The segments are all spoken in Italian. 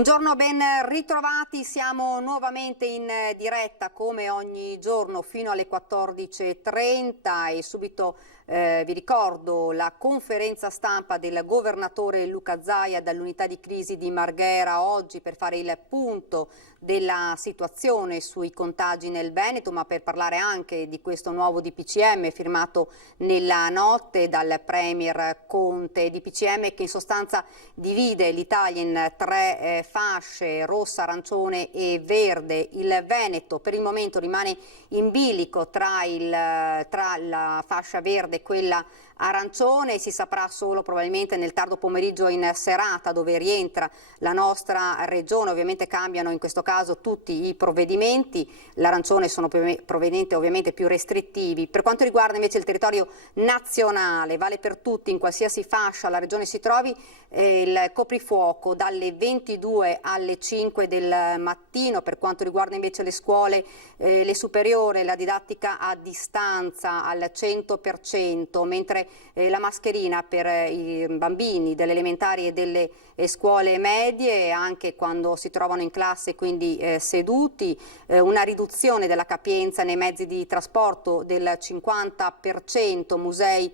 Buongiorno, ben ritrovati, siamo nuovamente in diretta come ogni giorno fino alle 14:30 e subito vi ricordo la conferenza stampa del governatore Luca Zaia dall'unità di crisi di Marghera oggi per fare il punto della situazione sui contagi nel Veneto, ma per parlare anche di questo nuovo DPCM firmato nella notte dal Premier Conte, DPCM che in sostanza divide l'Italia in tre fasce, rossa, arancione e verde. Il Veneto per il momento rimane in bilico tra la fascia verde e quella arancione, si saprà solo probabilmente nel tardo pomeriggio in serata dove rientra la nostra regione. Ovviamente cambiano in questo caso tutti i provvedimenti, l'arancione sono provvedimenti ovviamente più restrittivi. Per quanto riguarda invece il territorio nazionale, vale per tutti in qualsiasi fascia la regione si trovi, il coprifuoco dalle 22 alle 5 del mattino. Per quanto riguarda invece le scuole, le superiori, la didattica a distanza al 100%, mentre la mascherina per i bambini delle elementari e delle scuole medie, anche quando si trovano in classe, quindi seduti, una riduzione della capienza nei mezzi di trasporto del 50%, musei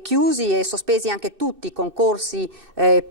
chiusi e sospesi anche tutti i concorsi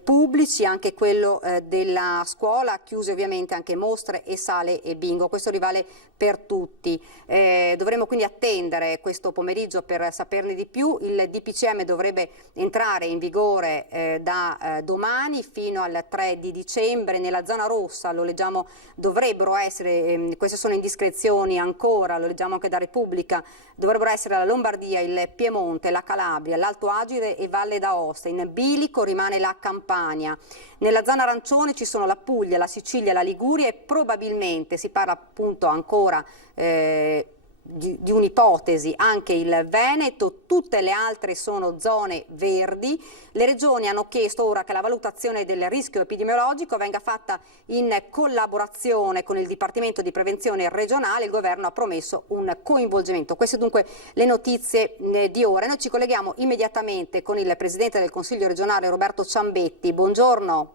pubblici, anche quello della scuola, chiuse ovviamente anche mostre e sale e bingo. Questo rivale per tutti. Dovremo quindi attendere questo pomeriggio per saperne di più. Il DPCM dovrebbe entrare in vigore da domani fino al 3 di dicembre. Nella zona rossa, lo leggiamo, dovrebbero essere, queste sono indiscrezioni ancora, lo leggiamo anche da Repubblica, dovrebbero essere la Lombardia, il Piemonte, la Calabria, l'Alto Adige e Valle d'Aosta. In bilico rimane la Campania. Nella zona arancione ci sono la Puglia, la Sicilia, la Liguria e probabilmente, si parla appunto ancora di un'ipotesi, anche il Veneto. Tutte le altre sono zone verdi. Le regioni hanno chiesto ora che la valutazione del rischio epidemiologico venga fatta in collaborazione con il Dipartimento di Prevenzione regionale. Il governo ha promesso un coinvolgimento. Queste dunque le notizie di ora. Noi ci colleghiamo immediatamente con il Presidente del Consiglio regionale Roberto Ciambetti. Buongiorno.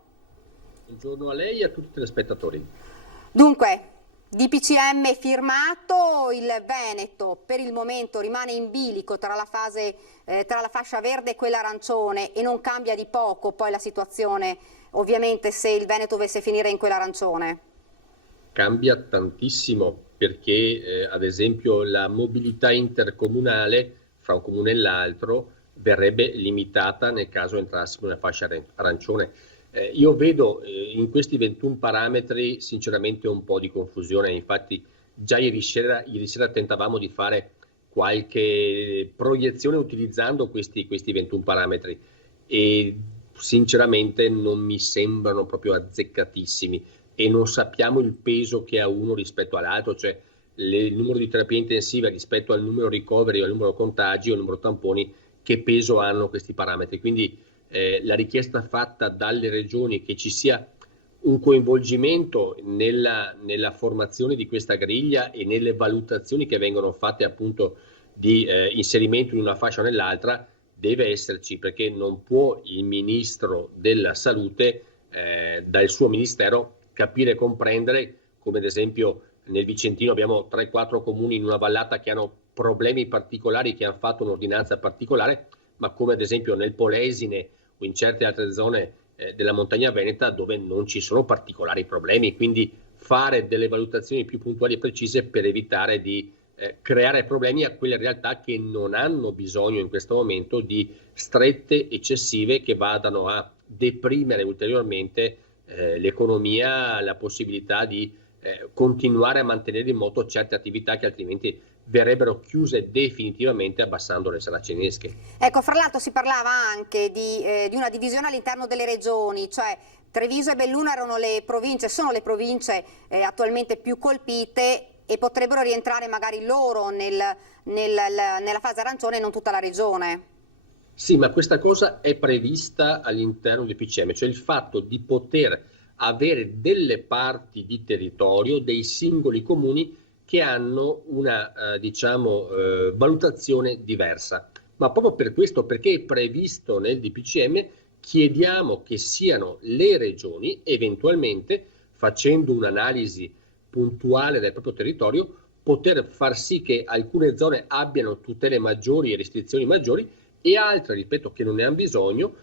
Buongiorno a lei e a tutti i telespettatori. Dunque, DPCM firmato, il Veneto per il momento rimane in bilico tra la fascia verde e quella arancione e non cambia di poco poi la situazione, ovviamente, se il Veneto dovesse finire in quella arancione. Cambia tantissimo perché ad esempio la mobilità intercomunale fra un comune e l'altro verrebbe limitata nel caso entrassimo nella fascia arancione. Io vedo in questi 21 parametri sinceramente un po' di confusione. Infatti già ieri sera tentavamo di fare qualche proiezione utilizzando questi 21 parametri e sinceramente non mi sembrano proprio azzeccatissimi e non sappiamo il peso che ha uno rispetto all'altro, cioè il numero di terapia intensiva rispetto al numero ricoveri o al numero contagi o al numero tamponi, che peso hanno questi parametri. Quindi la richiesta fatta dalle regioni che ci sia un coinvolgimento nella formazione di questa griglia e nelle valutazioni che vengono fatte appunto di inserimento in una fascia o nell'altra deve esserci, perché non può il Ministro della Salute dal suo Ministero capire e comprendere, come ad esempio nel Vicentino abbiamo 3-4 comuni in una vallata che hanno problemi particolari, che hanno fatto un'ordinanza particolare, ma come ad esempio nel Polesine o in certe altre zone della montagna veneta dove non ci sono particolari problemi. Quindi fare delle valutazioni più puntuali e precise per evitare di creare problemi a quelle realtà che non hanno bisogno in questo momento di strette eccessive che vadano a deprimere ulteriormente l'economia, la possibilità di continuare a mantenere in moto certe attività che altrimenti verrebbero chiuse definitivamente abbassando le saracinesche. Ecco, fra l'altro si parlava anche di una divisione all'interno delle regioni, cioè Treviso e Belluno erano le province, sono le province attualmente più colpite e potrebbero rientrare magari loro nella fase arancione e non tutta la regione. Sì, ma questa cosa è prevista all'interno del PCM, cioè il fatto di poter avere delle parti di territorio, dei singoli comuni che hanno una valutazione diversa. Ma proprio per questo, perché è previsto nel DPCM, chiediamo che siano le regioni eventualmente facendo un'analisi puntuale del proprio territorio, poter far sì che alcune zone abbiano tutele maggiori e restrizioni maggiori e altre, ripeto, che non ne hanno bisogno,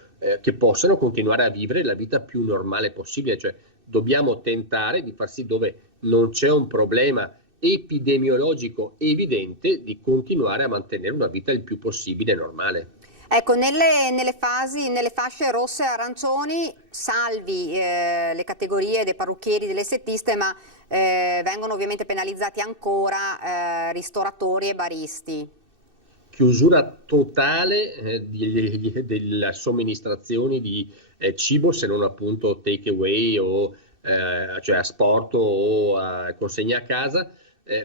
che possano continuare a vivere la vita più normale possibile. Cioè dobbiamo tentare di far sì, dove non c'è un problema epidemiologico evidente, di continuare a mantenere una vita il più possibile normale. Ecco, nelle fasce rosse e arancioni, salvi le categorie dei parrucchieri, delle estetiste, ma vengono ovviamente penalizzati ancora ristoratori e baristi. Chiusura totale delle somministrazioni di cibo, se non appunto take away o cioè a sporto o a consegna a casa,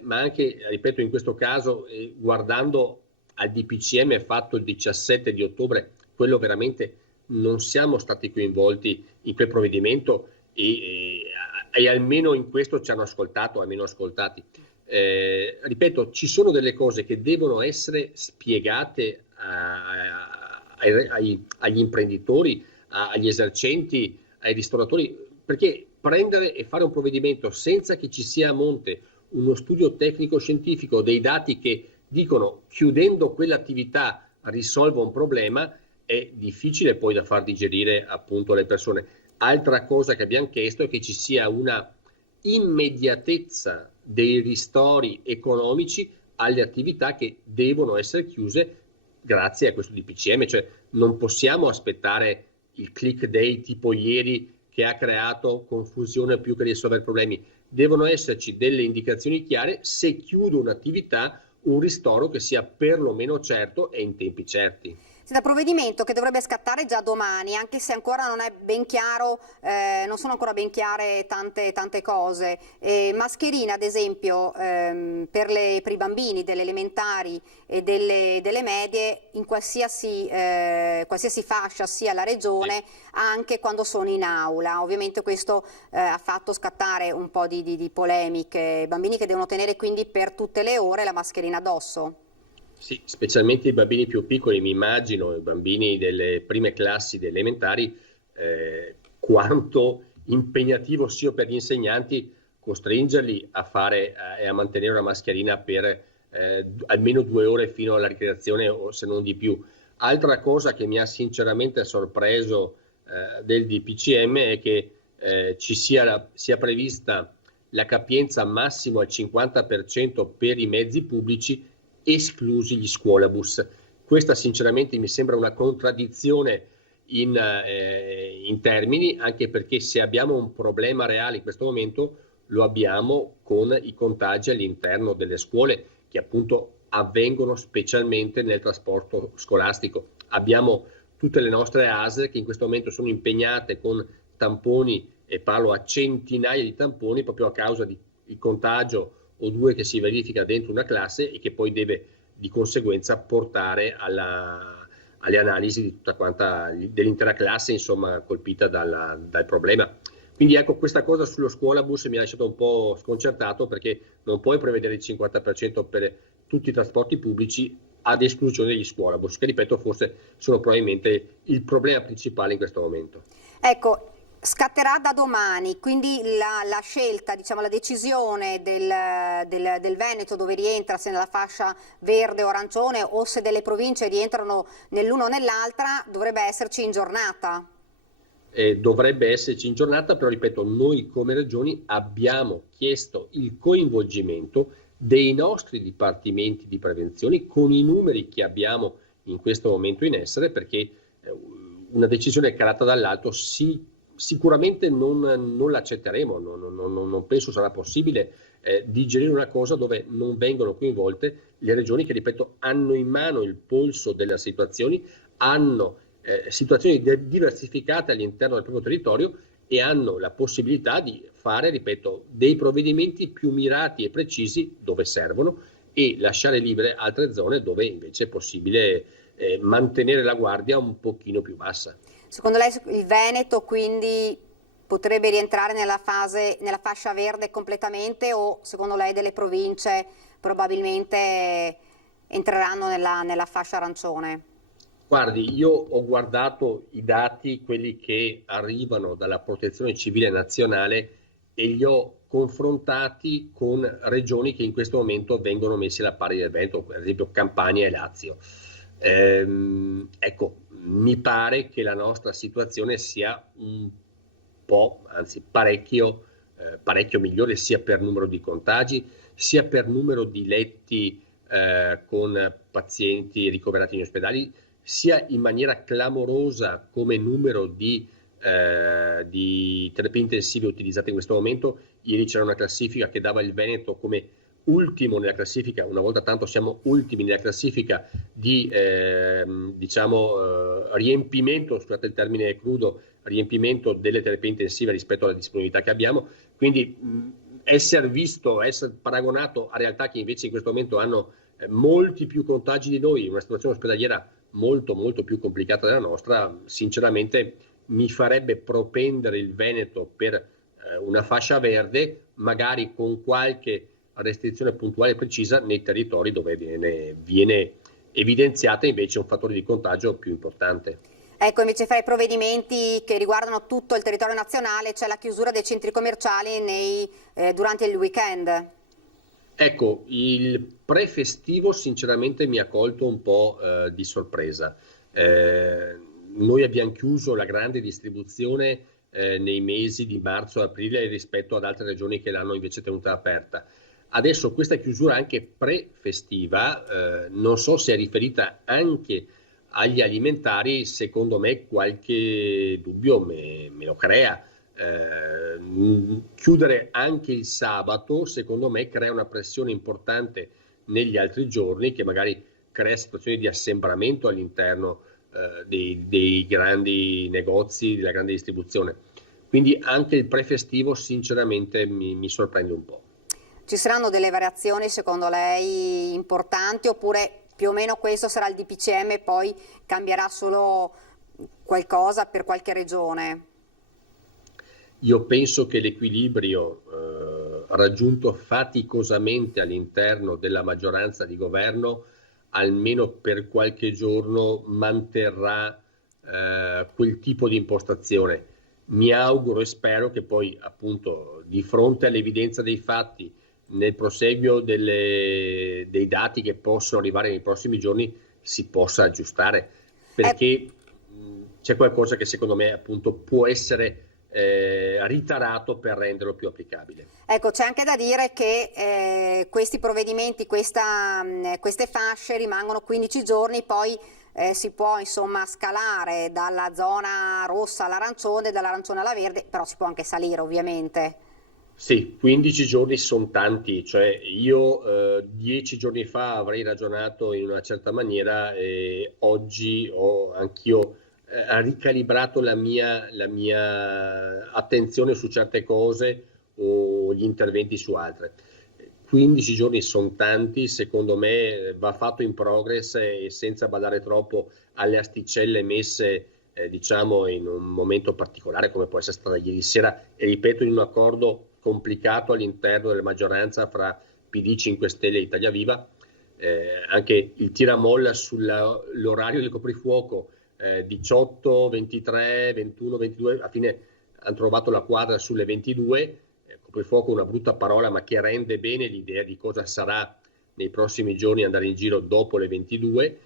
ma anche, ripeto, in questo caso guardando al DPCM fatto il 17 di ottobre, quello veramente non siamo stati coinvolti in quel provvedimento e almeno in questo ci hanno ascoltato, almeno ascoltati. Ripeto, ci sono delle cose che devono essere spiegate agli imprenditori, agli esercenti, ai ristoratori, perché prendere e fare un provvedimento senza che ci sia a monte uno studio tecnico-scientifico, dei dati che dicono chiudendo quell'attività risolvo un problema, è difficile poi da far digerire appunto alle persone. Altra cosa che abbiamo chiesto è che ci sia una immediatezza dei ristori economici alle attività che devono essere chiuse grazie a questo DPCM, cioè non possiamo aspettare il click day tipo ieri che ha creato confusione più che risolvere problemi. Devono esserci delle indicazioni chiare: se chiudo un'attività, un ristoro che sia perlomeno certo e in tempi certi. Da provvedimento che dovrebbe scattare già domani, anche se ancora non è ben chiaro, non sono ancora ben chiare tante cose. Mascherina, ad esempio, per i bambini delle elementari e delle medie in qualsiasi fascia sia la regione, anche quando sono in aula. Ovviamente questo ha fatto scattare un po' di polemiche. Bambini che devono tenere quindi per tutte le ore la mascherina addosso. Sì, specialmente i bambini più piccoli, mi immagino, i bambini delle prime classi delle elementari, quanto impegnativo sia per gli insegnanti costringerli a fare e a mantenere una mascherina per almeno 2 ore fino alla ricreazione o se non di più. Altra cosa che mi ha sinceramente sorpreso del DPCM è che ci sia prevista la capienza massimo al 50% per i mezzi pubblici, esclusi gli scuolabus. Questa sinceramente mi sembra una contraddizione in termini, anche perché se abbiamo un problema reale in questo momento lo abbiamo con i contagi all'interno delle scuole, che appunto avvengono specialmente nel trasporto scolastico. Abbiamo tutte le nostre ASL che in questo momento sono impegnate con tamponi, e parlo a centinaia di tamponi, proprio a causa di contagio o 2 che si verifica dentro una classe e che poi deve di conseguenza portare alle analisi di tutta quanta dell'intera classe, insomma, colpita dal problema. Quindi ecco, questa cosa sullo scuolabus mi ha lasciato un po' sconcertato, perché non puoi prevedere il 50% per tutti i trasporti pubblici ad esclusione degli scuolabus, che ripeto forse sono probabilmente il problema principale in questo momento. Ecco, scatterà da domani, quindi la scelta, diciamo la decisione del Veneto dove rientra, se nella fascia verde o arancione o se delle province rientrano nell'una o nell'altra, dovrebbe esserci in giornata. Dovrebbe esserci in giornata, però ripeto, noi come regioni abbiamo chiesto il coinvolgimento dei nostri dipartimenti di prevenzione con i numeri che abbiamo in questo momento in essere, perché una decisione calata dall'alto sicuramente non l'accetteremo, non penso sarà possibile digerire una cosa dove non vengono coinvolte le regioni che, ripeto, hanno in mano il polso delle situazioni, hanno situazioni diversificate all'interno del proprio territorio e hanno la possibilità di fare, ripeto, dei provvedimenti più mirati e precisi dove servono e lasciare libere altre zone dove invece è possibile mantenere la guardia un pochino più bassa. Secondo lei il Veneto quindi potrebbe rientrare nella fascia verde completamente, o secondo lei delle province probabilmente entreranno nella fascia arancione? Guardi, io ho guardato i dati, quelli che arrivano dalla Protezione Civile Nazionale, e li ho confrontati con regioni che in questo momento vengono messi alla pari del Veneto, per esempio Campania e Lazio. Ecco, mi pare che la nostra situazione sia un po', anzi parecchio migliore, sia per numero di contagi, sia per numero di letti con pazienti ricoverati in ospedali, sia in maniera clamorosa come numero di terapie intensive utilizzate in questo momento. Ieri c'era una classifica che dava il Veneto come ultimo nella classifica, una volta tanto siamo ultimi nella classifica di riempimento, scusate il termine crudo, riempimento delle terapie intensive rispetto alla disponibilità che abbiamo, quindi essere paragonato a realtà che invece in questo momento hanno molti più contagi di noi, una situazione ospedaliera molto molto più complicata della nostra, sinceramente mi farebbe propendere il Veneto per una fascia verde, magari con qualche restrizione puntuale e precisa nei territori dove viene evidenziata invece un fattore di contagio più importante. Ecco, invece fra i provvedimenti che riguardano tutto il territorio nazionale c'è la chiusura dei centri commerciali durante il weekend. Ecco, il prefestivo sinceramente mi ha colto un po' di sorpresa. Noi abbiamo chiuso la grande distribuzione nei mesi di marzo e aprile rispetto ad altre regioni che l'hanno invece tenuta aperta. Adesso questa chiusura anche pre-festiva, non so se è riferita anche agli alimentari, secondo me qualche dubbio me lo crea. Chiudere anche il sabato, secondo me, crea una pressione importante negli altri giorni che magari crea situazioni di assembramento all'interno dei grandi negozi, della grande distribuzione. Quindi anche il prefestivo sinceramente mi sorprende un po'. Ci saranno delle variazioni secondo lei importanti oppure più o meno questo sarà il DPCM e poi cambierà solo qualcosa per qualche regione? Io penso che l'equilibrio raggiunto faticosamente all'interno della maggioranza di governo almeno per qualche giorno manterrà quel tipo di impostazione. Mi auguro e spero che poi appunto di fronte all'evidenza dei fatti nel proseguio dei dati che possono arrivare nei prossimi giorni si possa aggiustare, perché c'è qualcosa che secondo me appunto può essere ritarato per renderlo più applicabile. Ecco, c'è anche da dire che questi provvedimenti, queste fasce rimangono 15 giorni, poi si può insomma scalare dalla zona rossa all'arancione, dall'arancione alla verde, però si può anche salire ovviamente. Sì, 15 giorni sono tanti, cioè io 10 giorni fa avrei ragionato in una certa maniera e oggi ho anch'io ricalibrato la mia attenzione su certe cose o gli interventi su altre. 15 giorni sono tanti, secondo me va fatto in progress e senza badare troppo alle asticelle messe diciamo in un momento particolare come può essere stata ieri sera e ripeto in un accordo complicato all'interno della maggioranza fra PD, 5 Stelle e Italia Viva, anche il tiramolla sull'orario del coprifuoco 18, 23, 21, 22, alla fine hanno trovato la quadra sulle 22, coprifuoco è una brutta parola ma che rende bene l'idea di cosa sarà nei prossimi giorni andare in giro dopo le 22,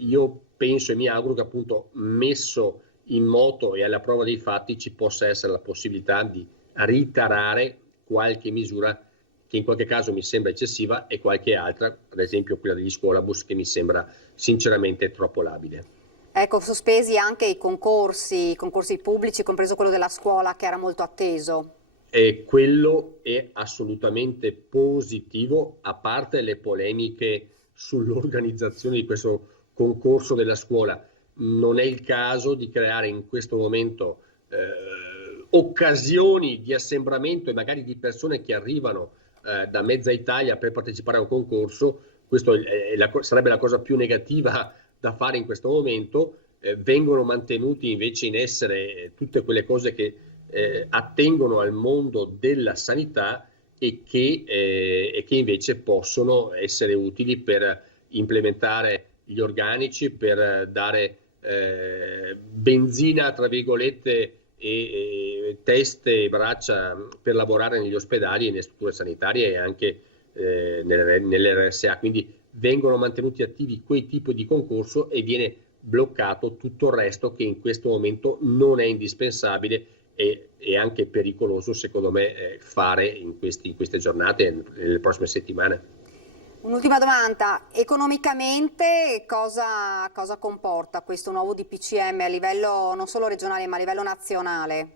io penso e mi auguro che appunto messo in moto e alla prova dei fatti ci possa essere la possibilità di ritarare qualche misura che in qualche caso mi sembra eccessiva e qualche altra, ad esempio quella degli scuolabus, che mi sembra sinceramente troppo labile. Ecco, sospesi anche i concorsi pubblici, compreso quello della scuola che era molto atteso. E quello è assolutamente positivo, a parte le polemiche sull'organizzazione di questo concorso della scuola. Non è il caso di creare in questo momento occasioni di assembramento e magari di persone che arrivano da mezza Italia per partecipare a un concorso. Questo sarebbe la cosa più negativa da fare in questo momento. Vengono mantenuti invece in essere tutte quelle cose che attengono al mondo della sanità e che invece possono essere utili per implementare gli organici, per dare benzina tra virgolette e teste e braccia per lavorare negli ospedali e nelle strutture sanitarie e anche nelle RSA, quindi vengono mantenuti attivi quei tipi di concorso e viene bloccato tutto il resto che in questo momento non è indispensabile e anche pericoloso secondo me fare in queste giornate e nelle prossime settimane. Un'ultima domanda, economicamente cosa comporta questo nuovo DPCM a livello non solo regionale ma a livello nazionale?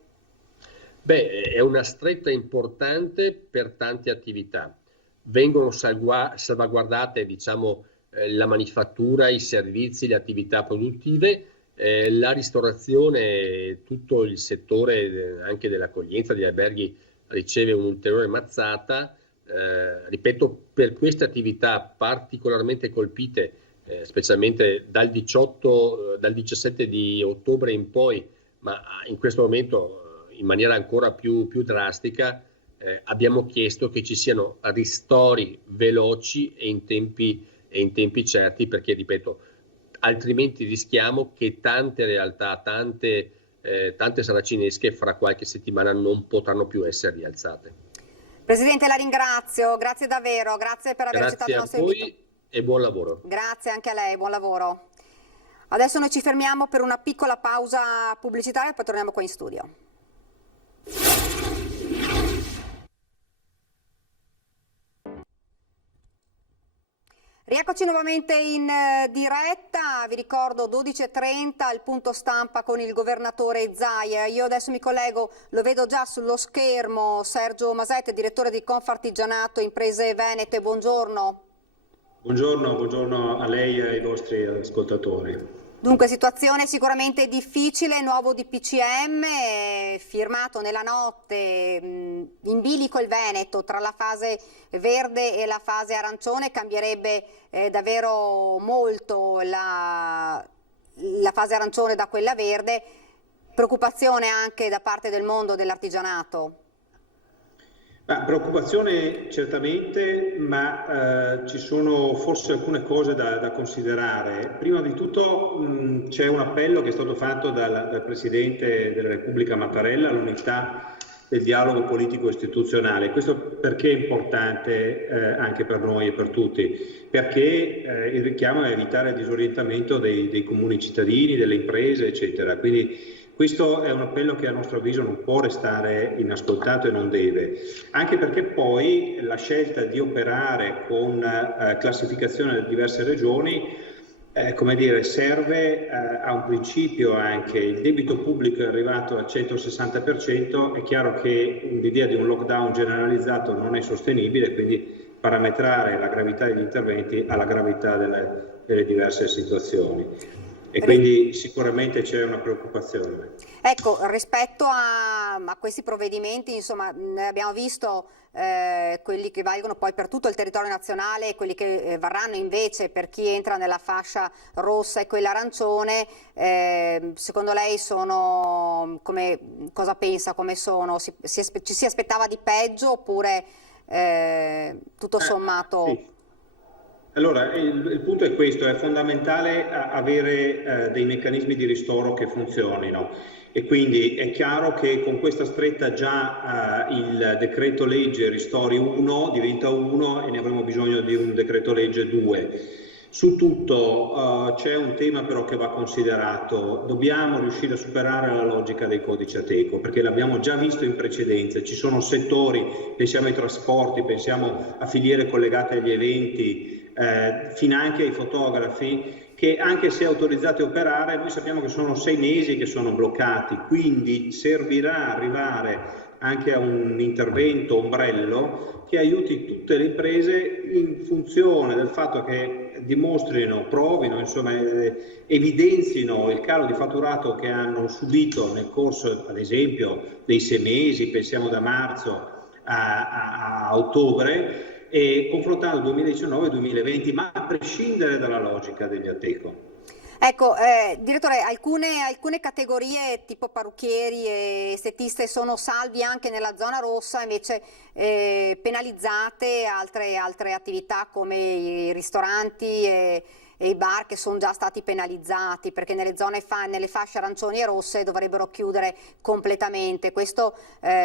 Beh, è una stretta importante per tante attività. Vengono salvaguardate, diciamo, la manifattura, i servizi, le attività produttive, la ristorazione, tutto il settore anche dell'accoglienza, degli alberghi riceve un'ulteriore mazzata. Ripeto, per queste attività particolarmente colpite, specialmente dal 17 di ottobre in poi, ma in questo momento in maniera ancora più drastica, abbiamo chiesto che ci siano ristori veloci e in tempi certi, perché, ripeto, altrimenti rischiamo che tante realtà, tante saracinesche fra qualche settimana non potranno più essere rialzate. Presidente, la ringrazio, grazie davvero, grazie per aver accettato il nostro invito. Grazie a voi e buon lavoro. Grazie anche a lei, buon lavoro. Adesso noi ci fermiamo per una piccola pausa pubblicitaria e poi torniamo qua in studio. Rieccoci nuovamente in diretta, vi ricordo 12:30 il punto stampa con il governatore Zaia. Io adesso mi collego, lo vedo già sullo schermo, Sergio Masette, direttore di Confartigianato Imprese Venete, buongiorno. Buongiorno a lei e ai vostri ascoltatori. Dunque, situazione sicuramente difficile, nuovo DPCM firmato nella notte, in bilico il Veneto tra la fase verde e la fase arancione, cambierebbe davvero molto la fase arancione da quella verde, preoccupazione anche da parte del mondo dell'artigianato. Preoccupazione certamente, ma ci sono forse alcune cose da considerare. Prima di tutto c'è un appello che è stato fatto dal Presidente della Repubblica Mattarella all'unità del dialogo politico istituzionale. Questo perché è importante anche per noi e per tutti? Perché il richiamo è evitare il disorientamento dei comuni cittadini, delle imprese, eccetera. Quindi questo è un appello che a nostro avviso non può restare inascoltato e non deve, anche perché poi la scelta di operare con classificazione delle diverse regioni come dire, serve a un principio anche. Il debito pubblico è arrivato al 160%, è chiaro che l'idea di un lockdown generalizzato non è sostenibile, quindi parametrare la gravità degli interventi alla gravità delle diverse situazioni. E quindi sicuramente c'è una preoccupazione. Ecco, rispetto a questi provvedimenti, insomma, abbiamo visto quelli che valgono poi per tutto il territorio nazionale e quelli che varranno invece per chi entra nella fascia rossa e quella arancione. Secondo lei cosa pensa, come sono? Ci si aspettava di peggio oppure tutto sommato? Sì. Allora, il punto è questo, è fondamentale avere dei meccanismi di ristoro che funzionino e quindi è chiaro che con questa stretta già il decreto legge ristori 1 diventa 1 e ne avremo bisogno di un decreto legge 2. Su tutto c'è un tema però che va considerato, dobbiamo riuscire a superare la logica dei codici Ateco perché l'abbiamo già visto in precedenza, ci sono settori, pensiamo ai trasporti, pensiamo a filiere collegate agli eventi, finanche ai fotografi, che anche se autorizzati a operare, noi sappiamo che sono 6 mesi che sono bloccati, quindi servirà arrivare anche a un intervento ombrello che aiuti tutte le imprese in funzione del fatto che dimostrino, provino, insomma, evidenzino il calo di fatturato che hanno subito nel corso, ad esempio, dei 6 mesi, pensiamo da marzo a ottobre, e confrontando 2019 e 2020, ma a prescindere dalla logica degli Ateco. Ecco, direttore, alcune categorie tipo parrucchieri e estetiste sono salvi anche nella zona rossa, invece penalizzate altre attività come i ristoranti e i bar che sono già stati penalizzati perché nelle nelle fasce arancioni e rosse dovrebbero chiudere completamente. Questo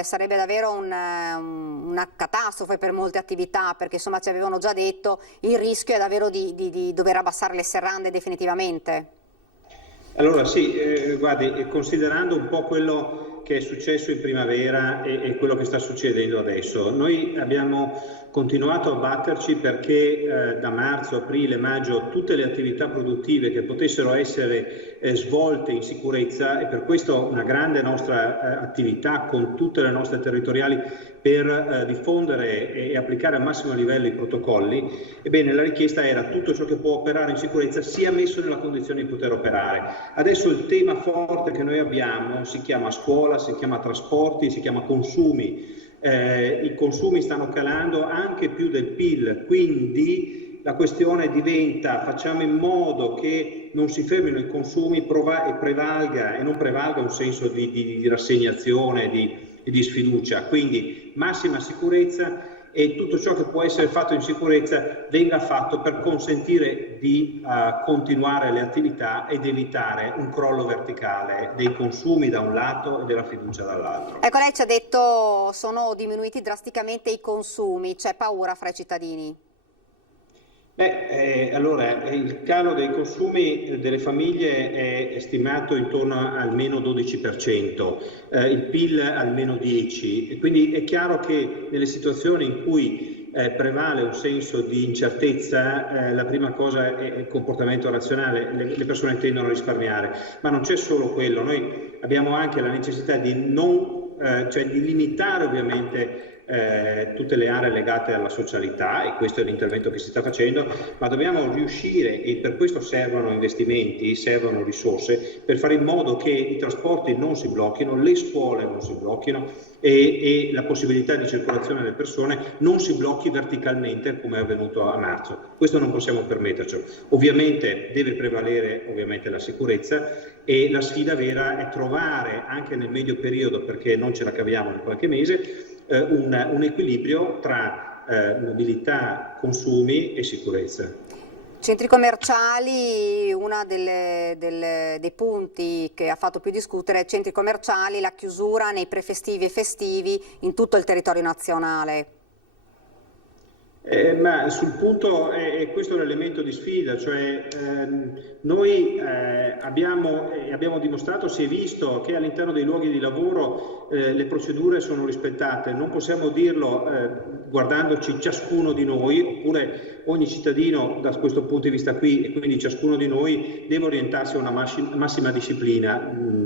sarebbe davvero una catastrofe per molte attività, perché insomma ci avevano già detto il rischio è davvero di dover abbassare le serrande definitivamente. Allora sì, guardi, considerando un po' quello che è successo in primavera e quello che sta succedendo adesso, noi abbiamo continuato a batterci perché da marzo, aprile, maggio tutte le attività produttive che potessero essere svolte in sicurezza, e per questo una grande nostra attività con tutte le nostre territoriali per diffondere e applicare al massimo livello i protocolli. Ebbene, la richiesta era tutto ciò che può operare in sicurezza sia messo nella condizione di poter operare. Adesso il tema forte che noi abbiamo si chiama scuola, si chiama trasporti, si chiama consumi. I consumi stanno calando anche più del PIL, quindi la questione diventa: facciamo in modo che non si fermino i consumi e non prevalga un senso di rassegnazione, di sfiducia. Quindi massima sicurezza, e tutto ciò che può essere fatto in sicurezza venga fatto per consentire di continuare le attività ed evitare un crollo verticale dei consumi da un lato e della fiducia dall'altro. Ecco, lei ci ha detto sono diminuiti drasticamente i consumi, c'è paura fra i cittadini? Allora, il calo dei consumi delle famiglie è stimato intorno a almeno 12%, il PIL almeno 10%, e quindi è chiaro che nelle situazioni in cui prevale un senso di incertezza, la prima cosa è il comportamento razionale, le persone tendono a risparmiare, ma non c'è solo quello, noi abbiamo anche la necessità di di limitare ovviamente tutte le aree legate alla socialità, e questo è l'intervento che si sta facendo, ma dobbiamo riuscire, e per questo servono investimenti, servono risorse, per fare in modo che i trasporti non si blocchino, le scuole non si blocchino e la possibilità di circolazione delle persone non si blocchi verticalmente come è avvenuto a marzo. Questo non possiamo permettercelo. Ovviamente deve prevalere la sicurezza, e la sfida vera è trovare anche nel medio periodo, perché non ce la caviamo in qualche mese, un equilibrio tra mobilità, consumi e sicurezza. Centri commerciali, uno dei punti che ha fatto più discutere, centri commerciali, la chiusura nei prefestivi e festivi in tutto il territorio nazionale. Ma sul punto è questo l'elemento di sfida, cioè noi abbiamo dimostrato, si è visto che all'interno dei luoghi di lavoro le procedure sono rispettate. Non possiamo dirlo guardandoci ciascuno di noi, oppure ogni cittadino da questo punto di vista qui, e quindi ciascuno di noi deve orientarsi a una massima disciplina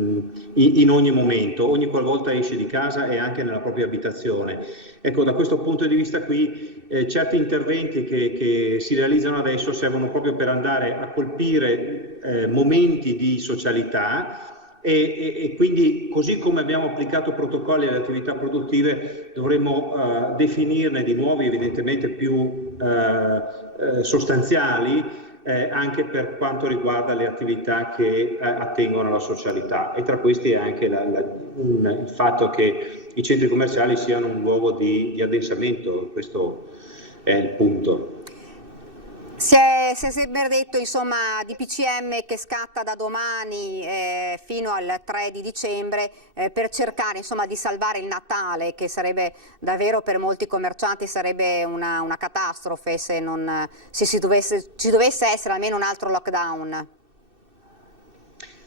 in ogni momento, ogni qualvolta esce di casa e anche nella propria abitazione. Ecco, da questo punto di vista qui certi interventi che si realizzano adesso servono proprio per andare a colpire momenti di socialità, e quindi, così come abbiamo applicato protocolli alle attività produttive, dovremo definirne di nuovi, evidentemente più sostanziali, anche per quanto riguarda le attività che attengono alla socialità, e tra questi è anche il fatto che i centri commerciali siano un luogo di addensamento. Questo è il punto. Si è sempre detto, insomma, di DPCM che scatta da domani fino al 3 di dicembre per cercare, insomma, di salvare il Natale, che sarebbe davvero per molti commercianti sarebbe una catastrofe se ci dovesse essere almeno un altro lockdown.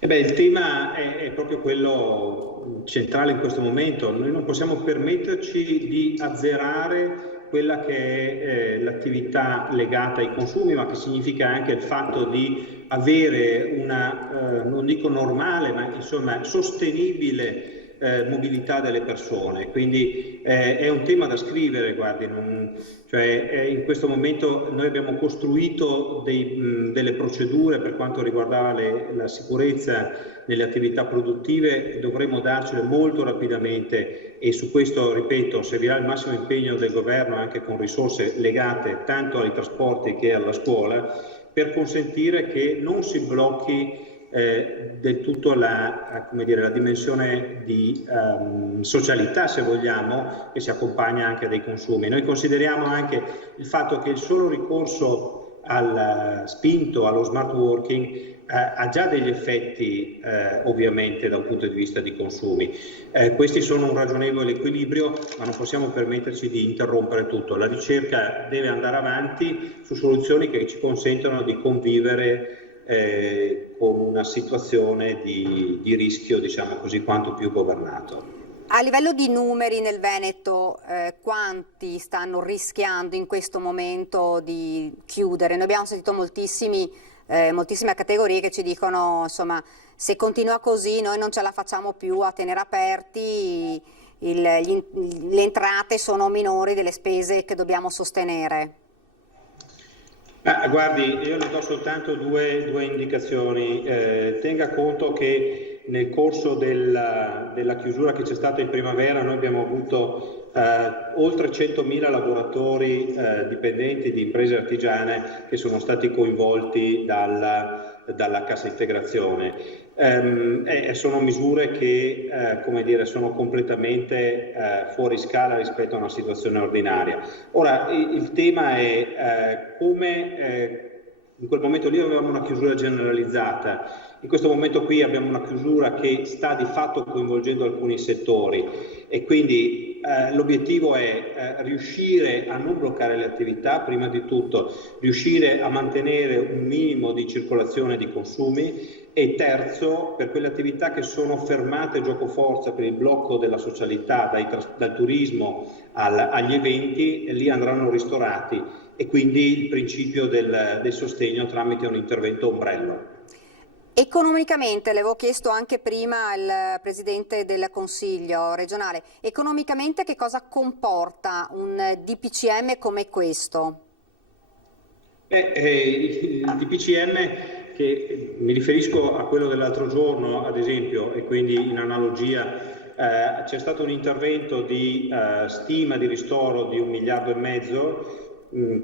Il tema è proprio quello centrale in questo momento. Noi non possiamo permetterci di azzerare quella che è l'attività legata ai consumi, ma che significa anche il fatto di avere una, non dico normale, ma insomma sostenibile mobilità delle persone. Quindi è un tema da scrivere, guardi, in questo momento noi abbiamo costruito delle procedure per quanto riguardava la sicurezza nelle attività produttive, dovremo darcele molto rapidamente, e su questo, ripeto, servirà il massimo impegno del governo, anche con risorse legate tanto ai trasporti che alla scuola, per consentire che non si blocchi del tutto la dimensione di socialità, se vogliamo, che si accompagna anche dai consumi. Noi consideriamo anche il fatto che il solo ricorso spinto allo smart working ha già degli effetti ovviamente da un punto di vista di consumi. Questi sono un ragionevole equilibrio, ma non possiamo permetterci di interrompere tutto. La ricerca deve andare avanti su soluzioni che ci consentono di convivere con una situazione di rischio, diciamo così, quanto più governato. A livello di numeri nel Veneto, quanti stanno rischiando in questo momento di chiudere? Noi abbiamo sentito moltissime categorie che ci dicono, insomma, se continua così noi non ce la facciamo più a tenere aperti, le entrate sono minori delle spese che dobbiamo sostenere. Guardi, io le do soltanto due indicazioni. Tenga conto che nel corso della chiusura che c'è stata in primavera noi abbiamo avuto oltre 100.000 lavoratori dipendenti di imprese artigiane che sono stati coinvolti dalla cassa integrazione. Sono misure che come dire, sono completamente fuori scala rispetto a una situazione ordinaria. Ora il tema è come in quel momento lì avevamo una chiusura generalizzata. In questo momento qui abbiamo una chiusura che sta di fatto coinvolgendo alcuni settori e quindi l'obiettivo è riuscire a non bloccare le attività, prima di tutto riuscire a mantenere un minimo di circolazione di consumi e terzo, per quelle attività che sono fermate gioco forza per il blocco della socialità, dal turismo agli eventi, lì andranno ristorati e quindi il principio del sostegno tramite un intervento ombrello. Economicamente, le avevo chiesto anche prima al Presidente del Consiglio regionale, economicamente che cosa comporta un DPCM come questo? Il DPCM, che mi riferisco a quello dell'altro giorno ad esempio, e quindi in analogia c'è stato un intervento di stima di ristoro di 1,5 miliardi.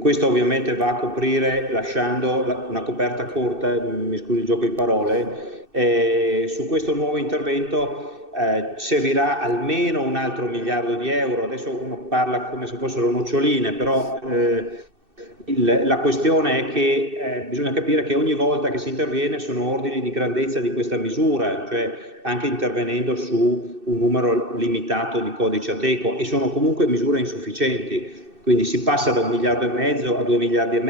Questo ovviamente va a coprire lasciando una coperta corta, mi scusi il gioco di parole, su questo nuovo intervento servirà almeno un altro 1 miliardo di euro. Adesso uno parla come se fossero noccioline, però la questione è che bisogna capire che ogni volta che si interviene sono ordini di grandezza di questa misura, cioè anche intervenendo su un numero limitato di codici Ateco, e sono comunque misure insufficienti. Quindi si passa da 1,5 miliardi a 2,5 miliardi,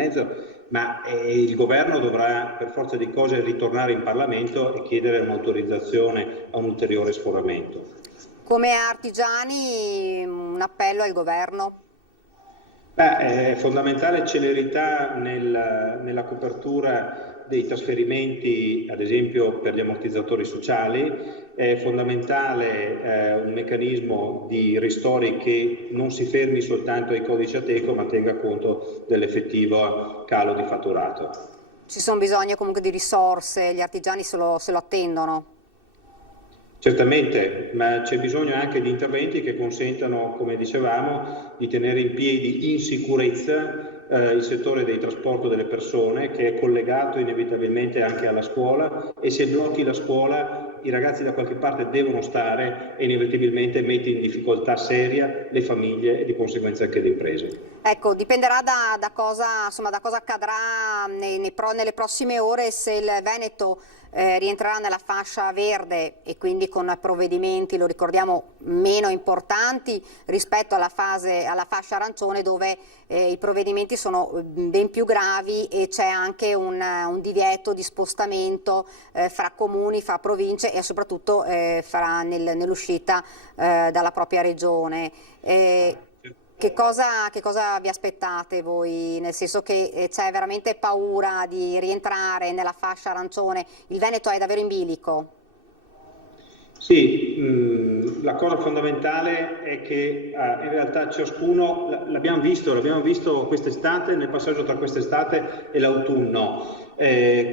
ma il governo dovrà per forza di cose ritornare in Parlamento e chiedere un'autorizzazione a un ulteriore sforamento. Come artigiani un appello al governo? È fondamentale celerità nella copertura dei trasferimenti, ad esempio per gli ammortizzatori sociali. È fondamentale un meccanismo di ristori che non si fermi soltanto ai codici Ateco, ma tenga conto dell'effettivo calo di fatturato. Ci sono bisogno comunque di risorse, gli artigiani se lo attendono. Certamente, ma c'è bisogno anche di interventi che consentano, come dicevamo, di tenere in piedi in sicurezza il settore dei trasporti delle persone, che è collegato inevitabilmente anche alla scuola, e se blocchi la scuola i ragazzi da qualche parte devono stare e inevitabilmente metti in difficoltà seria le famiglie e di conseguenza anche le imprese. Ecco, dipenderà da cosa accadrà nelle prossime ore, se il Veneto rientrerà nella fascia verde e quindi con provvedimenti, lo ricordiamo, meno importanti rispetto alla fascia arancione, dove i provvedimenti sono ben più gravi e c'è anche un divieto di spostamento fra comuni, fra province e soprattutto nell'uscita dalla propria regione. Che cosa vi aspettate voi? Nel senso che c'è veramente paura di rientrare nella fascia arancione? Il Veneto è davvero in bilico? Sì, la cosa fondamentale è che in realtà ciascuno, l'abbiamo visto quest'estate, nel passaggio tra quest'estate e l'autunno,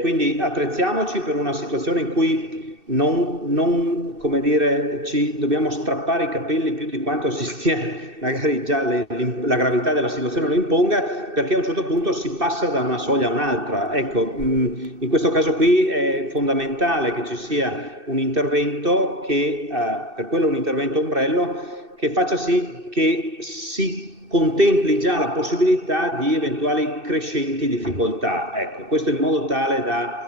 quindi attrezziamoci per una situazione in cui non come dire, ci dobbiamo strappare i capelli più di quanto si stia, magari già la gravità della situazione lo imponga, perché a un certo punto si passa da una soglia a un'altra. Ecco, in questo caso qui è fondamentale che ci sia un intervento che, per quello un intervento ombrello, che faccia sì che si contempli già la possibilità di eventuali crescenti difficoltà. Ecco, questo in modo tale da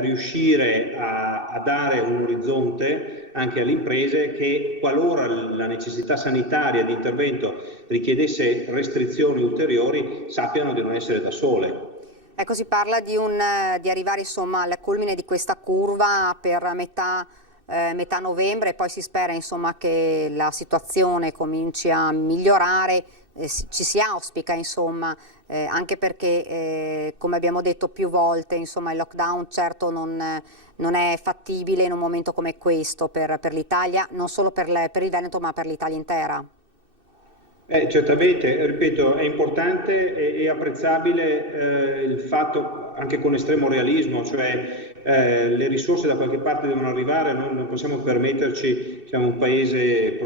riuscire a dare un orizzonte anche alle imprese che, qualora la necessità sanitaria di intervento richiedesse restrizioni ulteriori, sappiano di non essere da sole. Ecco, si parla di arrivare insomma al culmine di questa curva per metà novembre, e poi si spera insomma che la situazione cominci a migliorare, ci si auspica insomma, anche perché come abbiamo detto più volte insomma il lockdown certo non è fattibile in un momento come questo per l'Italia, non solo per il Veneto ma per l'Italia intera. Certamente, ripeto, è importante e apprezzabile il fatto, anche con estremo realismo, cioè le risorse da qualche parte devono arrivare, noi non possiamo permetterci, siamo un paese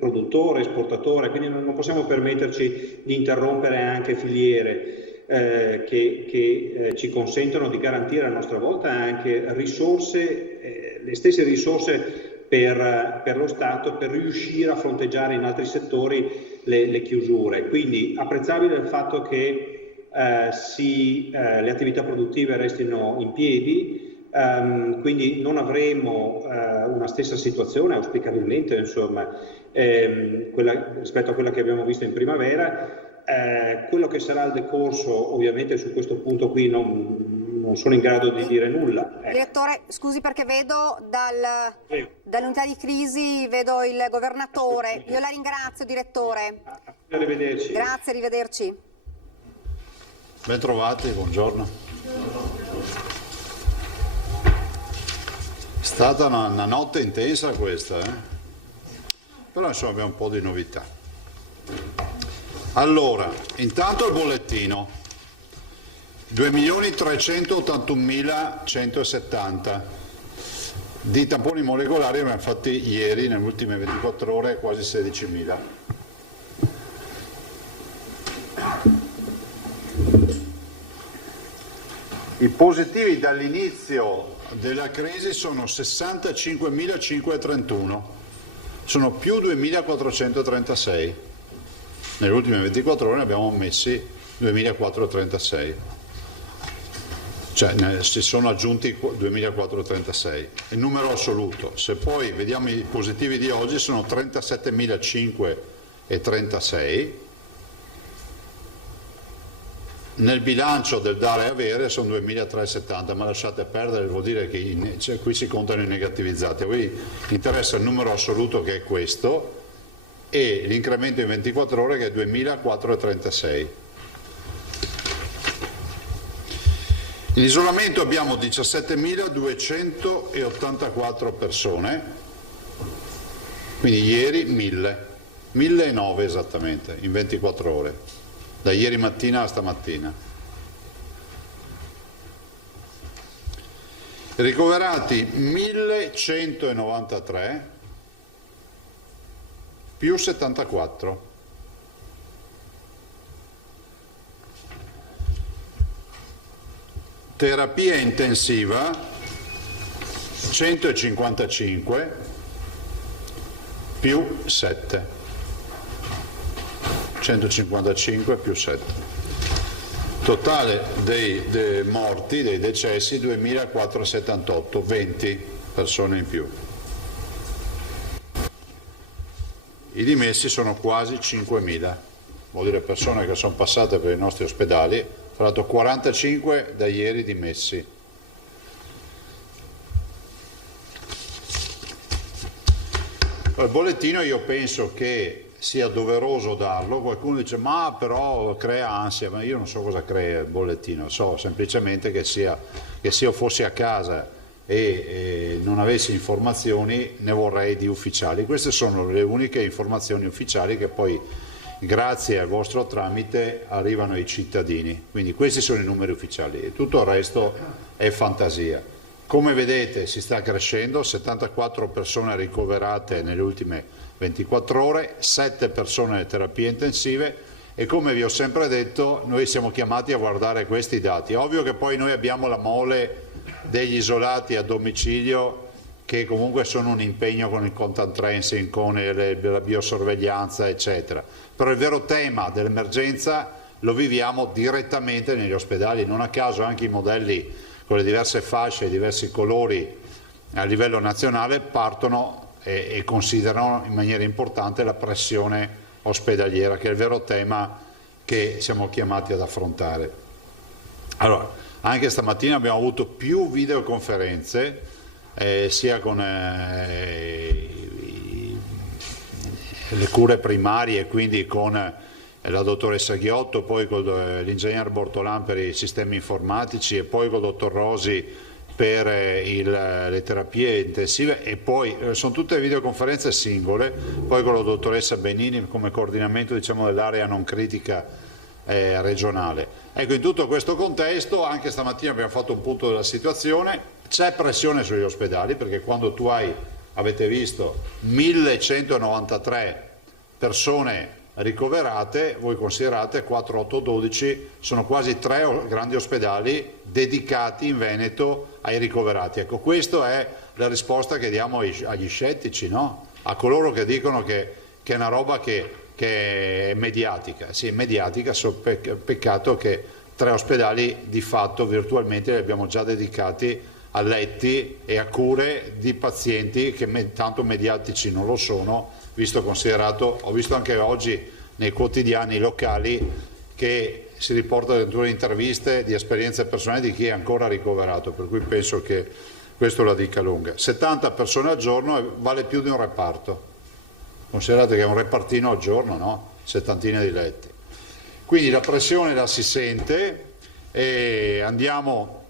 produttore, esportatore, quindi non possiamo permetterci di interrompere anche filiere che ci consentono di garantire a nostra volta anche risorse, le stesse risorse per lo Stato, per riuscire a fronteggiare in altri settori le chiusure. Quindi apprezzabile il fatto che le attività produttive restino in piedi, quindi non avremo una stessa situazione, auspicabilmente, insomma, rispetto a quella che abbiamo visto in primavera. Quello che sarà il decorso, ovviamente su questo punto qui non sono in grado di dire nulla. Direttore, scusi perché vedo dall'unità di crisi, vedo il governatore. Io la ringrazio, direttore. Arrivederci. Grazie, arrivederci. Ben trovati, buongiorno. È stata una notte intensa questa, però insomma abbiamo un po' di novità. Allora, intanto il bollettino, 2.381.170 di tamponi molecolari abbiamo fatti ieri, nelle ultime 24 ore, quasi 16.000. I positivi dall'inizio della crisi sono 65.531, sono più 2.436. Nelle ultime 24 ore ne abbiamo messi 2.436, cioè si sono aggiunti 2.436, il numero assoluto. Se poi vediamo i positivi di oggi sono 37.536, nel bilancio del dare e avere sono 2.370, ma lasciate perdere, vuol dire che qui si contano i negativizzati. A voi interessa il numero assoluto che è questo, e l'incremento in 24 ore che è 2.436. In isolamento abbiamo 17.284 persone, quindi ieri 1.009 esattamente, in 24 ore, da ieri mattina a stamattina. Ricoverati 1.193, più 74. Terapia intensiva 155 più 7. 155 più 7. Totale dei morti, dei decessi 2.478, 20 persone in più. I dimessi sono quasi 5.000, vuol dire persone che sono passate per i nostri ospedali, tra l'altro 45 da ieri dimessi. Il bollettino io penso che sia doveroso darlo, qualcuno dice ma però crea ansia, ma io non so cosa crea il bollettino, so semplicemente che se io fossi a casa e non avessi informazioni ne vorrei di ufficiali. Queste sono le uniche informazioni ufficiali che poi grazie al vostro tramite arrivano ai cittadini, quindi questi sono i numeri ufficiali e tutto il resto è fantasia. Come vedete si sta crescendo, 74 persone ricoverate nelle ultime 24 ore, 7 persone nelle terapie intensive e come vi ho sempre detto noi siamo chiamati a guardare questi dati. È ovvio che poi noi abbiamo la mole degli isolati a domicilio che comunque sono un impegno con il contact tracing, con la biosorveglianza, eccetera. Però il vero tema dell'emergenza lo viviamo direttamente negli ospedali. Non a caso anche i modelli con le diverse fasce, i diversi colori a livello nazionale partono e considerano in maniera importante la pressione ospedaliera, che è il vero tema che siamo chiamati ad affrontare. Allora, anche stamattina abbiamo avuto più videoconferenze, sia con le cure primarie, quindi con la dottoressa Ghiotto, poi con l'ingegner Bortolan per i sistemi informatici e poi con il dottor Rosi per le terapie intensive, e poi sono tutte videoconferenze singole, poi con la dottoressa Benini come coordinamento, diciamo, dell'area non critica regionale. Ecco, in tutto questo contesto anche stamattina abbiamo fatto un punto della situazione. C'è pressione sugli ospedali perché quando tu avete visto 1193 persone ricoverate, voi considerate 4, 8, 12, sono quasi 3 grandi ospedali dedicati in Veneto ai ricoverati. Ecco, questa è la risposta che diamo agli scettici, no? A coloro che dicono che è una roba che è mediatica. Sì, è mediatica, peccato che 3 ospedali di fatto virtualmente li abbiamo già dedicati a letti e a cure di pazienti che tanto mediatici non lo sono, visto considerato, ho visto anche oggi nei quotidiani locali che si riportano addirittura interviste di esperienze personali di chi è ancora ricoverato, per cui penso che questo la dica lunga. 70 persone al giorno vale più di un reparto, considerate che è un repartino al giorno, no? 70 di letti. Quindi la pressione la si sente e andiamo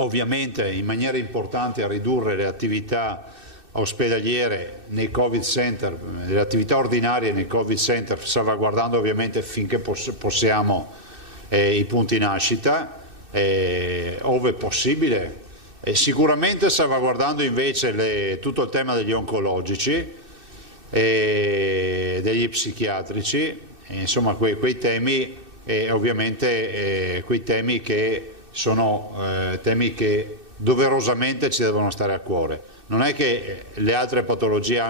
ovviamente in maniera importante a ridurre le attività ospedaliere nei Covid center, le attività ordinarie nei Covid center, salvaguardando ovviamente finché possiamo i punti nascita, ove possibile, sicuramente salvaguardando invece tutto il tema degli oncologici e degli psichiatrici, insomma quei temi, ovviamente quei temi che sono temi che doverosamente ci devono stare a cuore. Non è che le altre patologie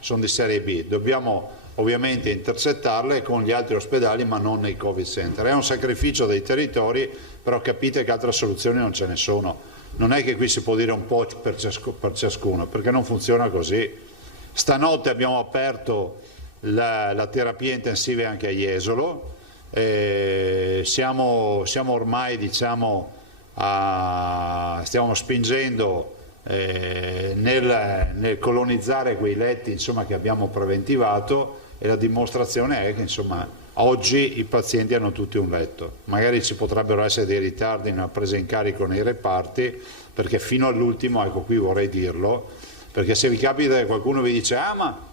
sono di serie B, dobbiamo ovviamente intercettarle con gli altri ospedali ma non nei Covid center. È un sacrificio dei territori, però capite che altre soluzioni non ce ne sono. Non è che qui si può dire un po' per ciascuno, perché non funziona così. Stanotte abbiamo aperto la terapia intensiva anche a Jesolo. Siamo ormai, diciamo, stiamo spingendo nel colonizzare quei letti, insomma, che abbiamo preventivato, e la dimostrazione è che, insomma, oggi i pazienti hanno tutti un letto. Magari ci potrebbero essere dei ritardi nella presa in carico nei reparti, perché fino all'ultimo, ecco, qui vorrei dirlo, perché se vi capita che qualcuno vi dice ma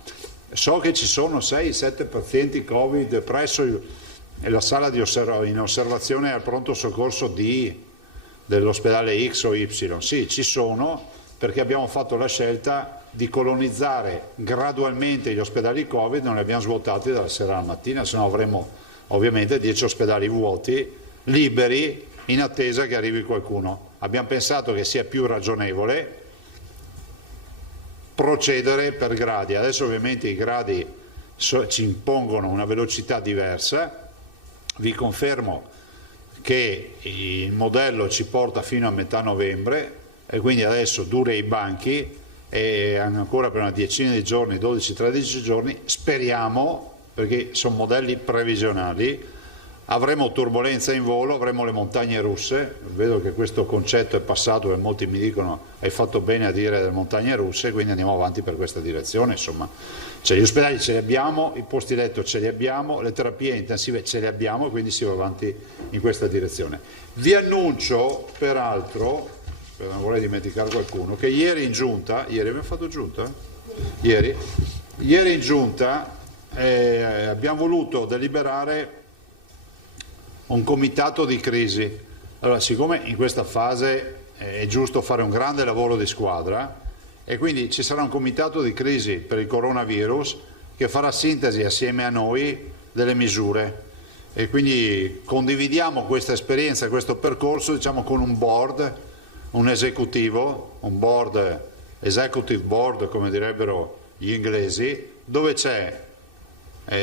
so che ci sono 6-7 pazienti Covid presso la sala in osservazione al pronto soccorso dell'ospedale X o Y. Sì, ci sono, perché abbiamo fatto la scelta di colonizzare gradualmente gli ospedali Covid, non li abbiamo svuotati dalla sera alla mattina, se no avremo ovviamente 10 ospedali vuoti, liberi, in attesa che arrivi qualcuno. Abbiamo pensato che sia più ragionevole procedere per gradi. Adesso ovviamente i gradi ci impongono una velocità diversa. Vi confermo che il modello ci porta fino a metà novembre e quindi adesso dura i banchi e ancora per una decina di giorni, 12-13 giorni, speriamo, perché sono modelli previsionali, avremo turbolenza in volo, avremo le montagne russe. Vedo che questo concetto è passato e molti mi dicono hai fatto bene a dire delle montagne russe, quindi andiamo avanti per questa direzione. Insomma, cioè, gli ospedali ce li abbiamo, i posti letto ce li abbiamo, le terapie intensive ce le abbiamo, quindi si va avanti in questa direzione. Vi annuncio peraltro, non vorrei dimenticare qualcuno, che ieri in giunta, ieri abbiamo fatto giunta? Ieri in giunta abbiamo voluto deliberare un comitato di crisi. Allora, siccome in questa fase è giusto fare un grande lavoro di squadra e quindi ci sarà un comitato di crisi per il coronavirus che farà sintesi assieme a noi delle misure e quindi condividiamo questa esperienza, questo percorso, diciamo, con un board, un esecutivo, un board executive board, come direbbero gli inglesi, dove c'è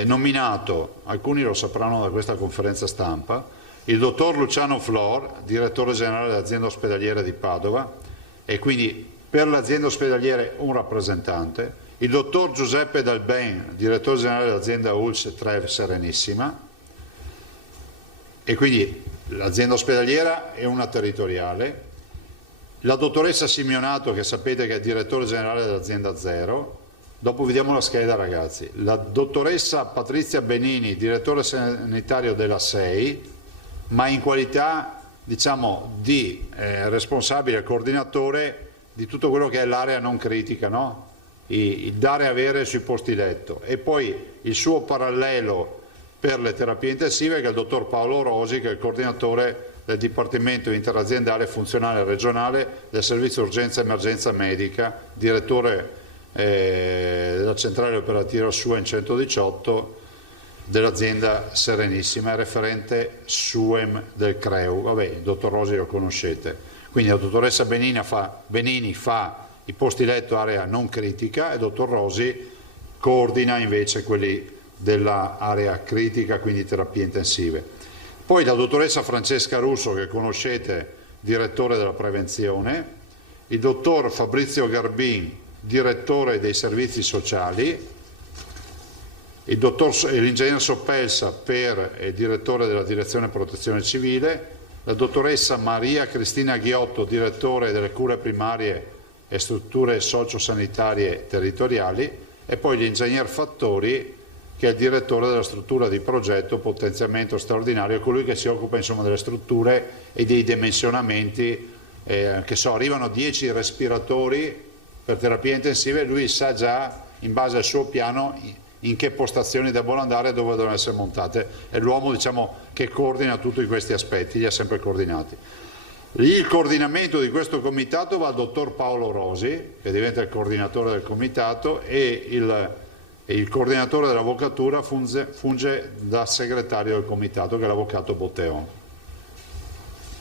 nominato, alcuni lo sapranno da questa conferenza stampa, il dottor Luciano Flor, direttore generale dell'azienda ospedaliera di Padova, e quindi per l'azienda ospedaliera un rappresentante, il dottor Giuseppe Dalben, direttore generale dell'azienda ULS Trev Serenissima, e quindi l'azienda ospedaliera è una territoriale, la dottoressa Simionato, che sapete che è direttore generale dell'azienda Zero. Dopo vediamo la scheda, ragazzi. La dottoressa Patrizia Benini, direttore sanitario della 6, ma in qualità, diciamo, di responsabile, coordinatore di tutto quello che è l'area non critica, no? Il dare e avere sui posti letto. E poi il suo parallelo per le terapie intensive, che è il dottor Paolo Rosi, che è il coordinatore del Dipartimento Interaziendale Funzionale Regionale del Servizio Urgenza e Emergenza Medica, direttore della centrale operativa SUEM 118 dell'azienda Serenissima, è referente SUEM del CREU. Vabbè, il dottor Rosi lo conoscete. Quindi la dottoressa Benini fa i posti letto area non critica e il dottor Rosi coordina invece quelli dell'area critica, quindi terapie intensive. Poi la dottoressa Francesca Russo, che conoscete, direttore della prevenzione, il dottor Fabrizio Garbin, direttore dei servizi sociali, l'ingegner Soppelsa direttore della direzione protezione civile, la dottoressa Maria Cristina Ghiotto, direttore delle cure primarie e strutture sociosanitarie territoriali, e poi l'ingegner Fattori, che è il direttore della struttura di progetto potenziamento straordinario, colui che si occupa insomma delle strutture e dei dimensionamenti, arrivano 10 respiratori per terapie intensive, lui sa già in base al suo piano in che postazioni devono andare e dove devono essere montate. È l'uomo, diciamo, che coordina tutti questi aspetti, li ha sempre coordinati. Il coordinamento di questo comitato va al dottor Paolo Rosi, che diventa il coordinatore del comitato, e il coordinatore dell'avvocatura funge da segretario del comitato, che è l'avvocato Botteon.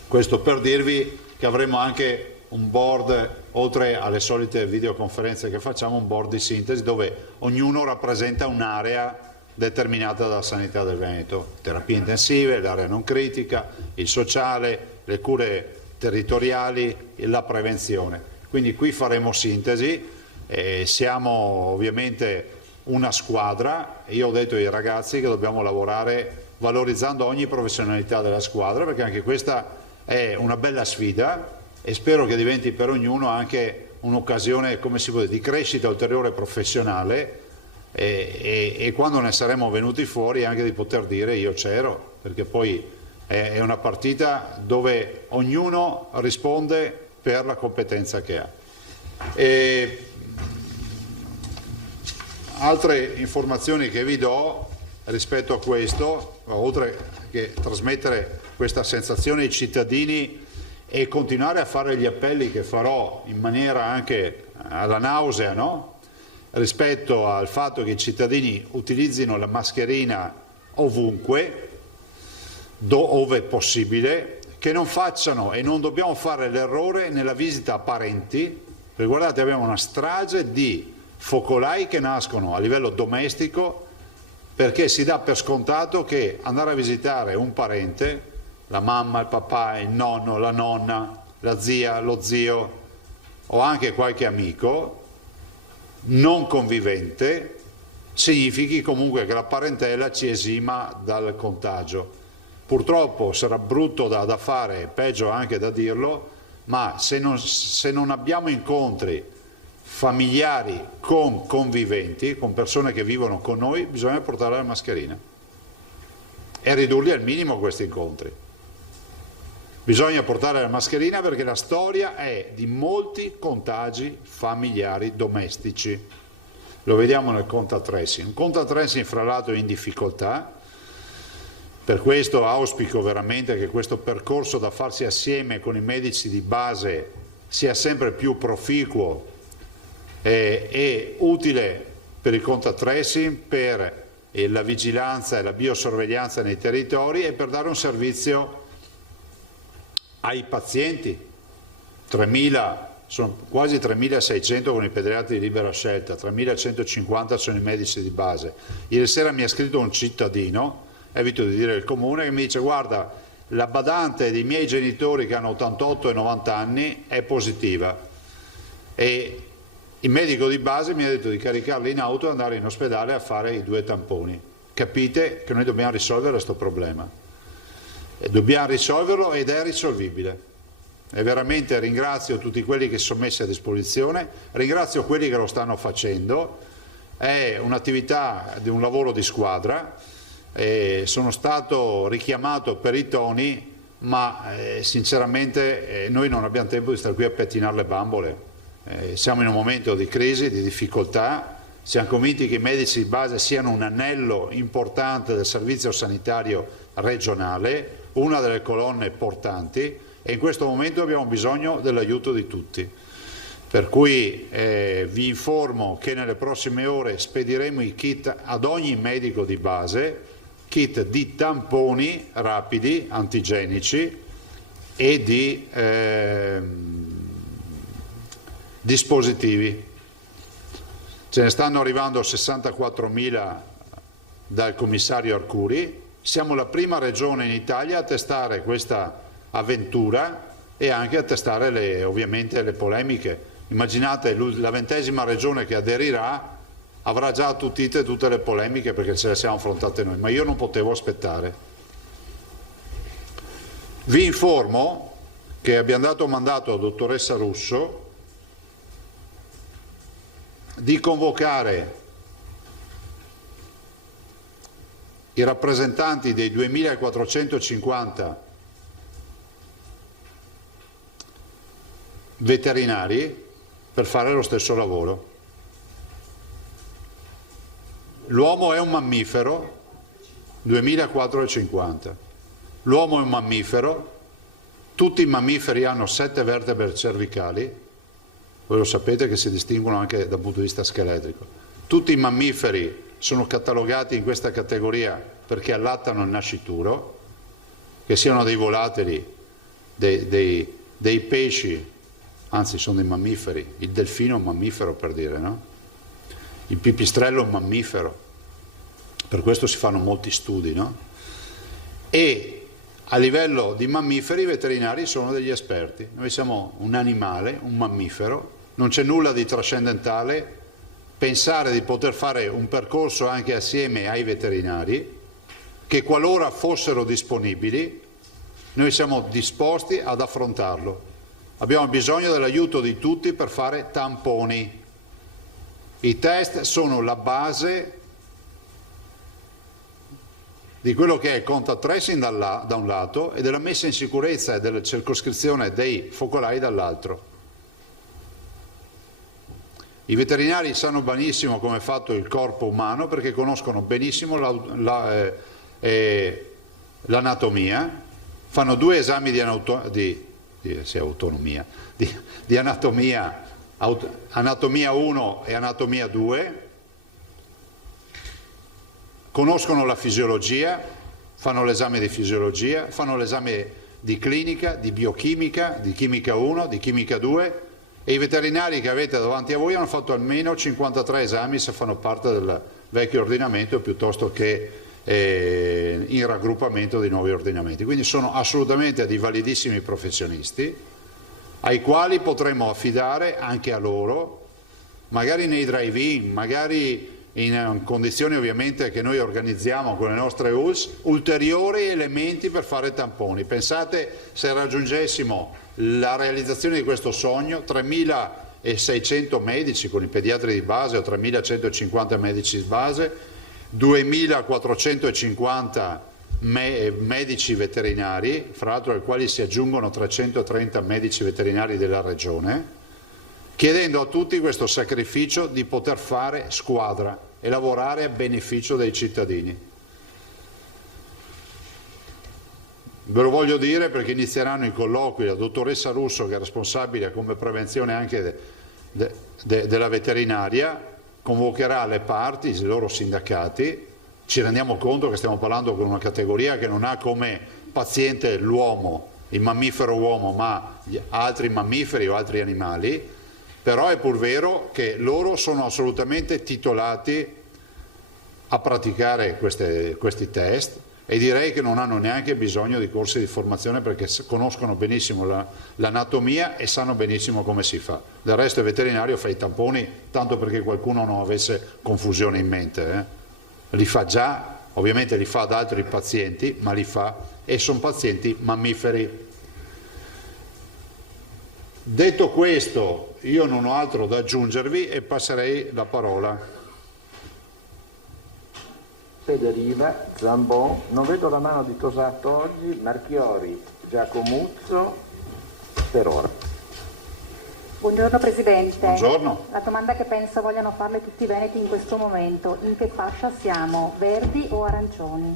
Questo per dirvi che avremo anche un board, oltre alle solite videoconferenze che facciamo, un board di sintesi dove ognuno rappresenta un'area determinata dalla sanità del Veneto: terapie intensive, l'area non critica, il sociale, le cure territoriali e la prevenzione. Quindi qui faremo sintesi, siamo ovviamente una squadra. Io ho detto ai ragazzi che dobbiamo lavorare valorizzando ogni professionalità della squadra, perché anche questa è una bella sfida e spero che diventi per ognuno anche un'occasione, come si può dire, di crescita ulteriore professionale, e quando ne saremo venuti fuori anche di poter dire io c'ero, perché poi è una partita dove ognuno risponde per la competenza che ha. Altre informazioni che vi do rispetto a questo, oltre che trasmettere questa sensazione ai cittadini e continuare a fare gli appelli che farò in maniera anche alla nausea, no? Rispetto al fatto che i cittadini utilizzino la mascherina ovunque, dove possibile, che non facciano e non dobbiamo fare l'errore nella visita a parenti, perché guardate, abbiamo una strage di focolai che nascono a livello domestico perché si dà per scontato che andare a visitare un parente, la mamma, il papà, il nonno, la nonna, la zia, lo zio o anche qualche amico non convivente, significhi comunque che la parentela ci esima dal contagio. Purtroppo sarà brutto da fare, peggio anche da dirlo, ma se non abbiamo incontri familiari con conviventi, con persone che vivono con noi, bisogna portare la mascherina e ridurli al minimo questi incontri. Bisogna portare la mascherina perché la storia è di molti contagi familiari domestici. Lo vediamo nel contact tracing. Un contact tracing fra l'altro è in difficoltà, per questo auspico veramente che questo percorso da farsi assieme con i medici di base sia sempre più proficuo e utile per il contact tracing, per la vigilanza e la biosorveglianza nei territori e per dare un servizio ai pazienti. 3.000 sono quasi 3.600 con i pediatri di libera scelta, 3.150 sono i medici di base. Ieri sera mi ha scritto un cittadino, evito di dire il comune, che mi dice: guarda, la badante dei miei genitori che hanno 88 e 90 anni è positiva e il medico di base mi ha detto di caricarli in auto e andare in ospedale a fare i 2 tamponi. Capite che noi dobbiamo risolvere questo problema. E dobbiamo risolverlo ed è risolvibile. E veramente ringrazio tutti quelli che si sono messi a disposizione, ringrazio quelli che lo stanno facendo, è un'attività di un lavoro di squadra, sono stato richiamato per i toni, ma sinceramente noi non abbiamo tempo di stare qui a pettinare le bambole, siamo in un momento di crisi, di difficoltà, siamo convinti che i medici di base siano un anello importante del servizio sanitario regionale, una delle colonne portanti, e in questo momento abbiamo bisogno dell'aiuto di tutti. Per cui vi informo che nelle prossime ore spediremo i kit ad ogni medico di base, kit di tamponi rapidi, antigenici e di dispositivi. Ce ne stanno arrivando 64.000 dal commissario Arcuri. Siamo la prima regione in Italia a testare questa avventura e anche a testare ovviamente le polemiche. Immaginate, la 20ª regione che aderirà avrà già attutite tutte le polemiche perché ce le siamo affrontate noi, ma io non potevo aspettare. Vi informo che abbiamo dato mandato alla dottoressa Russo di convocare i rappresentanti dei 2.450 veterinari per fare lo stesso lavoro. L'uomo è un mammifero, 2.450. L'uomo è un mammifero, tutti i mammiferi hanno 7 vertebre cervicali, voi lo sapete che si distinguono anche dal punto di vista scheletrico. Tutti i mammiferi sono catalogati in questa categoria perché allattano il nascituro, che siano dei volatili, dei pesci, anzi sono dei mammiferi, il delfino è un mammifero per dire, no? Il pipistrello è un mammifero, per questo si fanno molti studi, no? E a livello di mammiferi i veterinari sono degli esperti, noi siamo un animale, un mammifero, non c'è nulla di trascendentale pensare di poter fare un percorso anche assieme ai veterinari che qualora fossero disponibili noi siamo disposti ad affrontarlo. Abbiamo bisogno dell'aiuto di tutti per fare tamponi. I test sono la base di quello che è il contact tracing da un lato e della messa in sicurezza e della circoscrizione dei focolai dall'altro. I veterinari sanno benissimo come è fatto il corpo umano perché conoscono benissimo l'anatomia, fanno 2 esami di anatomia, anatomia 1 e anatomia 2, conoscono la fisiologia, fanno l'esame di fisiologia, fanno l'esame di clinica, di biochimica, di chimica 1, di chimica 2 e i veterinari che avete davanti a voi hanno fatto almeno 53 esami se fanno parte del vecchio ordinamento piuttosto che in raggruppamento di nuovi ordinamenti. Quindi sono assolutamente dei validissimi professionisti ai quali potremmo affidare anche a loro, magari nei drive-in, magari in condizioni ovviamente che noi organizziamo con le nostre ULS, ulteriori elementi per fare tamponi. Pensate se raggiungessimo la realizzazione di questo sogno, 3.600 medici con i pediatri di base o 3.150 medici di base, 2.450 medici veterinari, fra l'altro ai quali si aggiungono 330 medici veterinari della regione, chiedendo a tutti questo sacrificio di poter fare squadra e lavorare a beneficio dei cittadini. Ve lo voglio dire perché inizieranno i colloqui, la dottoressa Russo che è responsabile come prevenzione anche della veterinaria, convocherà le parti, i loro sindacati, ci rendiamo conto che stiamo parlando con una categoria che non ha come paziente l'uomo, il mammifero uomo, ma altri mammiferi o altri animali, però è pur vero che loro sono assolutamente titolati a praticare questi test, e direi che non hanno neanche bisogno di corsi di formazione, perché conoscono benissimo l'anatomia e sanno benissimo come si fa. Del resto il veterinario fa i tamponi tanto perché qualcuno non avesse confusione in mente, li fa già, ovviamente li fa ad altri pazienti, ma li fa, e sono pazienti mammiferi. Detto questo, io non ho altro da aggiungervi e passerei la parola. Federiva, Zambon, non vedo la mano di Tosato oggi, Marchiori, Giacomuzzo, per ora. Buongiorno Presidente. Buongiorno. La domanda che penso vogliano farle tutti i veneti in questo momento: in che fascia siamo, verdi o arancioni?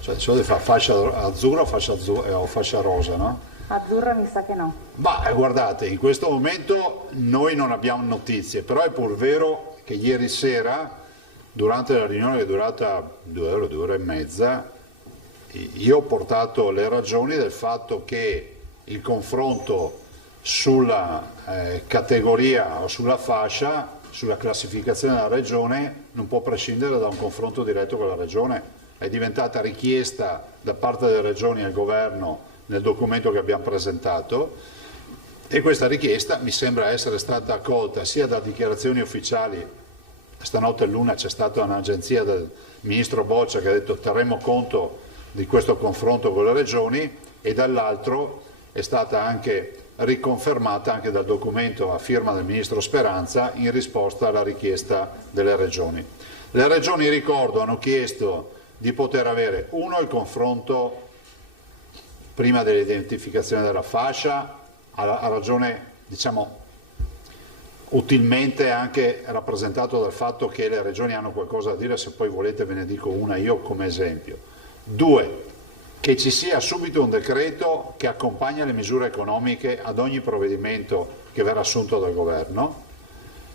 Cioè, fa fascia azzurra o fascia rosa, no? Azzurra mi sa che no. Ma guardate, in questo momento noi non abbiamo notizie, però è pur vero che ieri sera, durante la riunione che è durata 2 ore e mezza, io ho portato le ragioni del fatto che il confronto sulla categoria o sulla fascia, sulla classificazione della regione, non può prescindere da un confronto diretto con la regione. È diventata richiesta da parte delle regioni al governo nel documento che abbiamo presentato, e questa richiesta mi sembra essere stata accolta sia da dichiarazioni ufficiali. Stanotte all'una c'è stata un'agenzia del ministro Boccia che ha detto terremo conto di questo confronto con le regioni, e dall'altro è stata anche riconfermata anche dal documento a firma del ministro Speranza in risposta alla richiesta delle regioni. Le regioni, ricordo, hanno chiesto di poter avere il confronto prima dell'identificazione della fascia, ha ragione, diciamo, utilmente anche rappresentato dal fatto che le regioni hanno qualcosa da dire, se poi volete ve ne dico una io come esempio. 2, che ci sia subito un decreto che accompagna le misure economiche ad ogni provvedimento che verrà assunto dal governo.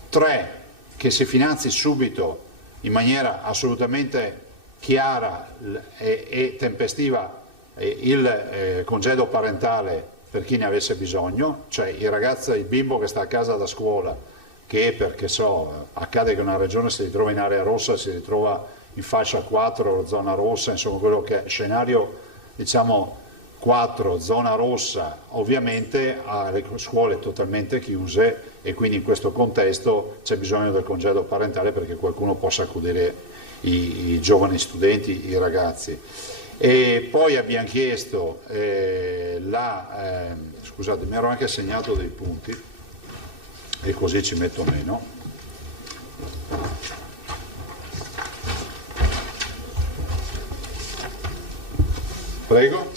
3, che si finanzi subito in maniera assolutamente chiara e tempestiva il congedo parentale per chi ne avesse bisogno, cioè il bimbo che sta a casa da scuola, che perché accade che una regione si ritrova in area rossa, si ritrova in fascia 4, zona rossa, insomma quello che è scenario, diciamo 4, zona rossa, ovviamente ha le scuole totalmente chiuse, e quindi in questo contesto c'è bisogno del congedo parentale perché qualcuno possa accudire i giovani studenti, i ragazzi. E poi abbiamo chiesto scusate, mi ero anche segnato dei punti e così ci metto meno. Prego.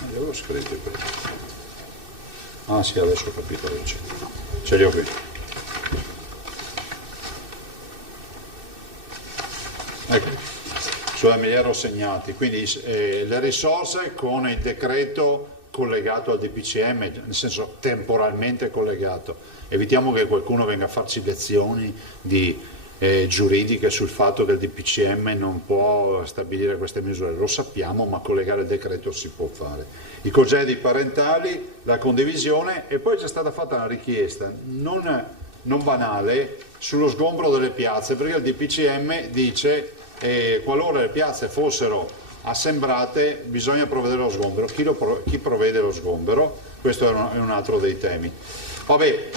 L'avevo scritto qui. Ah sì, adesso ho capito dove c'è. Ce li ho qui. Ecco, me li ero segnati, quindi le risorse con il decreto collegato al DPCM, nel senso temporalmente collegato. Evitiamo che qualcuno venga a farci lezioni giuridiche sul fatto che il DPCM non può stabilire queste misure, lo sappiamo, ma collegare il decreto si può fare. I congedi parentali, la condivisione, e poi c'è stata fatta una richiesta non banale sullo sgombro delle piazze, perché il DPCM dice qualora le piazze fossero assembrate bisogna provvedere allo sgombero. Chi provvede allo sgombero? Questo è un altro dei temi. Vabbè,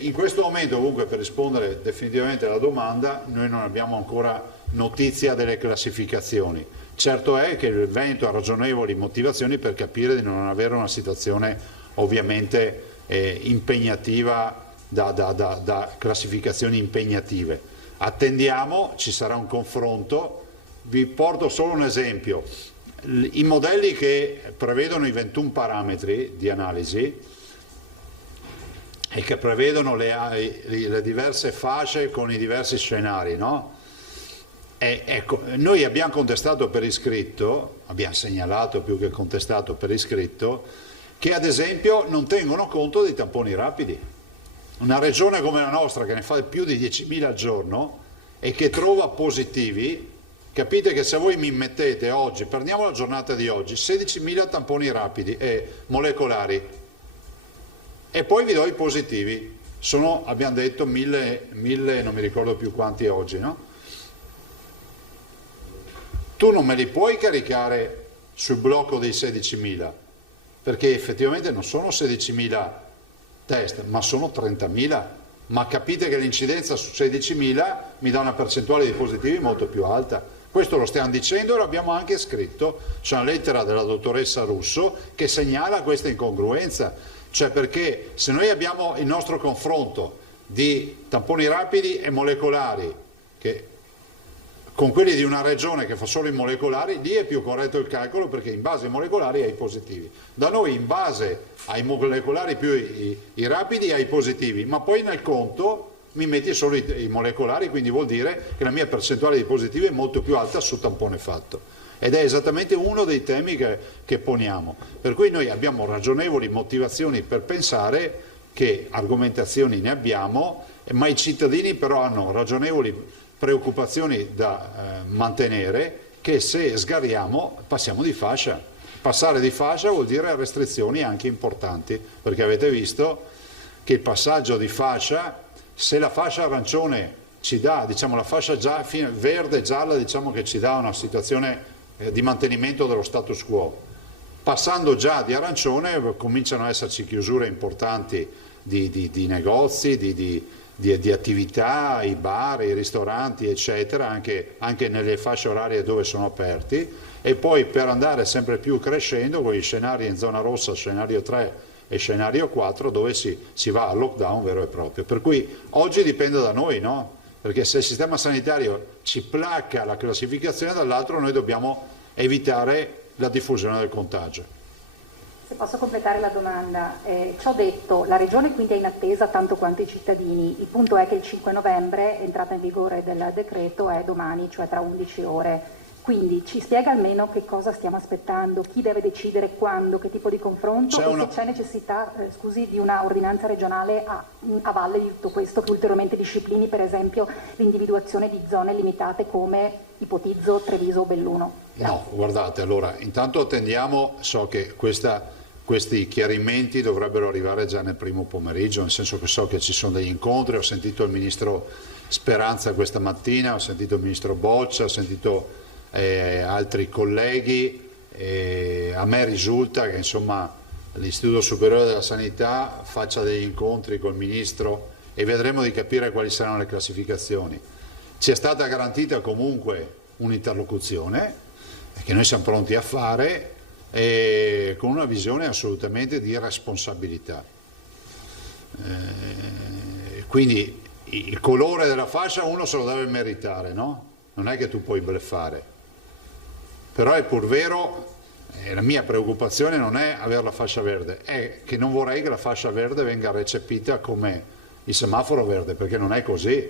in questo momento comunque, per rispondere definitivamente alla domanda, noi non abbiamo ancora notizia delle classificazioni. Certo è che il Veneto ha ragionevoli motivazioni per capire di non avere una situazione ovviamente impegnativa da classificazioni impegnative. Attendiamo, ci sarà un confronto. Vi porto solo un esempio: i modelli che prevedono i 21 parametri di analisi e che prevedono le diverse fasce con i diversi scenari, no? Ecco, noi abbiamo contestato per iscritto, abbiamo segnalato più che contestato per iscritto, che ad esempio non tengono conto dei tamponi rapidi. Una regione come la nostra, che ne fa più di 10.000 al giorno e che trova positivi, capite che se voi mi mettete oggi, prendiamo la giornata di oggi, 16.000 tamponi rapidi e molecolari e poi vi do i positivi, sono, abbiamo detto, 1.000, non mi ricordo più quanti oggi, no? Tu non me li puoi caricare sul blocco dei 16.000, perché effettivamente non sono 16.000 test, ma sono 30.000. Ma capite che l'incidenza su 16.000 mi dà una percentuale di positivi molto più alta. Questo lo stiamo dicendo e l'abbiamo anche scritto. C'è una lettera della dottoressa Russo che segnala questa incongruenza. Cioè, perché se noi abbiamo il nostro confronto di tamponi rapidi e molecolari che con quelli di una regione che fa solo i molecolari, lì è più corretto il calcolo perché in base ai molecolari hai i positivi. Da noi in base ai molecolari più i rapidi hai i positivi, ma poi nel conto mi metti solo i molecolari, quindi vuol dire che la mia percentuale di positivi è molto più alta su tampone fatto. Ed è esattamente uno dei temi che poniamo. Per cui noi abbiamo ragionevoli motivazioni per pensare che argomentazioni ne abbiamo, ma i cittadini però hanno ragionevoli preoccupazioni da mantenere, che se sgarriamo passiamo di fascia. Passare di fascia vuol dire restrizioni anche importanti, perché avete visto che il passaggio di fascia, se la fascia arancione ci dà, diciamo la fascia verde e gialla, diciamo che ci dà una situazione di mantenimento dello status quo, passando già di arancione cominciano ad esserci chiusure importanti di negozi, di attività, i bar, i ristoranti eccetera, anche nelle fasce orarie dove sono aperti, e poi per andare sempre più crescendo con gli scenari in zona rossa, scenario 3 e scenario 4, dove si va al lockdown vero e proprio. Per cui oggi dipende da noi, no? Perché se il sistema sanitario ci placca la classificazione, dall'altro noi dobbiamo evitare la diffusione del contagio. Se posso completare la domanda, ciò detto, la Regione quindi è in attesa tanto quanto i cittadini. Il punto è che il 5 novembre, entrata in vigore del decreto, è domani, cioè tra 11 ore. Quindi ci spiega almeno che cosa stiamo aspettando, chi deve decidere quando, che tipo di confronto e se c'è necessità di una ordinanza regionale a valle di tutto questo che ulteriormente disciplini per esempio l'individuazione di zone limitate come ipotizzo Treviso o Belluno. Grazie. No, guardate, allora intanto attendiamo, so che questi chiarimenti dovrebbero arrivare già nel primo pomeriggio, nel senso che so che ci sono degli incontri, ho sentito il Ministro Speranza questa mattina, ho sentito il Ministro Boccia, ho sentito altri colleghi, a me risulta che insomma l'Istituto Superiore della Sanità faccia degli incontri col Ministro e vedremo di capire quali saranno le classificazioni. Ci è stata garantita comunque un'interlocuzione che noi siamo pronti a fare e con una visione assolutamente di responsabilità. Quindi il colore della fascia uno se lo deve meritare, no? Non è che tu puoi bluffare. Però è pur vero, la mia preoccupazione non è avere la fascia verde, è che non vorrei che la fascia verde venga recepita come il semaforo verde, perché non è così.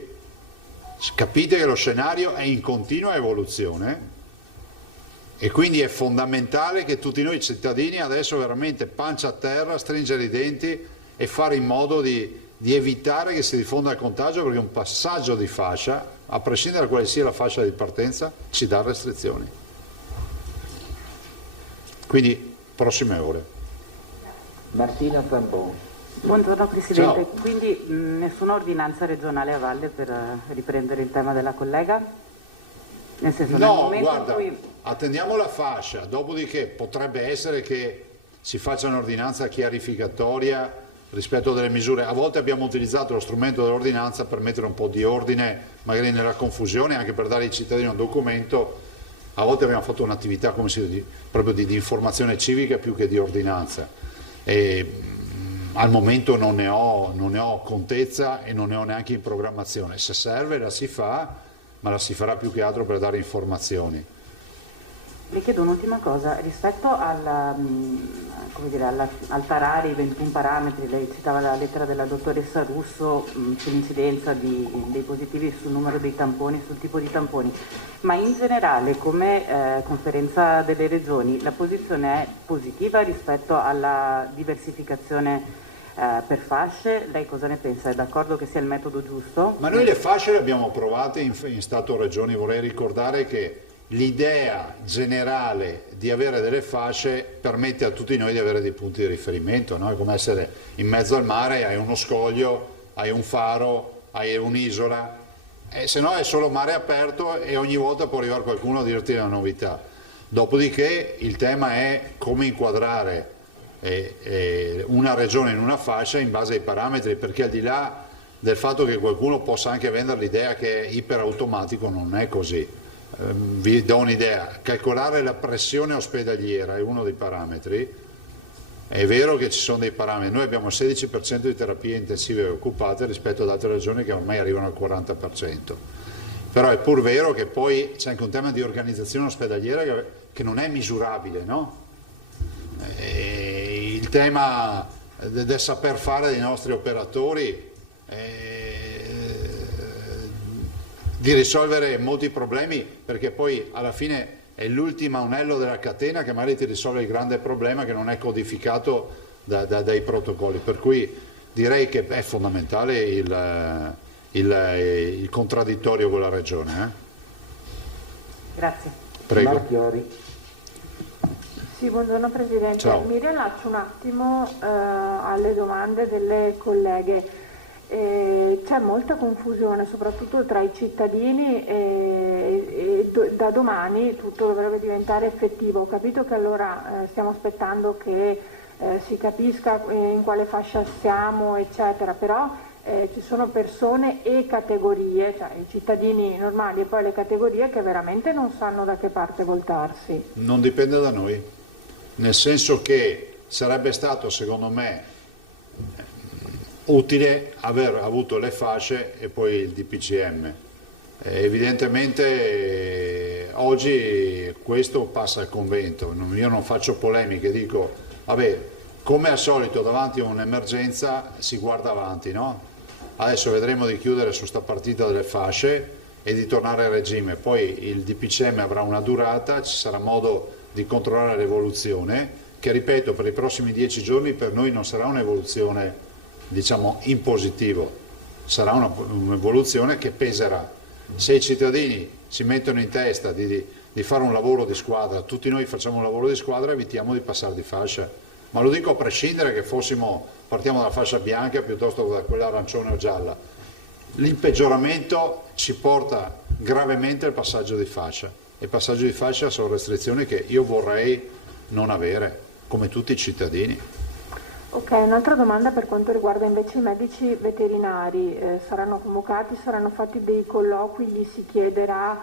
Capite che lo scenario è in continua evoluzione e quindi è fondamentale che tutti noi cittadini adesso veramente pancia a terra, stringere i denti e fare in modo di evitare che si diffonda il contagio, perché un passaggio di fascia, a prescindere da quale sia la fascia di partenza, ci dà restrizioni. Quindi prossime ore. Martina Zambon. Buongiorno Presidente, Ciao. quindi nessuna ordinanza regionale a valle per riprendere il tema della collega? Nel senso, nel No, momento guarda, in cui... attendiamo la fascia, dopodiché potrebbe essere che si faccia un'ordinanza chiarificatoria rispetto a delle misure. A volte abbiamo utilizzato lo strumento dell'ordinanza per mettere un po' di ordine magari nella confusione, anche per dare ai cittadini un documento. A volte abbiamo fatto un'attività come si dice, proprio di informazione civica più che di ordinanza. Al momento non ne ho contezza e non ne ho neanche in programmazione. Se serve la si fa, ma la si farà più che altro per dare informazioni. Le chiedo un'ultima cosa, rispetto al tarare i 21 parametri, lei citava la lettera della dottoressa Russo sull'incidenza dei positivi sul numero dei tamponi, sul tipo di tamponi, ma in generale come conferenza delle regioni la posizione è positiva rispetto alla diversificazione per fasce? Lei cosa ne pensa? È d'accordo che sia il metodo giusto? Ma noi le fasce le abbiamo approvate in Stato-Regioni. Vorrei ricordare che l'idea generale di avere delle fasce permette a tutti noi di avere dei punti di riferimento, no? È come essere in mezzo al mare, hai uno scoglio, hai un faro, hai un'isola, se no è solo mare aperto e ogni volta può arrivare qualcuno a dirti la novità. Dopodiché il tema è come inquadrare una regione in una fascia in base ai parametri, perché al di là del fatto che qualcuno possa anche vendere l'idea che è iperautomatico, non è così. Vi do un'idea: calcolare la pressione ospedaliera è uno dei parametri. È vero che ci sono dei parametri, noi abbiamo il 16% di terapie intensive occupate rispetto ad altre regioni che ormai arrivano al 40%, però è pur vero che poi c'è anche un tema di organizzazione ospedaliera che non è misurabile, no? Il tema del saper fare dei nostri operatori, di risolvere molti problemi, perché poi alla fine è l'ultimo anello della catena che magari ti risolve il grande problema che non è codificato dai protocolli, per cui direi che è fondamentale il contraddittorio con la regione. Grazie. Prego. Marchiori. Sì, buongiorno Presidente. Ciao. Mi riallaccio un attimo alle domande delle colleghe. C'è molta confusione soprattutto tra i cittadini e da domani tutto dovrebbe diventare effettivo. Ho capito che allora stiamo aspettando che si capisca in quale fascia siamo, eccetera, però ci sono persone e categorie, cioè i cittadini normali e poi le categorie che veramente non sanno da che parte voltarsi. Non dipende da noi, nel senso che sarebbe stato, secondo me, utile aver avuto le fasce e poi il DPCM. Evidentemente oggi questo passa al convento, io non faccio polemiche, dico vabbè, come al solito davanti a un'emergenza si guarda avanti, no? Adesso vedremo di chiudere su sta partita delle fasce e di tornare al regime, poi il DPCM avrà una durata, ci sarà modo di controllare l'evoluzione, che ripeto per i prossimi 10 giorni per noi non sarà un'evoluzione diciamo in positivo, sarà un'evoluzione che peserà. Se i cittadini si mettono in testa di fare un lavoro di squadra, tutti noi facciamo un lavoro di squadra, evitiamo di passare di fascia, ma lo dico a prescindere che partiamo dalla fascia bianca piuttosto che da quella arancione o gialla. Il peggioramento ci porta gravemente al passaggio di fascia, e il passaggio di fascia sono restrizioni che io vorrei non avere, come tutti i cittadini. Ok, un'altra domanda per quanto riguarda invece i medici veterinari, saranno convocati, saranno fatti dei colloqui, gli si chiederà...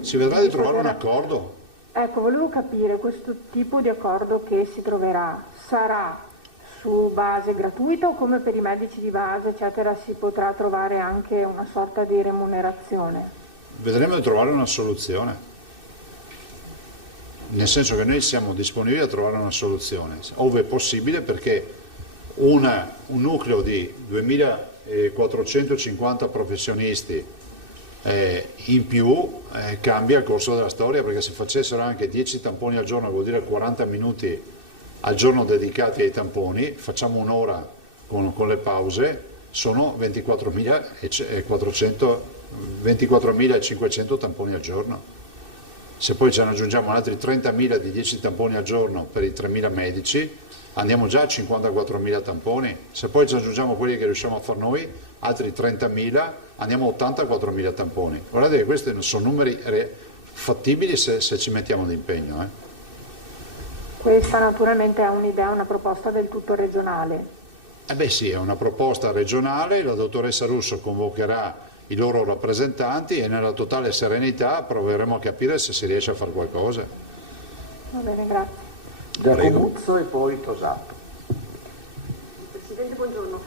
si vedrà di trovare un accordo. Ecco, volevo capire, questo tipo di accordo che si troverà sarà su base gratuita o come per i medici di base, eccetera, si potrà trovare anche una sorta di remunerazione? Vedremo di trovare una soluzione. Nel senso che noi siamo disponibili a trovare una soluzione, ove è possibile, perché un nucleo di 2450 professionisti in più cambia il corso della storia, perché se facessero anche 10 tamponi al giorno, vuol dire 40 minuti al giorno dedicati ai tamponi, facciamo un'ora con le pause, sono 24.500 tamponi al giorno. Se poi ce ne aggiungiamo altri 30.000 di 10 tamponi al giorno per i 3.000 medici, andiamo già a 54.000 tamponi. Se poi ci aggiungiamo quelli che riusciamo a far noi, altri 30.000, andiamo a 84.000 tamponi. Guardate che questi sono numeri fattibili se ci mettiamo d'impegno. Questa naturalmente è un'idea, una proposta del tutto regionale. Beh sì, è una proposta regionale, la dottoressa Russo convocherà i loro rappresentanti e nella totale serenità proveremo a capire se si riesce a fare qualcosa. Va bene, grazie. Giacomuzzo e poi Tosato. Presidente, buongiorno.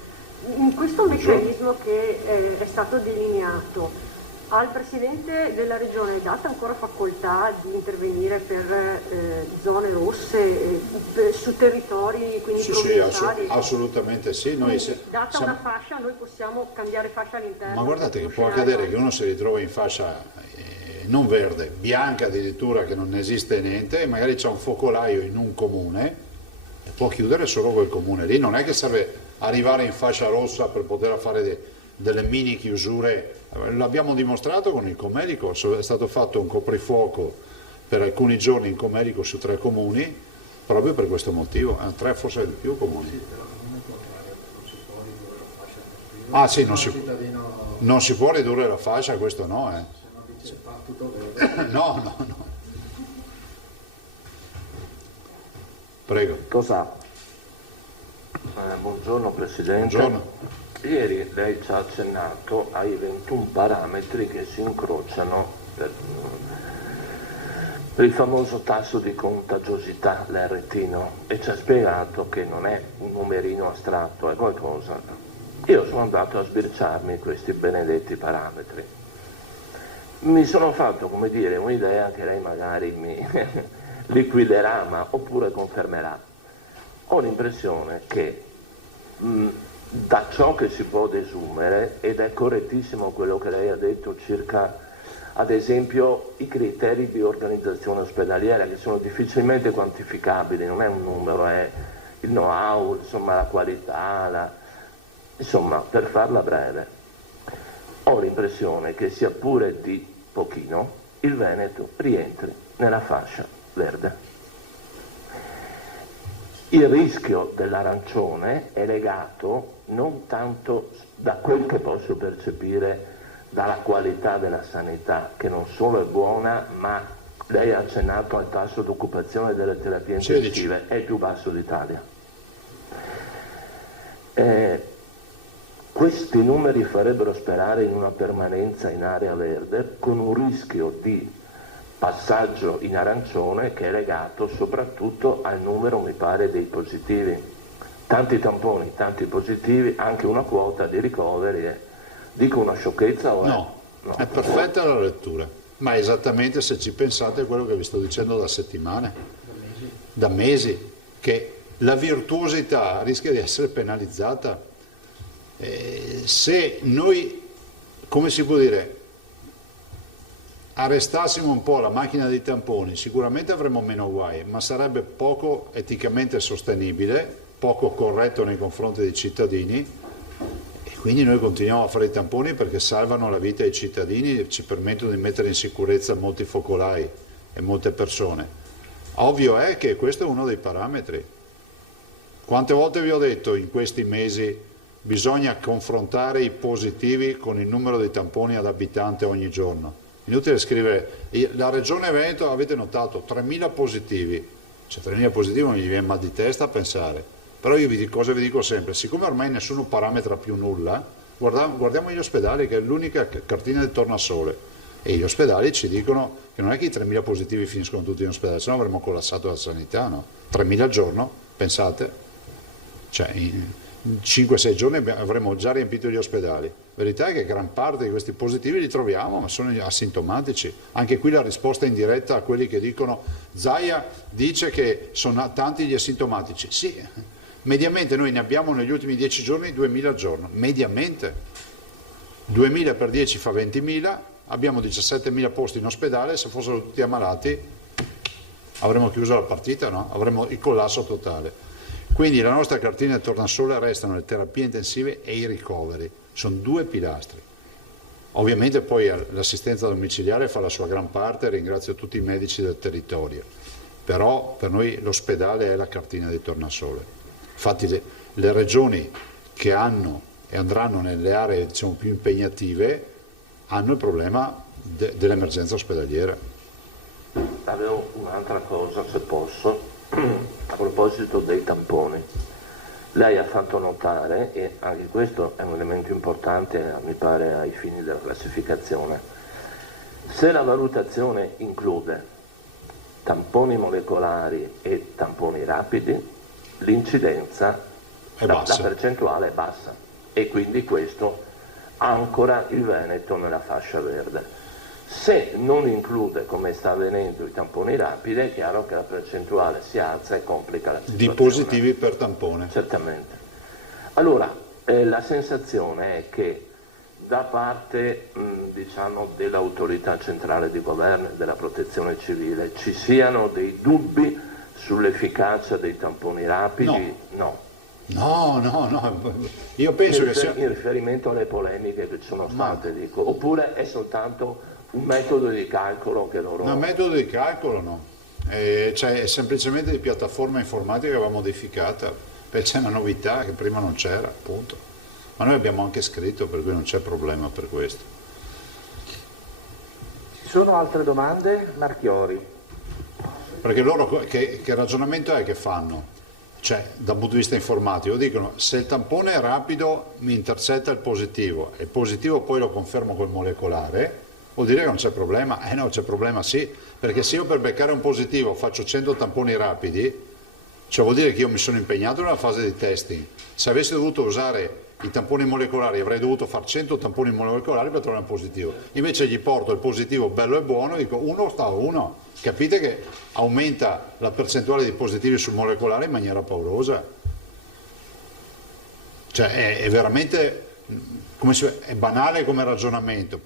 In questo meccanismo che è stato delineato, al Presidente della Regione è data ancora facoltà di intervenire per zone rosse, su territori quindi provinciali? Sì, assolutamente sì. Noi data una fascia noi possiamo cambiare fascia all'interno? Ma guardate che può accadere che uno si ritrova in fascia non verde, bianca addirittura, che non esiste niente, e magari c'è un focolaio in un comune e può chiudere solo quel comune lì. Non è che serve arrivare in fascia rossa per poter fare delle mini chiusure. L'abbiamo dimostrato con il Comelico, è stato fatto un coprifuoco per alcuni giorni in Comelico su 3 comuni, proprio per questo motivo, 3 forse di più comuni. Ah sì, non si può ridurre la fascia, questo no. No. Prego. Cosa? Buongiorno Presidente. Buongiorno. Ieri lei ci ha accennato ai 21 parametri che si incrociano per il famoso tasso di contagiosità, l'RT, e ci ha spiegato che non è un numerino astratto, è qualcosa. Io sono andato a sbirciarmi questi benedetti parametri. Mi sono fatto, come dire, un'idea che lei magari mi liquiderà, oppure confermerà. Ho l'impressione che da ciò che si può desumere, ed è correttissimo quello che lei ha detto circa, ad esempio, i criteri di organizzazione ospedaliera, che sono difficilmente quantificabili, non è un numero, è il know-how, insomma, la qualità, insomma, per farla breve, ho l'impressione che sia pure di pochino il Veneto rientri nella fascia verde. Il rischio dell'arancione è legato non tanto, da quel che posso percepire, dalla qualità della sanità, che non solo è buona, ma lei ha accennato al tasso di occupazione delle terapie intensive, è il più basso d'Italia. Questi numeri farebbero sperare in una permanenza in area verde, con un rischio di passaggio in arancione che è legato soprattutto al numero, mi pare, dei positivi. Tanti tamponi, tanti positivi, anche una quota di ricoveri. Dico una sciocchezza o no, è perfetta la lettura, ma esattamente, se ci pensate, è quello che vi sto dicendo da settimane, da mesi, che la virtuosità rischia di essere penalizzata. Se noi, come si può dire, arrestassimo un po' la macchina dei tamponi, sicuramente avremmo meno guai, ma sarebbe poco eticamente sostenibile, poco corretto nei confronti dei cittadini, e quindi noi continuiamo a fare i tamponi perché salvano la vita ai cittadini e ci permettono di mettere in sicurezza molti focolai e molte persone. Ovvio è che questo è uno dei parametri. Quante volte vi ho detto in questi mesi bisogna confrontare i positivi con il numero di tamponi ad abitante ogni giorno. Inutile scrivere, la regione Veneto, avete notato, 3.000 positivi, cioè 3.000 positivi non gli viene mal di testa a pensare, però io vi dico sempre, siccome ormai nessuno parametra più nulla, guardiamo gli ospedali, che è l'unica cartina del tornasole, e gli ospedali ci dicono che non è che i 3.000 positivi finiscono tutti in ospedale, se no avremmo collassato la sanità, no? 3.000 al giorno, pensate, cioè in 5-6 giorni avremmo già riempito gli ospedali. La verità è che gran parte di questi positivi li troviamo, ma sono asintomatici. Anche qui la risposta indiretta a quelli che dicono Zaia dice che sono tanti gli asintomatici. Sì, mediamente noi ne abbiamo negli ultimi 10 giorni 2.000 al giorno, mediamente. 2.000 per 10 fa 20.000, abbiamo 17.000 posti in ospedale, se fossero tutti ammalati avremmo chiuso la partita, no? Avremmo il collasso totale. Quindi la nostra cartina del tornasole restano le terapie intensive e i ricoveri. Sono 2 pilastri. Ovviamente poi l'assistenza domiciliare fa la sua gran parte, ringrazio tutti i medici del territorio, però per noi l'ospedale è la cartina di tornasole. Infatti le regioni che hanno e andranno nelle aree, diciamo, più impegnative hanno il problema dell'emergenza ospedaliera. Avevo un'altra cosa, se posso, a proposito dei tamponi. Lei ha fatto notare, e anche questo è un elemento importante, mi pare, ai fini della classificazione, se la valutazione include tamponi molecolari e tamponi rapidi, l'incidenza, la percentuale è bassa, e quindi questo ancora il Veneto nella fascia verde. Se non include, come sta avvenendo, i tamponi rapidi, è chiaro che la percentuale si alza e complica la situazione. Di positivi per tampone. Certamente. Allora, la sensazione è che da parte diciamo, dell'autorità centrale di governo e della protezione civile ci siano dei dubbi sull'efficacia dei tamponi rapidi? No. No, io penso che sia... In riferimento alle polemiche che ci sono state, dico, oppure è soltanto un metodo di calcolo che loro... No, metodo di calcolo no, cioè è semplicemente di piattaforma informatica che va modificata, perché c'è una novità che prima non c'era, appunto. Ma noi abbiamo anche scritto, per cui non c'è problema per questo. Ci sono altre domande? Marchiori. Perché loro che ragionamento è che fanno? Cioè, dal punto di vista informatico, dicono se il tampone è rapido mi intercetta il positivo e il positivo poi lo confermo col molecolare, vuol dire che non c'è problema? No, c'è problema sì, perché se io per beccare un positivo faccio 100 tamponi rapidi, cioè vuol dire che io mi sono impegnato nella fase di testing. Se avessi dovuto usare i tamponi molecolari avrei dovuto fare 100 tamponi molecolari per trovare un positivo. Invece gli porto il positivo bello e buono, dico uno sta a uno. Capite che aumenta la percentuale di positivi sul molecolare in maniera paurosa. Cioè è veramente, è banale come ragionamento.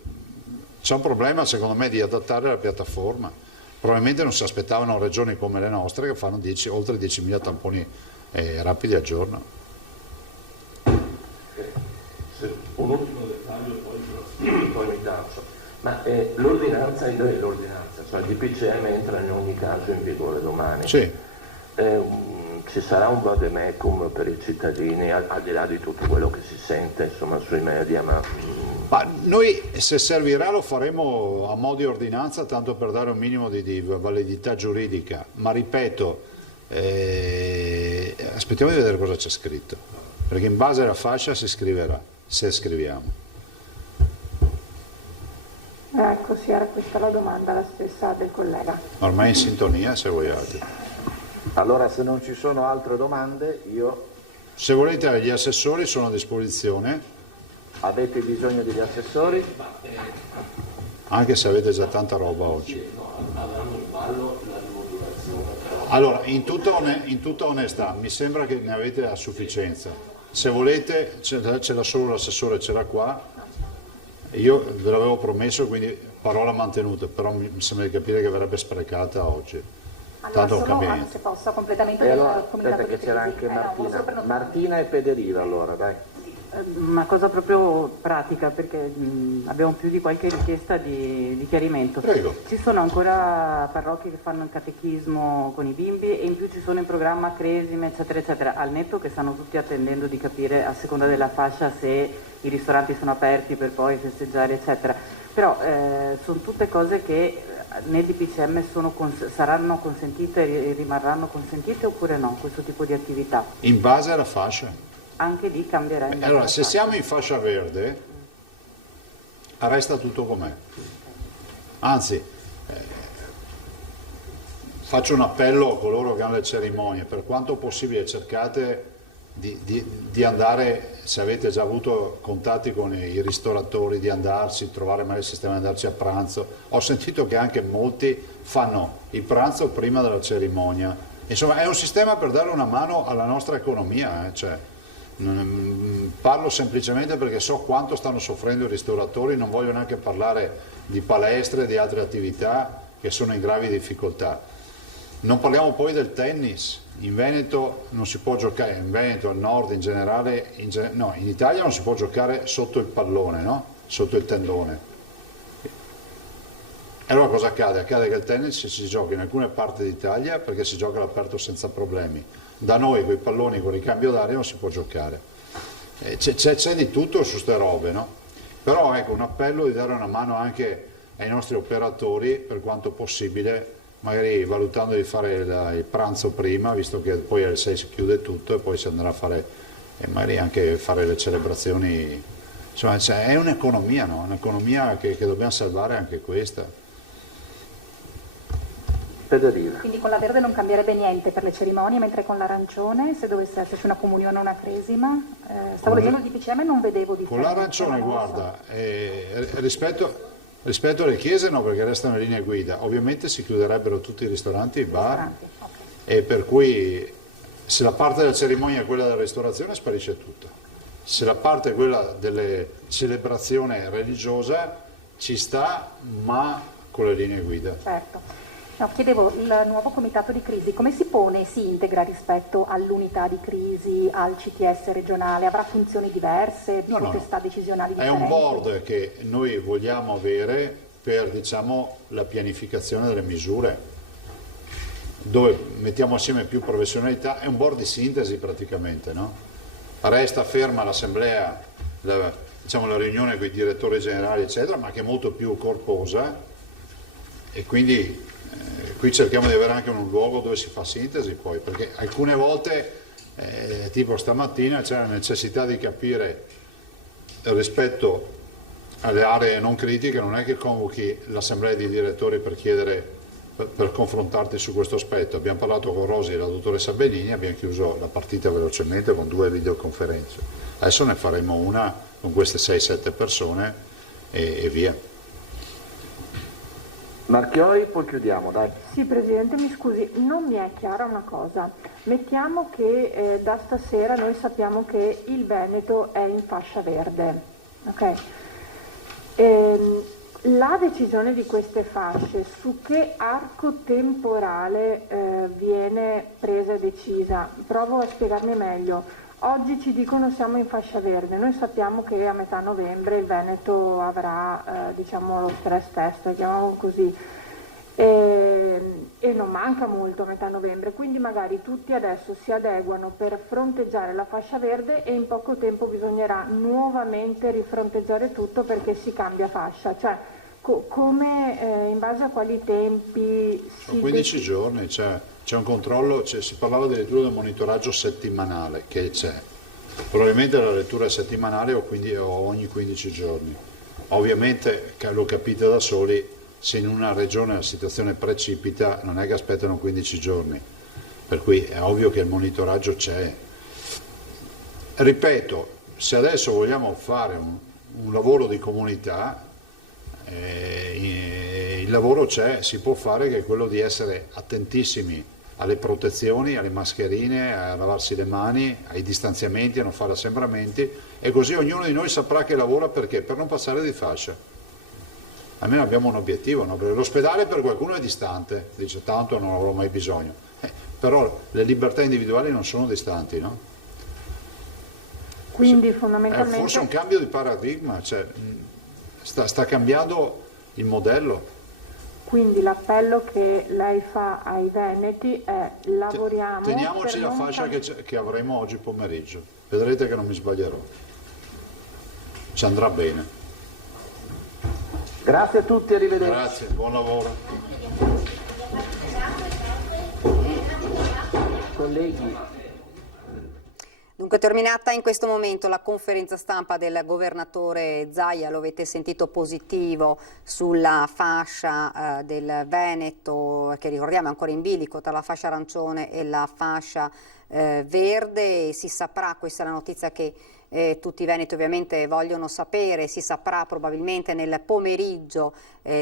C'è un problema secondo me di adattare la piattaforma. Probabilmente non si aspettavano regioni come le nostre che fanno oltre 10.000 tamponi rapidi al giorno. Un ultimo dettaglio poi mi taccio. Ma l'ordinanza, cioè il DPCM entra in ogni caso in vigore domani. Sì. Ci sarà un vademecum per i cittadini, al di là di tutto quello che si sente insomma sui media, ma noi se servirà lo faremo a mo' di ordinanza, tanto per dare un minimo di validità giuridica, ma ripeto, aspettiamo di vedere cosa c'è scritto, perché in base alla fascia si scriverà, se scriviamo. Ecco, sì, era questa la domanda, la stessa del collega. Ormai in sintonia, se vogliate. Allora, se non ci sono altre domande, io... Se volete, gli assessori sono a disposizione. Avete bisogno degli assessori? Anche se avete già tanta roba oggi. Allora, in tutta onestà, mi sembra che ne avete a sufficienza. Se volete, c'era solo l'assessore, c'era qua. Io ve l'avevo promesso, quindi parola mantenuta, però mi sembra di capire che verrebbe sprecata oggi. Allora, Tanto solo se posso, completamento e del allora, comunicato aspetta che c'era anche Martina. no, Martina e Pederiva, allora, dai. Una cosa proprio pratica, perché abbiamo più di qualche richiesta di chiarimento. Prego. Ci sono ancora parrocchie che fanno il catechismo con i bimbi e in più ci sono in programma cresime, eccetera, eccetera, al netto che stanno tutti attendendo di capire a seconda della fascia se i ristoranti sono aperti per poi festeggiare, eccetera. Però sono tutte cose che nel DPCM saranno consentite e rimarranno consentite oppure no, questo tipo di attività? In base alla fascia. Anche lì cambierebbe. Allora, se siamo in fascia verde, resta tutto com'è. Anzi, faccio un appello a coloro che hanno le cerimonie, per quanto possibile cercate di andare, se avete già avuto contatti con i ristoratori, di andarci, trovare magari il sistema di andarci a pranzo. Ho sentito che anche molti fanno il pranzo prima della cerimonia. Insomma, è un sistema per dare una mano alla nostra economia, cioè, parlo semplicemente perché so quanto stanno soffrendo i ristoratori, non voglio neanche parlare di palestre e di altre attività che sono in gravi difficoltà. Non parliamo poi del tennis. In Veneto non si può giocare, in Veneto, al nord in generale, no, in Italia non si può giocare sotto il pallone, no? Sotto il tendone. E allora cosa accade? Accade che il tennis si gioca in alcune parti d'Italia perché si gioca all'aperto senza problemi. Da noi con i palloni con ricambio d'aria non si può giocare. C'è di tutto su ste robe, no? Però ecco, un appello di dare una mano anche ai nostri operatori per quanto possibile, magari valutando di fare il pranzo prima, visto che poi alle 6 si chiude tutto e poi si andrà a fare, e magari anche fare le celebrazioni. Insomma, è un'economia, no? Un'economia che dobbiamo salvare anche questa. Pederiva. Quindi con la verde non cambierebbe niente per le cerimonie, mentre con l'arancione, se dovesse esserci una comunione o una cresima, stavo leggendo il DPCM e non vedevo differenza. Con l'arancione, guarda, rispetto alle chiese no, perché restano le linee guida, ovviamente si chiuderebbero tutti i ristoranti, i bar, okay. E per cui se la parte della cerimonia è quella della ristorazione sparisce tutta, se la parte è quella della celebrazione religiosa ci sta, ma con le linee guida. Certo. No, chiedevo, il nuovo comitato di crisi come si pone e si integra rispetto all'unità di crisi, al CTS regionale? Avrà funzioni diverse, potestà decisionali differenti? È un board che noi vogliamo avere per, diciamo, la pianificazione delle misure, dove mettiamo assieme più professionalità. È un board di sintesi praticamente, no? Resta ferma l'assemblea, diciamo, la riunione con i direttori generali eccetera, ma che è molto più corposa, e quindi qui cerchiamo di avere anche un luogo dove si fa sintesi poi, perché alcune volte tipo stamattina c'è la necessità di capire rispetto alle aree non critiche. Non è che convochi l'assemblea di direttori per chiedere, per confrontarti su questo aspetto. Abbiamo parlato con Rosi e la dottoressa Benigni, abbiamo chiuso la partita velocemente con 2 videoconferenze. Adesso ne faremo una con queste 6-7 persone e via. Marchiori, poi chiudiamo, dai. Sì, Presidente, mi scusi, non mi è chiara una cosa. Mettiamo che da stasera noi sappiamo che il Veneto è in fascia verde, ok? La decisione di queste fasce su che arco temporale viene presa e decisa? Provo a spiegarmi meglio. Oggi ci dicono siamo in fascia verde, noi sappiamo che a metà novembre il Veneto avrà diciamo lo stress test, chiamiamolo così, e non manca molto a metà novembre, quindi magari tutti adesso si adeguano per fronteggiare la fascia verde e in poco tempo bisognerà nuovamente rifronteggiare tutto perché si cambia fascia, cioè come in base a quali tempi si... 15 giorni, c'è un controllo, si parlava addirittura del monitoraggio settimanale che c'è, probabilmente la lettura è settimanale o ogni 15 giorni. Ovviamente lo capite da soli, se in una regione la situazione precipita non è che aspettano 15 giorni, per cui è ovvio che il monitoraggio c'è. Ripeto, se adesso vogliamo fare un lavoro di comunità, il lavoro c'è, si può fare, che è quello di essere attentissimi alle protezioni, alle mascherine, a lavarsi le mani, ai distanziamenti, a non fare assembramenti, e così ognuno di noi saprà che lavora perché? Per non passare di fascia. Almeno abbiamo un obiettivo, no? Perché l'ospedale per qualcuno è distante, dice tanto non avrò mai bisogno, però le libertà individuali non sono distanti, no? Quindi fondamentalmente... È forse un cambio di paradigma, cioè, sta cambiando il modello. Quindi l'appello che lei fa ai veneti è lavoriamo... Teniamoci la fascia che avremo oggi pomeriggio, vedrete che non mi sbaglierò, ci andrà bene. Grazie a tutti, arrivederci. Grazie, buon lavoro. Colleghi. Dunque è terminata in questo momento la conferenza stampa del governatore Zaia, lo avete sentito, positivo sulla fascia del Veneto, che ricordiamo è ancora in bilico tra la fascia arancione e la fascia verde. Si saprà, questa è la notizia che tutti i veneti ovviamente vogliono sapere, si saprà probabilmente nel pomeriggio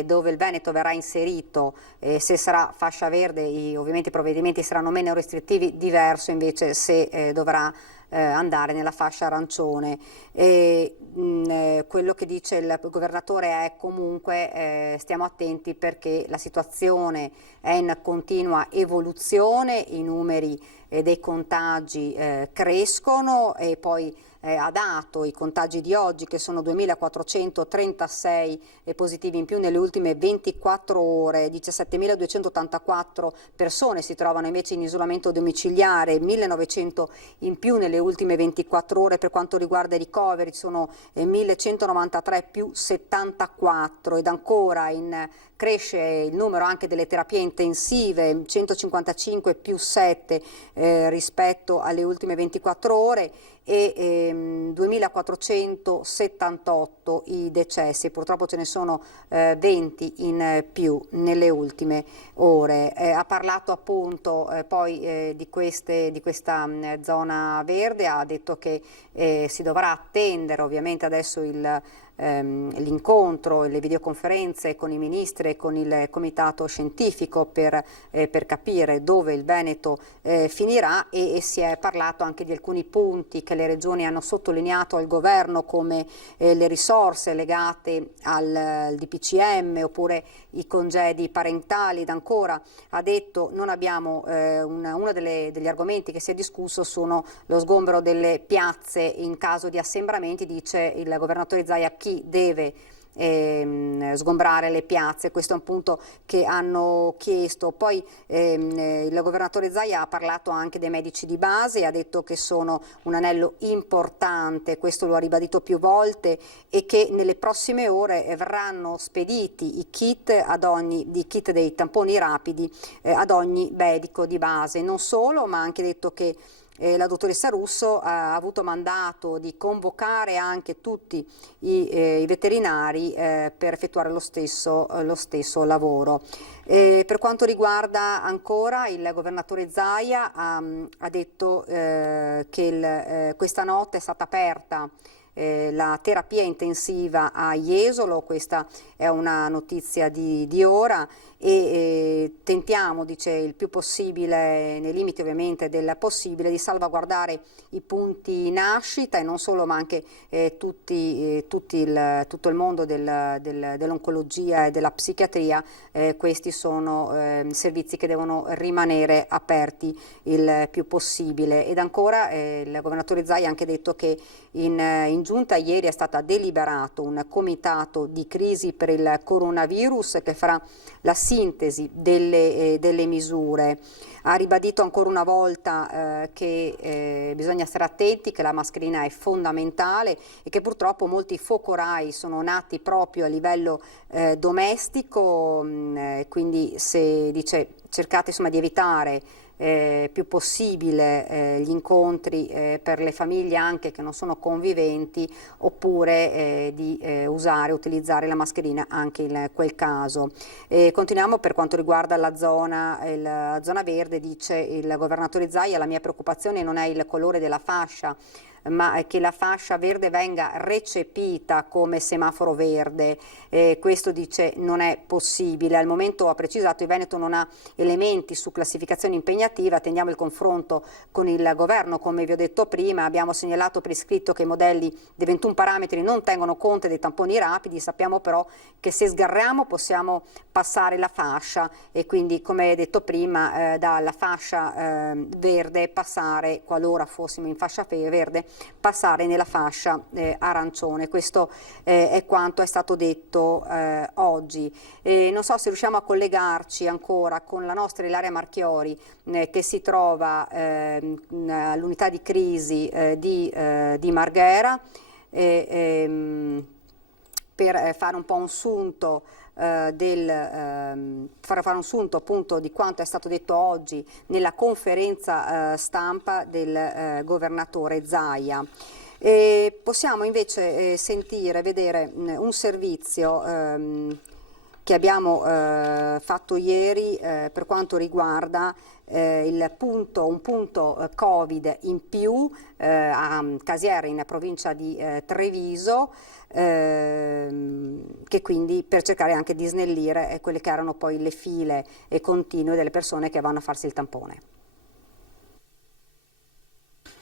dove il Veneto verrà inserito, se sarà fascia verde ovviamente i provvedimenti saranno meno restrittivi, diverso invece se dovrà andare nella fascia arancione. Quello che dice il governatore è comunque stiamo attenti perché la situazione è in continua evoluzione, i numeri dei contagi crescono e poi ha dato i contagi di oggi che sono 2.436 positivi in più nelle ultime 24 ore, 17.284 persone si trovano invece in isolamento domiciliare, 1.900 in più nelle ultime 24 ore. Per quanto riguarda i ricoveri sono 1.193 più 74 ed ancora cresce il numero anche delle terapie intensive, 155 più 7 rispetto alle ultime 24 ore e 2.478 i decessi, purtroppo ce ne sono 20 in più nelle ultime ore. Ha parlato appunto poi di questa zona verde, ha detto che si dovrà attendere ovviamente adesso il l'incontro e le videoconferenze con i ministri e con il comitato scientifico per capire dove il Veneto finirà, e si è parlato anche di alcuni punti che le regioni hanno sottolineato al governo, come le risorse legate al DPCM oppure i congedi parentali. Ed ancora ha detto non abbiamo uno degli argomenti che si è discusso sono lo sgombero delle piazze in caso di assembramenti. Dice il governatore Zaia chi deve sgombrare le piazze, questo è un punto che hanno chiesto. Poi il governatore Zaia ha parlato anche dei medici di base, ha detto che sono un anello importante, questo lo ha ribadito più volte, e che nelle prossime ore verranno spediti i kit dei tamponi rapidi ad ogni medico di base. Non solo, ma ha anche detto che la dottoressa Russo ha avuto mandato di convocare anche tutti i veterinari per effettuare lo stesso lavoro. Per quanto riguarda ancora il governatore Zaia, ha detto che questa notte è stata aperta la terapia intensiva a Jesolo, questa è una notizia di ora, e tentiamo, dice, il più possibile, nei limiti ovviamente del possibile, di salvaguardare i punti nascita, e non solo, ma anche tutto il mondo dell'oncologia e della psichiatria. Questi sono servizi che devono rimanere aperti il più possibile. Ed ancora il governatore Zaia ha anche detto che in giunta ieri è stato deliberato un comitato di crisi per il coronavirus che farà la sintesi delle misure. Ha ribadito ancora una volta che bisogna stare attenti, che la mascherina è fondamentale e che purtroppo molti focolai sono nati proprio a livello domestico, quindi dice cercate insomma di evitare più possibile gli incontri per le famiglie anche che non sono conviventi, oppure di utilizzare la mascherina anche in quel caso. Continuiamo per quanto riguarda la zona verde. Dice il governatore Zaia: la mia preoccupazione non è il colore della fascia, ma che la fascia verde venga recepita come semaforo verde. Questo, dice, non è possibile. Al momento, ha precisato, il Veneto non ha elementi su classificazione impegnativa, attendiamo il confronto con il governo. Come vi ho detto prima, abbiamo segnalato per iscritto che i modelli dei 21 parametri non tengono conto dei tamponi rapidi, sappiamo però che se sgarriamo possiamo passare la fascia, e quindi, come detto prima, dalla fascia verde passare, qualora fossimo in fascia verde, passare nella fascia arancione. Questo è quanto è stato detto oggi. Non so se riusciamo a collegarci ancora con la nostra Ilaria Marchiori, che si trova all'unità di crisi di Marghera, per fare un po' un sunto fare un sunto appunto di quanto è stato detto oggi nella conferenza stampa del governatore Zaia. Possiamo invece vedere un servizio che abbiamo fatto ieri per quanto riguarda un punto Covid in più a Casiera, in provincia di Treviso, che quindi per cercare anche di snellire quelle che erano poi le file continue delle persone che vanno a farsi il tampone.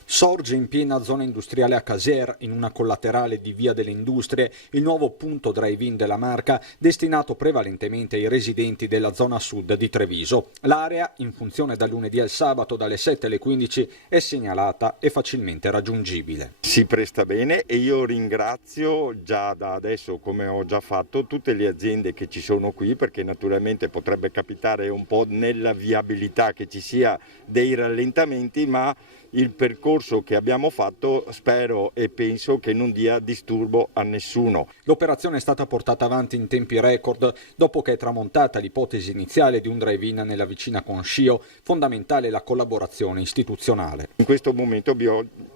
Sorge in piena zona industriale a Casier, in una collaterale di Via delle Industrie, il nuovo punto drive-in della marca, destinato prevalentemente ai residenti della zona sud di Treviso. L'area, in funzione dal lunedì al sabato dalle 7 alle 15, è segnalata e facilmente raggiungibile. Si presta bene, e io ringrazio già da adesso, come ho già fatto, tutte le aziende che ci sono qui, perché naturalmente potrebbe capitare un po' nella viabilità che ci sia dei rallentamenti, ma il percorso che abbiamo fatto spero e penso che non dia disturbo a nessuno. L'operazione è stata portata avanti in tempi record dopo che è tramontata l'ipotesi iniziale di un drive-in nella vicina Conschio, fondamentale la collaborazione istituzionale. In questo momento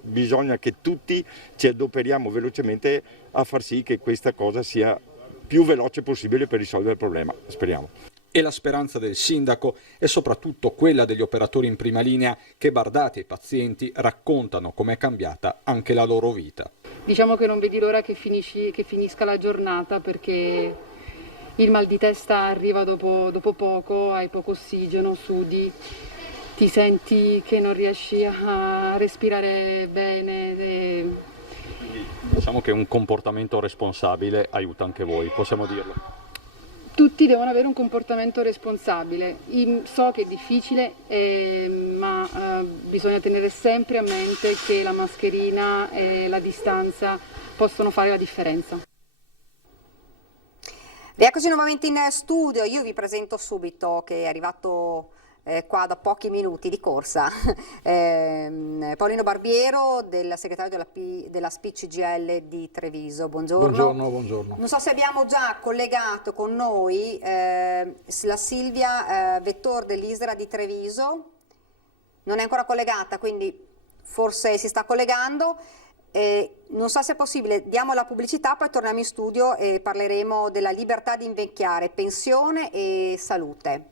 bisogna che tutti ci adoperiamo velocemente a far sì che questa cosa sia più veloce possibile per risolvere il problema, speriamo. E la speranza del sindaco è soprattutto quella degli operatori in prima linea che, bardati ai pazienti, raccontano com'è cambiata anche la loro vita. Diciamo che non vedi l'ora che finisca la giornata, perché il mal di testa arriva dopo poco, hai poco ossigeno, sudi, ti senti che non riesci a respirare bene. Diciamo che un comportamento responsabile aiuta anche voi, possiamo dirlo. Tutti devono avere un comportamento responsabile. So che è difficile, ma bisogna tenere sempre a mente che la mascherina e la distanza possono fare la differenza. Rieccoci nuovamente in studio. Io vi presento subito che è arrivato qua da pochi minuti di corsa Paolino Barbiero, del segretario della SPI-CGIL di Treviso. Buongiorno. Buongiorno. Non so se abbiamo già collegato con noi la Silvia Vettor dell'ISRA di Treviso. Non è ancora collegata, quindi forse si sta collegando. Non so se è possibile, diamo la pubblicità, poi torniamo in studio e parleremo della libertà di invecchiare, pensione e salute.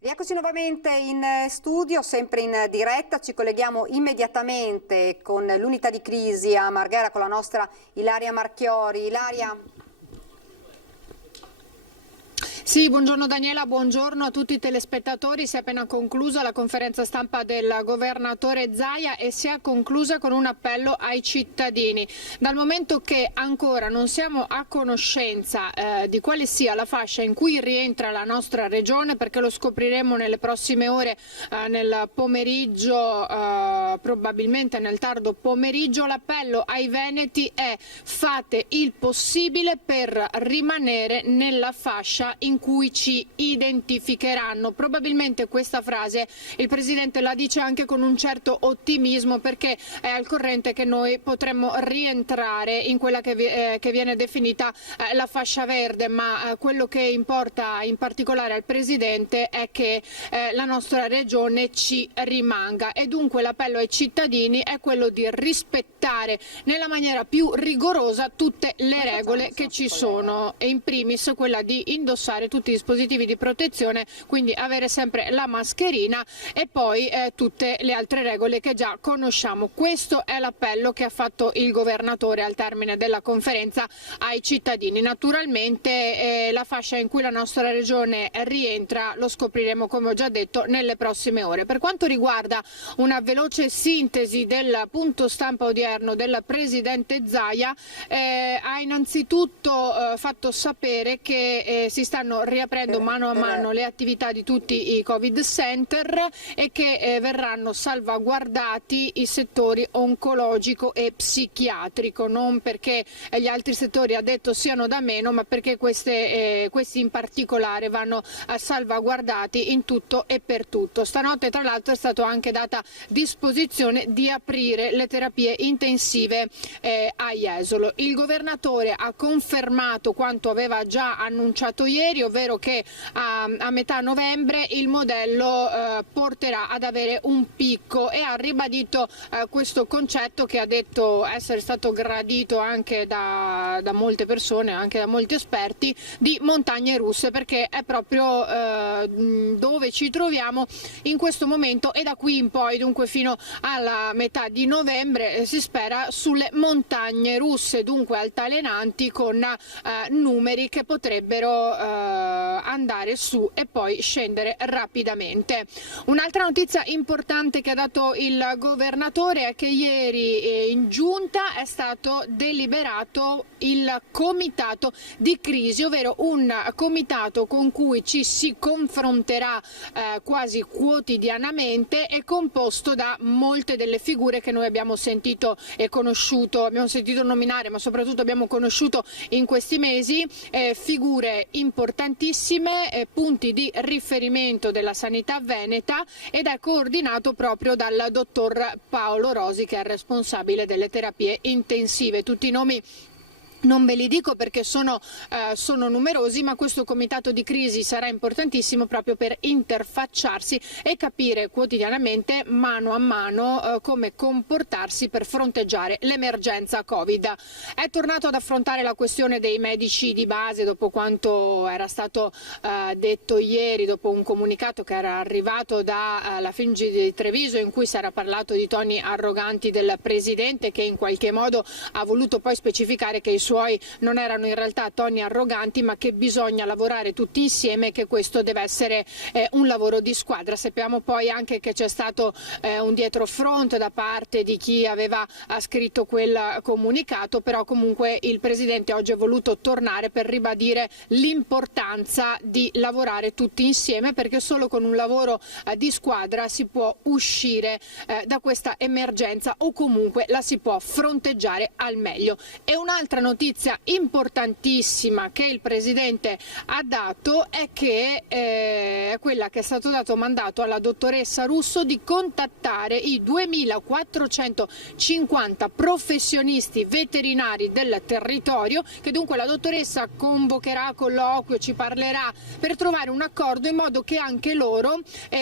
Rieccoci nuovamente in studio, sempre in diretta. Ci colleghiamo immediatamente con l'unità di crisi a Marghera con la nostra Ilaria Marchiori. Ilaria. Sì, buongiorno Daniela, buongiorno a tutti i telespettatori. Si è appena conclusa la conferenza stampa del governatore Zaia e si è conclusa con un appello ai cittadini. Dal momento che ancora non siamo a conoscenza di quale sia la fascia in cui rientra la nostra regione, perché lo scopriremo nelle prossime ore, nel pomeriggio, probabilmente nel tardo pomeriggio, l'appello ai veneti è: fate il possibile per rimanere nella fascia in cui ci identificheranno. Probabilmente questa frase il Presidente la dice anche con un certo ottimismo, perché è al corrente che noi potremmo rientrare in quella che viene definita la fascia verde, ma quello che importa in particolare al Presidente è che la nostra regione ci rimanga, e dunque l'appello ai cittadini è quello di rispettare nella maniera più rigorosa tutte le regole che ci sono, e in primis quella di indossare tutti i dispositivi di protezione, quindi avere sempre la mascherina, e poi tutte le altre regole che già conosciamo. Questo è l'appello che ha fatto il governatore al termine della conferenza ai cittadini. Naturalmente la fascia in cui la nostra regione rientra lo scopriremo, come ho già detto, nelle prossime ore. Per quanto riguarda una veloce sintesi del punto stampa odierno del Presidente Zaia, ha innanzitutto fatto sapere che si stanno riaprendo mano a mano le attività di tutti i Covid Center e che verranno salvaguardati i settori oncologico e psichiatrico, non perché gli altri settori, ha detto, siano da meno, ma perché questi in particolare vanno salvaguardati in tutto e per tutto. Stanotte tra l'altro è stato anche data disposizione di aprire le terapie intensive a Jesolo. Il governatore ha confermato quanto aveva già annunciato ieri, ovvero che a metà novembre il modello porterà ad avere un picco, e ha ribadito questo concetto che ha detto essere stato gradito anche da molte persone, anche da molti esperti, di montagne russe, perché è proprio dove ci troviamo in questo momento, e da qui in poi, dunque fino alla metà di novembre, si spera sulle montagne russe, dunque altalenanti, con numeri che potrebbero andare su e poi scendere rapidamente. Un'altra notizia importante che ha dato il governatore è che ieri in giunta è stato deliberato il comitato di crisi, ovvero un comitato con cui ci si confronterà quasi quotidianamente, e composto da molte delle figure che noi abbiamo sentito e conosciuto, abbiamo sentito nominare, ma soprattutto abbiamo conosciuto in questi mesi, figure importantissime, punti di riferimento della sanità veneta, ed è coordinato proprio dal dottor Paolo Rosi, che è responsabile delle terapie intensive. Tutti i nomi Non ve li dico perché sono numerosi, ma questo comitato di crisi sarà importantissimo proprio per interfacciarsi e capire quotidianamente, mano a mano, come comportarsi per fronteggiare l'emergenza Covid. È tornato ad affrontare la questione dei medici di base dopo quanto era stato detto ieri, dopo un comunicato che era arrivato dalla Fingi di Treviso, in cui si era parlato di toni arroganti del Presidente, che in qualche modo ha voluto poi specificare che i suoi non erano in realtà toni arroganti, ma che bisogna lavorare tutti insieme e che questo deve essere un lavoro di squadra. Sappiamo poi anche che c'è stato un dietrofront da parte di chi aveva scritto quel comunicato, però comunque il Presidente oggi è voluto tornare per ribadire l'importanza di lavorare tutti insieme, perché solo con un lavoro di squadra si può uscire da questa emergenza, o comunque la si può fronteggiare al meglio. E un'altra notizia importantissima che il Presidente ha dato è che è quella che è stato dato mandato alla dottoressa Russo di contattare i 2450 professionisti veterinari del territorio, che dunque la dottoressa convocherà a colloquio, ci parlerà per trovare un accordo in modo che anche loro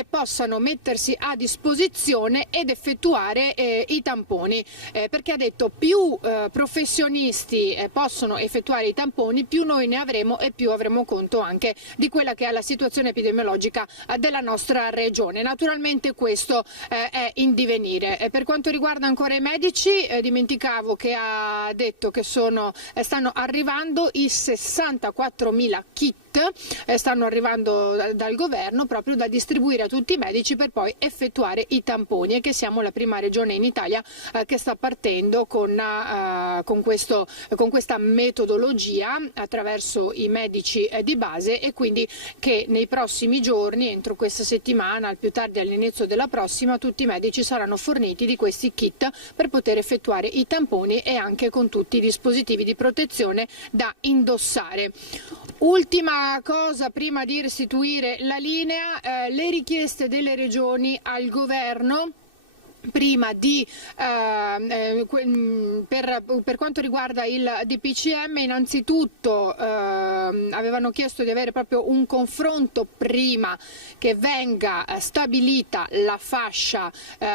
possano mettersi a disposizione ed effettuare i tamponi, perché ha detto più professionisti possono effettuare i tamponi, più noi ne avremo e più avremo conto anche di quella che è la situazione epidemiologica della nostra regione. Naturalmente questo è in divenire. Per quanto riguarda ancora i medici, dimenticavo che ha detto che stanno arrivando i 64.000 kit, stanno arrivando dal governo proprio da distribuire a tutti i medici per poi effettuare i tamponi, e che siamo la prima regione in Italia che sta partendo con questa metodologia attraverso i medici di base, e quindi che nei prossimi giorni, entro questa settimana, al più tardi all'inizio della prossima, tutti i medici saranno forniti di questi kit per poter effettuare i tamponi, e anche con tutti i dispositivi di protezione da indossare. Ultima cosa prima di restituire la linea, le richieste delle regioni al governo. Prima di per quanto riguarda il DPCM, innanzitutto avevano chiesto di avere proprio un confronto prima che venga stabilita la fascia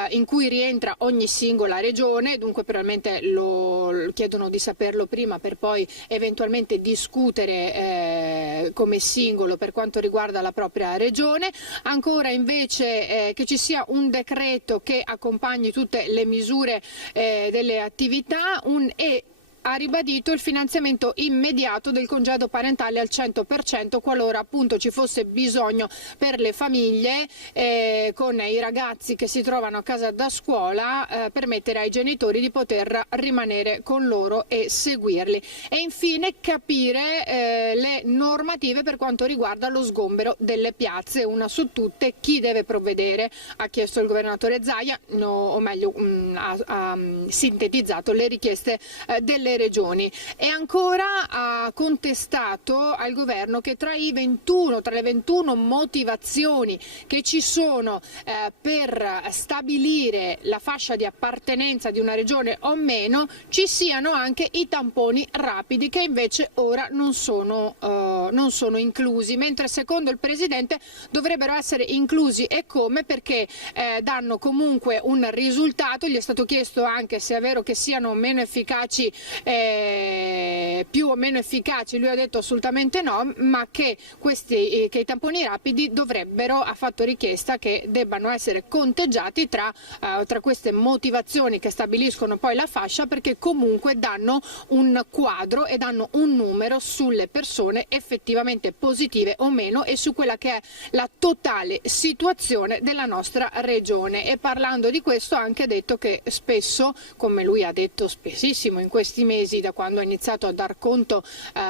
in cui rientra ogni singola regione, dunque probabilmente lo chiedono di saperlo prima per poi eventualmente discutere come singolo per quanto riguarda la propria regione. Ancora invece che ci sia un decreto che accompagni tutte le misure delle attività ha ribadito il finanziamento immediato del congedo parentale al 100% qualora appunto ci fosse bisogno per le famiglie con i ragazzi che si trovano a casa da scuola, permettere ai genitori di poter rimanere con loro e seguirli. E infine capire le normative per quanto riguarda lo sgombero delle piazze, una su tutte: chi deve provvedere, ha chiesto il governatore Zaia, o meglio ha sintetizzato le richieste delle regioni, e ancora ha contestato al governo che tra le 21 motivazioni che ci sono per stabilire la fascia di appartenenza di una regione o meno ci siano anche i tamponi rapidi, che invece ora non sono inclusi, mentre secondo il Presidente dovrebbero essere inclusi. E come? Perché danno comunque un risultato. Gli è stato chiesto anche se è vero che siano meno efficaci, più o meno efficaci. Lui ha detto assolutamente no, ma che i tamponi rapidi ha fatto richiesta che debbano essere conteggiati tra queste motivazioni che stabiliscono poi la fascia, perché comunque danno un quadro e danno un numero sulle persone effettivamente positive o meno e su quella che è la totale situazione della nostra regione. E parlando di questo ha anche detto che spesso, come lui ha detto spessissimo in questi mesi da quando ha iniziato a dar conto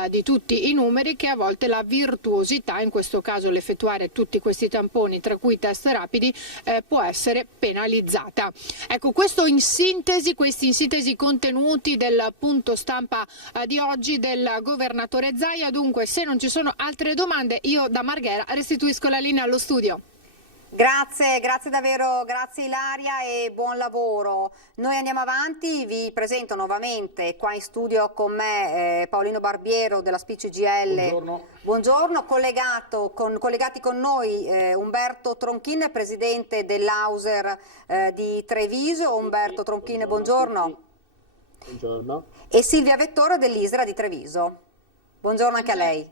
di tutti i numeri, che a volte la virtuosità, in questo caso l'effettuare tutti questi tamponi tra cui test rapidi, può essere penalizzata. Ecco, questi in sintesi i contenuti del punto stampa di oggi del governatore Zaia. Dunque, se non ci sono altre domande, io da Marghera restituisco la linea allo studio. Grazie davvero, grazie Ilaria e buon lavoro. Noi andiamo avanti, vi presento nuovamente qua in studio con me Paolino Barbiero della SPI-CGIL. Buongiorno, collegati con noi Umberto Tronchin, presidente dell'Auser di Treviso. Umberto Tronchin, buongiorno. Buongiorno. E Silvia Vettore dell'ISRA di Treviso. Buongiorno anche a lei.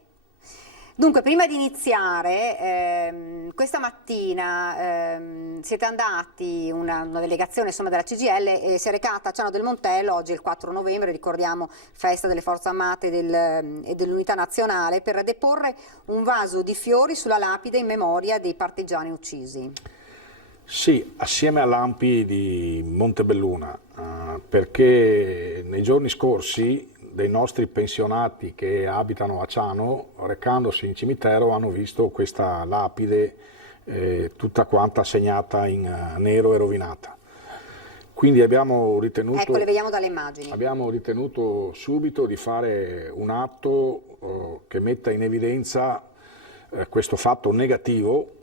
Dunque, prima di iniziare, questa mattina siete andati, una delegazione insomma, della CGIL, si è recata a Ciano del Montello, oggi è il 4 novembre, ricordiamo festa delle Forze Armate e dell'Unità Nazionale, per deporre un vaso di fiori sulla lapide in memoria dei partigiani uccisi. Sì, assieme all'Ampi di Montebelluna, perché nei giorni scorsi dei nostri pensionati che abitano a Ciano, recandosi in cimitero, hanno visto questa lapide tutta quanta segnata in nero e rovinata. Quindi abbiamo ritenuto, ecco, le vediamo dalle immagini. Abbiamo ritenuto subito di fare un atto che metta in evidenza questo fatto negativo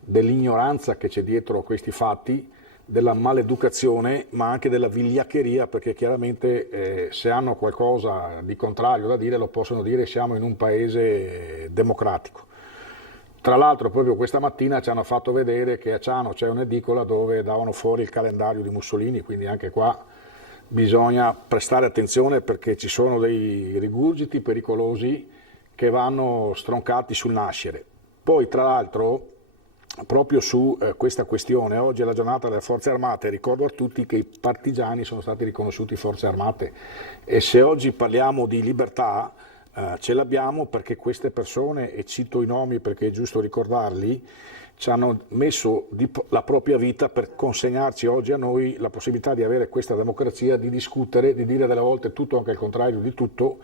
dell'ignoranza che c'è dietro questi fatti, della maleducazione, ma anche della vigliaccheria, perché chiaramente se hanno qualcosa di contrario da dire lo possono dire, siamo in un paese democratico. Tra l'altro proprio questa mattina ci hanno fatto vedere che a Ciano c'è un'edicola dove davano fuori il calendario di Mussolini, quindi anche qua bisogna prestare attenzione perché ci sono dei rigurgiti pericolosi che vanno stroncati sul nascere. Poi tra l'altro proprio su questa questione, oggi è la giornata delle Forze Armate, ricordo a tutti che i partigiani sono stati riconosciuti Forze Armate e se oggi parliamo di libertà ce l'abbiamo perché queste persone, e cito i nomi perché è giusto ricordarli, ci hanno messo la propria vita per consegnarci oggi a noi la possibilità di avere questa democrazia, di discutere, di dire delle volte tutto anche il contrario di tutto,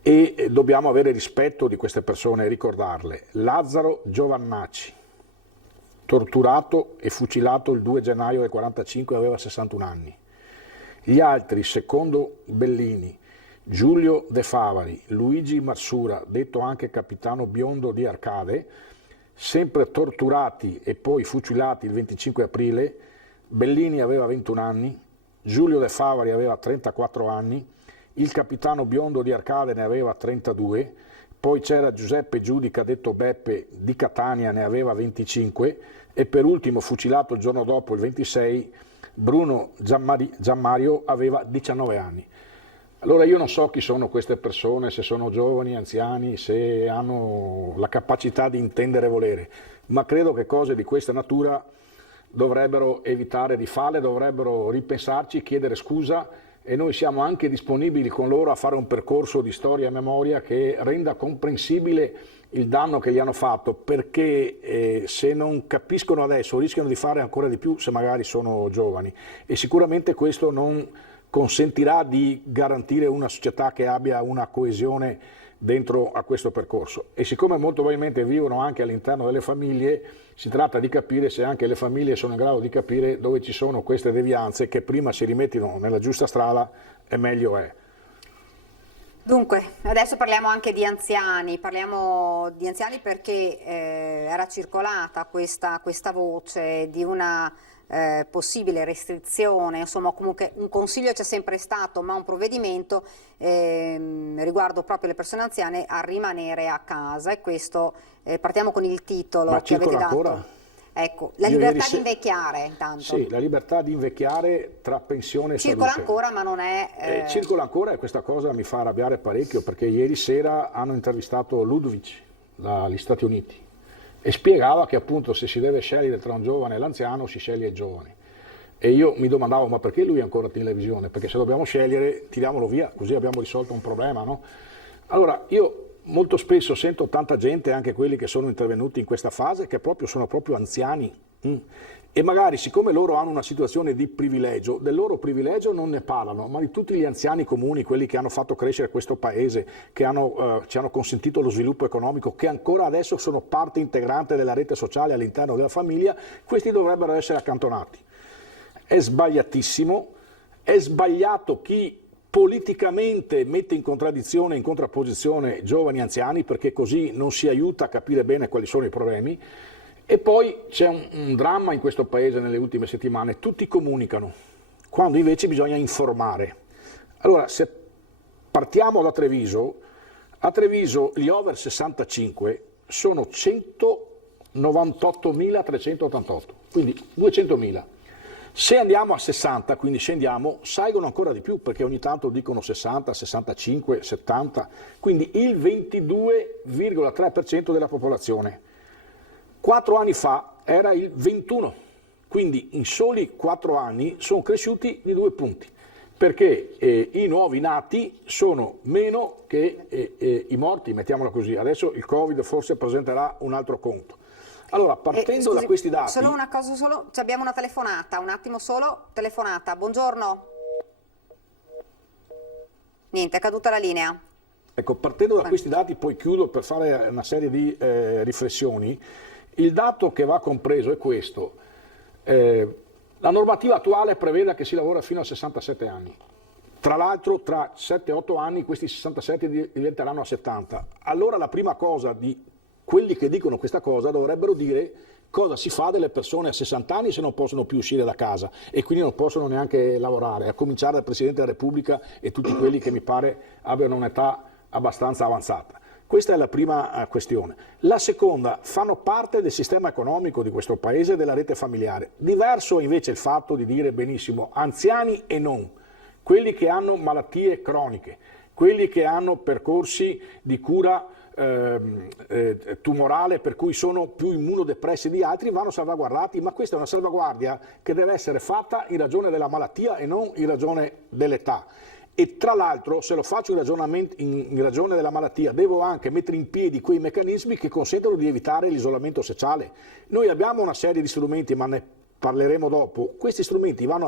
e dobbiamo avere rispetto di queste persone e ricordarle. Lazzaro Giovannacci, torturato e fucilato il 2 gennaio del 1945, aveva 61 anni. Gli altri, secondo Bellini, Giulio De Favari, Luigi Marsura, detto anche capitano biondo di Arcade, sempre torturati e poi fucilati il 25 aprile, Bellini aveva 21 anni, Giulio De Favari aveva 34 anni, il capitano biondo di Arcade ne aveva 32, poi c'era Giuseppe Giudica, detto Beppe, di Catania, ne aveva 25, e per ultimo, fucilato il giorno dopo, il 26, Bruno Giammario aveva 19 anni. Allora io non so chi sono queste persone, se sono giovani, anziani, se hanno la capacità di intendere e volere, ma credo che cose di questa natura dovrebbero evitare di farle, dovrebbero ripensarci, chiedere scusa, e noi siamo anche disponibili con loro a fare un percorso di storia e memoria che renda comprensibile il danno che gli hanno fatto, perché se non capiscono adesso rischiano di fare ancora di più se magari sono giovani, e sicuramente questo non consentirà di garantire una società che abbia una coesione dentro a questo percorso. E siccome molto probabilmente vivono anche all'interno delle famiglie, si tratta di capire se anche le famiglie sono in grado di capire dove ci sono queste devianze, che prima si rimettino nella giusta strada e meglio è. Dunque, adesso parliamo anche di anziani, perché era circolata questa voce di una possibile restrizione, insomma comunque un consiglio c'è sempre stato, ma un provvedimento riguardo proprio le persone anziane a rimanere a casa, e questo partiamo con il titolo che avete dato. Ancora? Ecco, la libertà di invecchiare intanto. Sì, la libertà di invecchiare tra pensione e circola salute. Ancora, ma non è... Circola ancora, e questa cosa mi fa arrabbiare parecchio, perché ieri sera hanno intervistato Ludwig dagli Stati Uniti e spiegava che appunto se si deve scegliere tra un giovane e l'anziano si sceglie il giovane. E io mi domandavo, ma perché lui è ancora in televisione? Perché se dobbiamo scegliere, tiriamolo via, così abbiamo risolto un problema, no? Allora, io molto spesso sento tanta gente, anche quelli che sono intervenuti in questa fase, che sono proprio anziani, e magari siccome loro hanno una situazione di privilegio, del loro privilegio non ne parlano, ma di tutti gli anziani comuni, quelli che hanno fatto crescere questo paese, che ci hanno consentito lo sviluppo economico, che ancora adesso sono parte integrante della rete sociale all'interno della famiglia, questi dovrebbero essere accantonati. È sbagliatissimo, è sbagliato chi politicamente mette in contraddizione, in contrapposizione giovani e anziani, perché così non si aiuta a capire bene quali sono i problemi. E poi c'è un dramma in questo paese nelle ultime settimane, tutti comunicano, quando invece bisogna informare. Allora, se partiamo da Treviso, a Treviso gli over 65 sono 198.388, quindi 200.000. Se andiamo a 60, quindi scendiamo, salgono ancora di più, perché ogni tanto dicono 60, 65, 70, quindi il 22,3% della popolazione. 4 anni fa era il 21, quindi in soli 4 anni sono cresciuti di 2 punti, perché i nuovi nati sono meno che i morti, mettiamola così. Adesso il Covid forse presenterà un altro conto. Allora, partendo scusi, da questi dati... Solo una cosa, abbiamo una telefonata, un attimo solo, telefonata, buongiorno. Niente, è caduta la linea. Ecco, partendo da questi dati, poi chiudo per fare una serie di riflessioni. Il dato che va compreso è questo. La normativa attuale prevede che si lavora fino a 67 anni. Tra l'altro, tra 7-8 anni questi 67 diventeranno a 70. Allora la prima cosa di quelli che dicono questa cosa dovrebbero dire cosa si fa delle persone a 60 anni se non possono più uscire da casa e quindi non possono neanche lavorare, a cominciare dal Presidente della Repubblica e tutti quelli che mi pare abbiano un'età abbastanza avanzata. Questa è la prima questione. La seconda, fanno parte del sistema economico di questo paese, della rete familiare. Diverso invece il fatto di dire benissimo anziani e non, quelli che hanno malattie croniche, quelli che hanno percorsi di cura tumorale per cui sono più immunodepressi di altri, vanno salvaguardati, ma questa è una salvaguardia che deve essere fatta in ragione della malattia e non in ragione dell'età. E tra l'altro, se lo faccio in ragione della malattia, devo anche mettere in piedi quei meccanismi che consentono di evitare l'isolamento sociale. Noi abbiamo una serie di strumenti, ma ne parleremo dopo. Questi strumenti vanno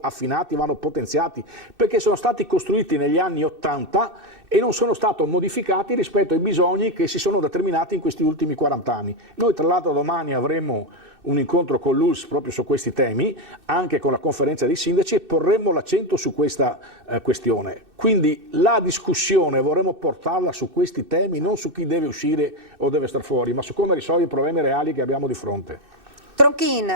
affinati, vanno potenziati, perché sono stati costruiti negli anni 80 e non sono stati modificati rispetto ai bisogni che si sono determinati in questi ultimi 40 anni. Noi tra l'altro domani avremo un incontro con l'ULSS proprio su questi temi, anche con la conferenza dei sindaci, e porremo l'accento su questa questione. Quindi la discussione vorremmo portarla su questi temi, non su chi deve uscire o deve star fuori, ma su come risolvere i problemi reali che abbiamo di fronte. Tronchin,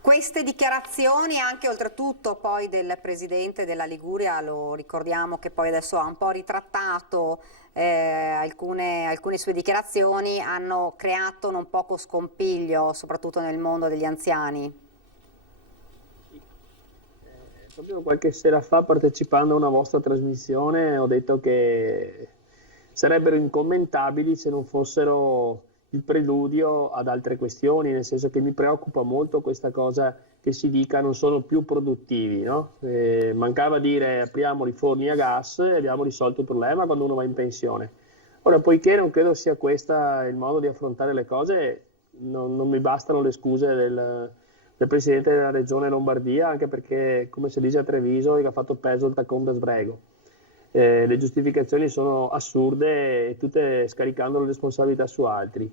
queste dichiarazioni anche oltretutto poi del Presidente della Liguria, lo ricordiamo che poi adesso ha un po' ritrattato alcune sue dichiarazioni, hanno creato non poco scompiglio, soprattutto nel mondo degli anziani. Proprio qualche sera fa, partecipando a una vostra trasmissione, ho detto che sarebbero incommentabili se non fossero il preludio ad altre questioni, nel senso che mi preoccupa molto questa cosa che si dica non sono più produttivi, no? Mancava dire apriamo i forni a gas e abbiamo risolto il problema quando uno va in pensione. Ora, poiché non credo sia questo il modo di affrontare le cose, non mi bastano le scuse del Presidente della Regione Lombardia, anche perché, come si dice a Treviso, che ha fatto peso il taccone da sbrego. Le giustificazioni sono assurde e tutte scaricando le responsabilità su altri.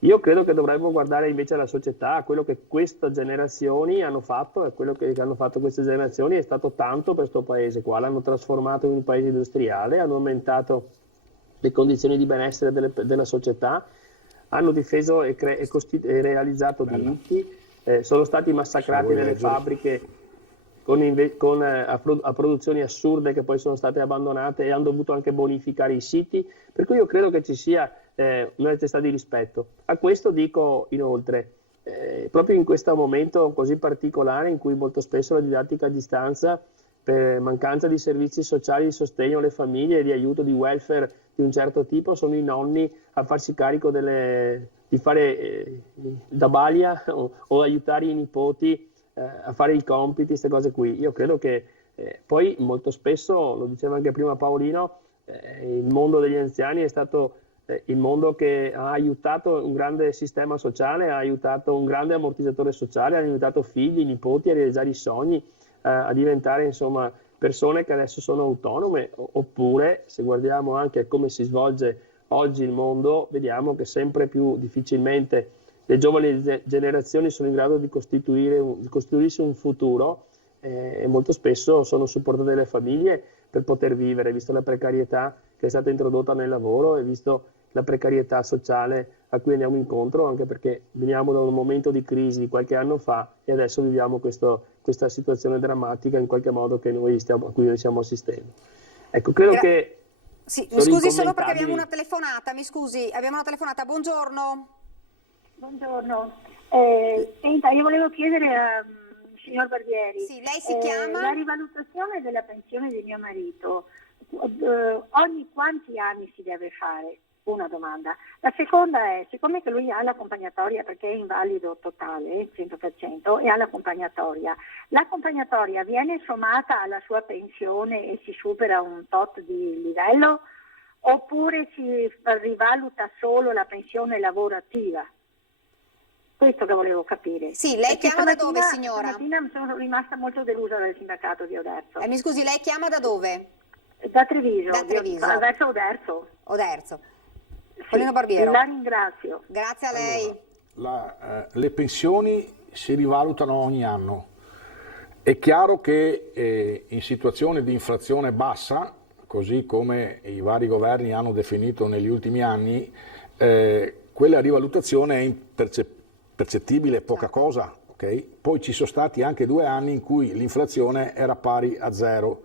Io credo che dovremmo guardare invece alla società, a quello che queste generazioni hanno fatto, e quello che hanno fatto queste generazioni è stato tanto per questo paese qua, l'hanno trasformato in un paese industriale, hanno aumentato le condizioni di benessere della società, hanno difeso e realizzato diritti, sono stati massacrati nelle fabbriche a produzioni assurde che poi sono state abbandonate e hanno dovuto anche bonificare i siti, per cui io credo che ci sia una necessità di rispetto. A questo dico inoltre, proprio in questo momento così particolare in cui molto spesso la didattica a distanza, per mancanza di servizi sociali di sostegno alle famiglie e di aiuto di welfare di un certo tipo, sono i nonni a farsi carico di fare da balia o aiutare i nipoti a fare i compiti, queste cose qui. Io credo che poi molto spesso, lo diceva anche prima Paolino, il mondo degli anziani è stato il mondo che ha aiutato un grande sistema sociale, ha aiutato un grande ammortizzatore sociale, ha aiutato figli, nipoti a realizzare i sogni, a diventare insomma persone che adesso sono autonome. Oppure, se guardiamo anche a come si svolge oggi il mondo, vediamo che sempre più difficilmente le giovani generazioni sono in grado di costruirsi un futuro e molto spesso sono supportate dalle famiglie per poter vivere, visto la precarietà che è stata introdotta nel lavoro e visto la precarietà sociale a cui andiamo incontro, anche perché veniamo da un momento di crisi di qualche anno fa e adesso viviamo questa situazione drammatica in qualche modo a cui noi stiamo assistendo. Ecco, credo che... Sì, mi scusi solo perché abbiamo una telefonata, abbiamo una telefonata, buongiorno. Buongiorno, senta, io volevo chiedere al signor Barbieri, sì, lei si chiama? La rivalutazione della pensione di mio marito, ogni quanti anni si deve fare? Una domanda. La seconda è, siccome che lui ha l'accompagnatoria perché è invalido totale, 100%, e ha l'accompagnatoria viene sommata alla sua pensione e si supera un tot di livello, oppure si rivaluta solo la pensione lavorativa? Questo che volevo capire. Sì, lei chiama da dove, signora? Stamattina sono rimasta molto delusa dal sindacato di Oderzo. Mi scusi, lei chiama da dove? Da Treviso. Da Treviso. Verso Oderzo. Oderzo. Sì, Barbiero. la ringrazio. Grazie a lei. Le pensioni si rivalutano ogni anno. È chiaro che in situazioni di inflazione bassa, così come i vari governi hanno definito negli ultimi anni, quella rivalutazione è percettibile, poca cosa. Okay? Poi ci sono stati anche 2 anni in cui l'inflazione era pari a 0,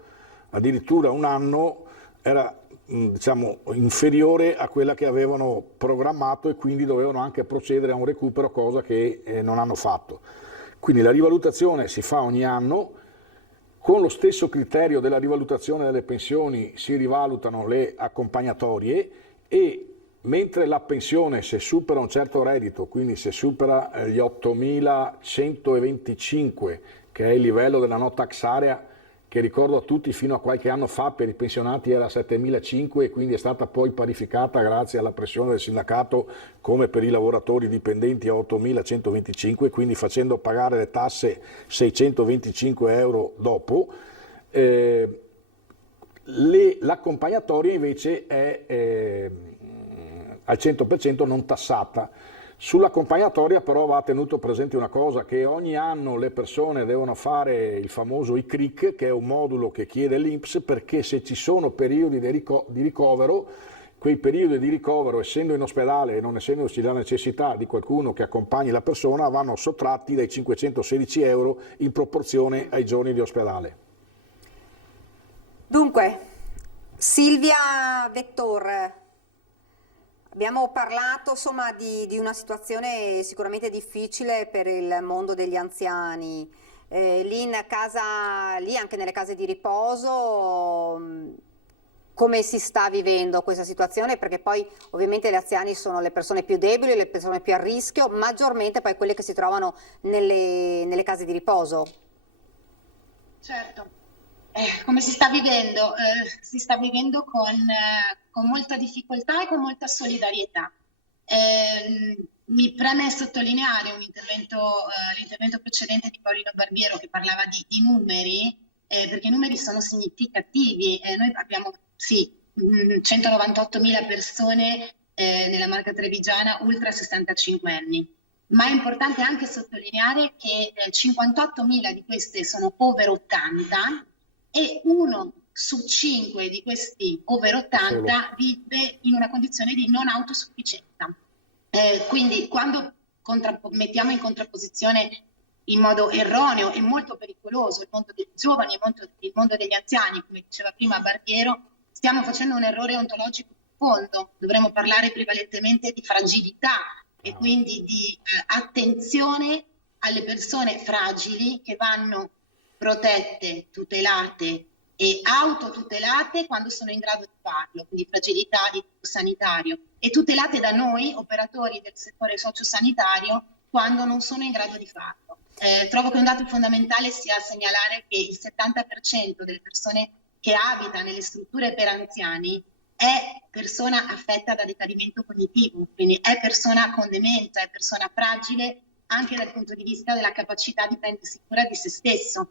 addirittura un anno era inferiore a quella che avevano programmato e quindi dovevano anche procedere a un recupero, cosa che non hanno fatto. Quindi la rivalutazione si fa ogni anno, con lo stesso criterio della rivalutazione delle pensioni si rivalutano le accompagnatorie e mentre la pensione, se supera un certo reddito, quindi se supera gli 8.125, che è il livello della no tax area, che ricordo a tutti fino a qualche anno fa per i pensionati era 7.500 e quindi è stata poi parificata grazie alla pressione del sindacato come per i lavoratori dipendenti a 8.125, quindi facendo pagare le tasse 625 euro dopo. L'accompagnatoria invece è al 100% non tassata. Sull'accompagnatoria però va tenuto presente una cosa, che ogni anno le persone devono fare il famoso ICRIC, che è un modulo che chiede l'INPS, perché se ci sono periodi di ricovero, quei periodi di ricovero, essendo in ospedale e non essendoci la necessità di qualcuno che accompagni la persona, vanno sottratti dai 516 euro in proporzione ai giorni di ospedale. Dunque, Silvia Vettor, abbiamo parlato insomma di una situazione sicuramente difficile per il mondo degli anziani. Lì in casa, lì anche nelle case di riposo, come si sta vivendo questa situazione? Perché poi ovviamente gli anziani sono le persone più deboli, le persone più a rischio, maggiormente poi quelle che si trovano nelle case di riposo. Certo. Come si sta vivendo? Si sta vivendo con molta difficoltà e con molta solidarietà. Mi preme sottolineare l'intervento precedente di Paolino Barbiero che parlava di numeri, perché i numeri sono significativi. Noi abbiamo 198.000 persone nella Marca Trevigiana ultra 65 anni, ma è importante anche sottolineare che 58.000 di queste sono over 80 e 1 su 5 di questi over 80 vive in una condizione di non autosufficienza. Quindi quando mettiamo in contrapposizione in modo erroneo e molto pericoloso il mondo dei giovani e il mondo degli anziani, come diceva prima Barbiero, stiamo facendo un errore ontologico profondo. Dovremmo parlare prevalentemente di fragilità e quindi di attenzione alle persone fragili che vanno protette, tutelate e autotutelate quando sono in grado di farlo, quindi fragilità di tipo sanitario, e tutelate da noi, operatori del settore sociosanitario, quando non sono in grado di farlo. Trovo che un dato fondamentale sia segnalare che il 70% delle persone che abita nelle strutture per anziani è persona affetta da decadimento cognitivo, quindi è persona con demenza, è persona fragile anche dal punto di vista della capacità di prendersi cura di se stesso.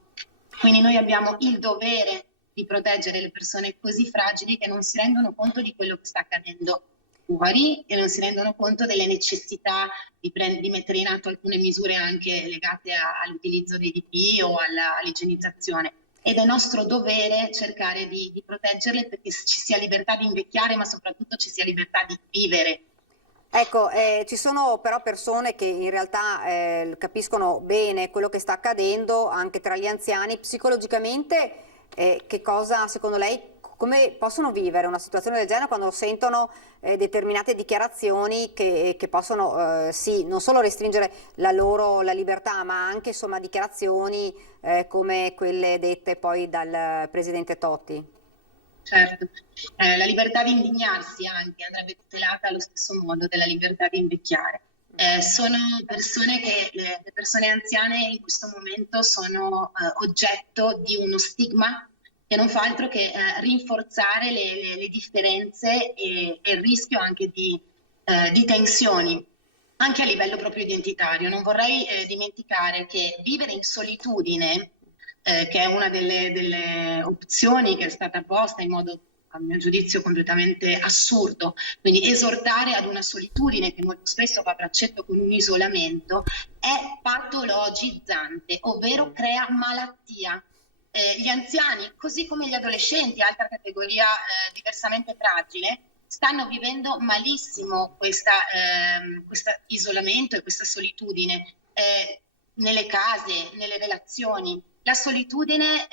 Quindi noi abbiamo il dovere di proteggere le persone così fragili che non si rendono conto di quello che sta accadendo fuori e non si rendono conto delle necessità di mettere in atto alcune misure anche legate all'utilizzo dei DPI o all'igienizzazione. ed è nostro dovere cercare di proteggerle perché ci sia libertà di invecchiare, ma soprattutto ci sia libertà di vivere. Ecco, ci sono però persone che in realtà capiscono bene quello che sta accadendo anche tra gli anziani. Psicologicamente, che cosa secondo lei, come possono vivere una situazione del genere quando sentono determinate dichiarazioni che possono sì, non solo restringere la libertà, ma anche insomma dichiarazioni come quelle dette poi dal presidente Totti? Certo, la libertà di indignarsi anche andrebbe tutelata allo stesso modo della libertà di invecchiare. Sono persone le persone anziane in questo momento sono oggetto di uno stigma che non fa altro che rinforzare le differenze e il rischio anche di tensioni, anche a livello proprio identitario. Non vorrei dimenticare che vivere in solitudine, che è una delle opzioni che è stata posta in modo, a mio giudizio, completamente assurdo, quindi esortare ad una solitudine che molto spesso va a braccetto con un isolamento, è patologizzante, ovvero crea malattia. Gli anziani, così come gli adolescenti, altra categoria diversamente fragile, stanno vivendo malissimo questo isolamento e questa solitudine nelle case, nelle relazioni. La solitudine,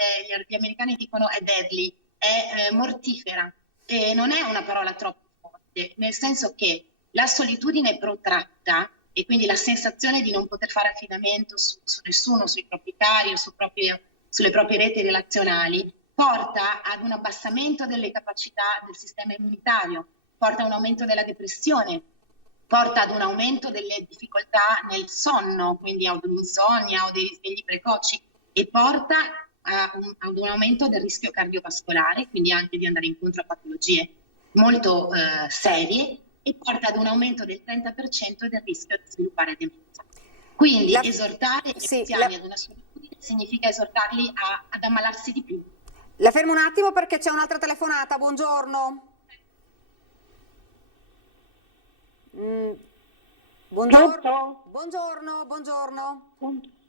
gli americani dicono, è deadly, è mortifera, e non è una parola troppo forte, nel senso che la solitudine protratta e quindi la sensazione di non poter fare affidamento su nessuno, sui propri cari o sulle proprie reti relazionali, porta ad un abbassamento delle capacità del sistema immunitario, porta a un aumento della depressione, porta ad un aumento delle difficoltà nel sonno, quindi ad un'insonnia o dei risvegli precoci, e porta ad un aumento del rischio cardiovascolare, quindi anche di andare incontro a patologie molto serie, e porta ad un aumento del 30% del rischio di sviluppare demenza. Quindi esortare gli anziani ad una solitudine significa esortarli ad ammalarsi di più. La fermo un attimo perché c'è un'altra telefonata. Buongiorno. Buongiorno.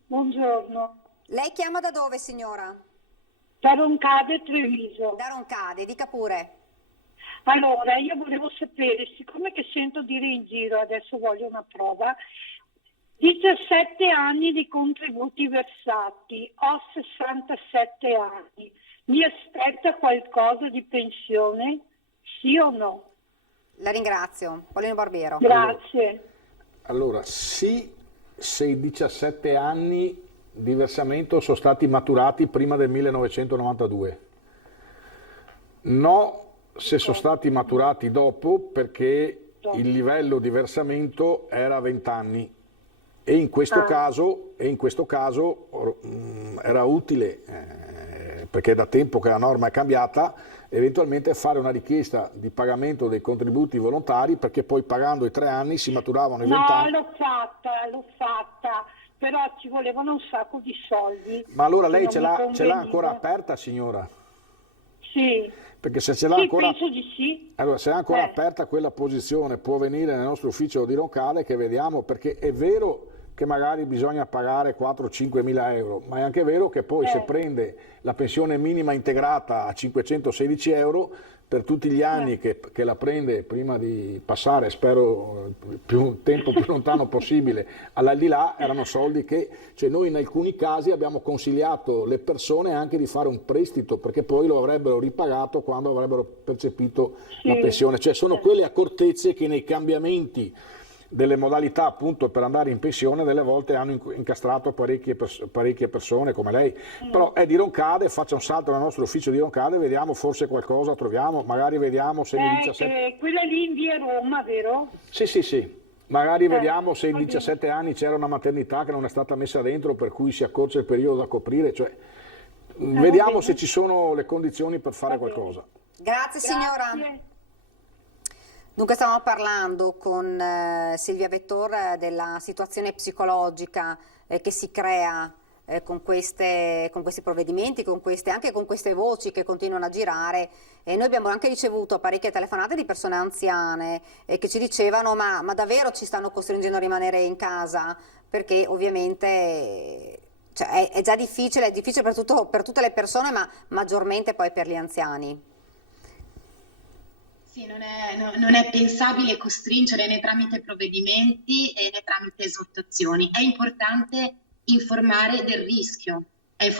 Buongiorno. Lei chiama da dove, signora? Da Roncade, Treviso. Da Roncade, dica pure. Allora, io volevo sapere, siccome che sento dire in giro, adesso voglio una prova, 17 anni di contributi versati, ho 67 anni, mi aspetta qualcosa di pensione? Sì o no? La ringrazio. Paolino Barbero. Grazie. Allora, sì, se i 17 anni di versamento sono stati maturati prima del 1992. No, se sono stati maturati dopo, perché il livello di versamento era 20 anni e in questo caso era utile, perché è da tempo che la norma è cambiata, eventualmente fare una richiesta di pagamento dei contributi volontari, perché poi pagando i 3 anni si maturavano i 20 anni. No, l'ho fatta, però ci volevano un sacco di soldi. Ma allora lei ce l'ha ancora aperta, signora? Sì. Perché se ce l'ha ancora, penso di sì. Allora, se è ancora aperta quella posizione, può venire nel nostro ufficio di Roncade che vediamo, perché è vero che magari bisogna pagare 4-5 mila euro, ma è anche vero che poi se prende la pensione minima integrata a 516 euro, per tutti gli anni che la prende prima di passare, spero un tempo più lontano possibile, all'aldilà, erano soldi che, cioè noi in alcuni casi abbiamo consigliato le persone anche di fare un prestito, perché poi lo avrebbero ripagato quando avrebbero percepito la pensione. Cioè sono quelle accortezze che nei cambiamenti delle modalità appunto per andare in pensione delle volte hanno incastrato parecchie persone come lei. Però è di Roncade, faccia un salto nel nostro ufficio di Roncade, vediamo, forse qualcosa troviamo, magari vediamo se in 17... Quella lì in via Roma, vero? Sì, magari vediamo se in 17 anni c'era una maternità che non è stata messa dentro, per cui si accorcia il periodo da coprire, cioè vediamo se ci sono le condizioni per fare qualcosa. Grazie signora. Dunque stavamo parlando con Silvia Vettor della situazione psicologica che si crea con questi provvedimenti, anche con queste voci che continuano a girare, e noi abbiamo anche ricevuto parecchie telefonate di persone anziane che ci dicevano ma davvero ci stanno costringendo a rimanere in casa, perché ovviamente Cioè, è già difficile, è difficile per tutte le persone, ma maggiormente poi per gli anziani. Sì, non è pensabile costringere né tramite provvedimenti né tramite esortazioni. È importante informare del rischio, è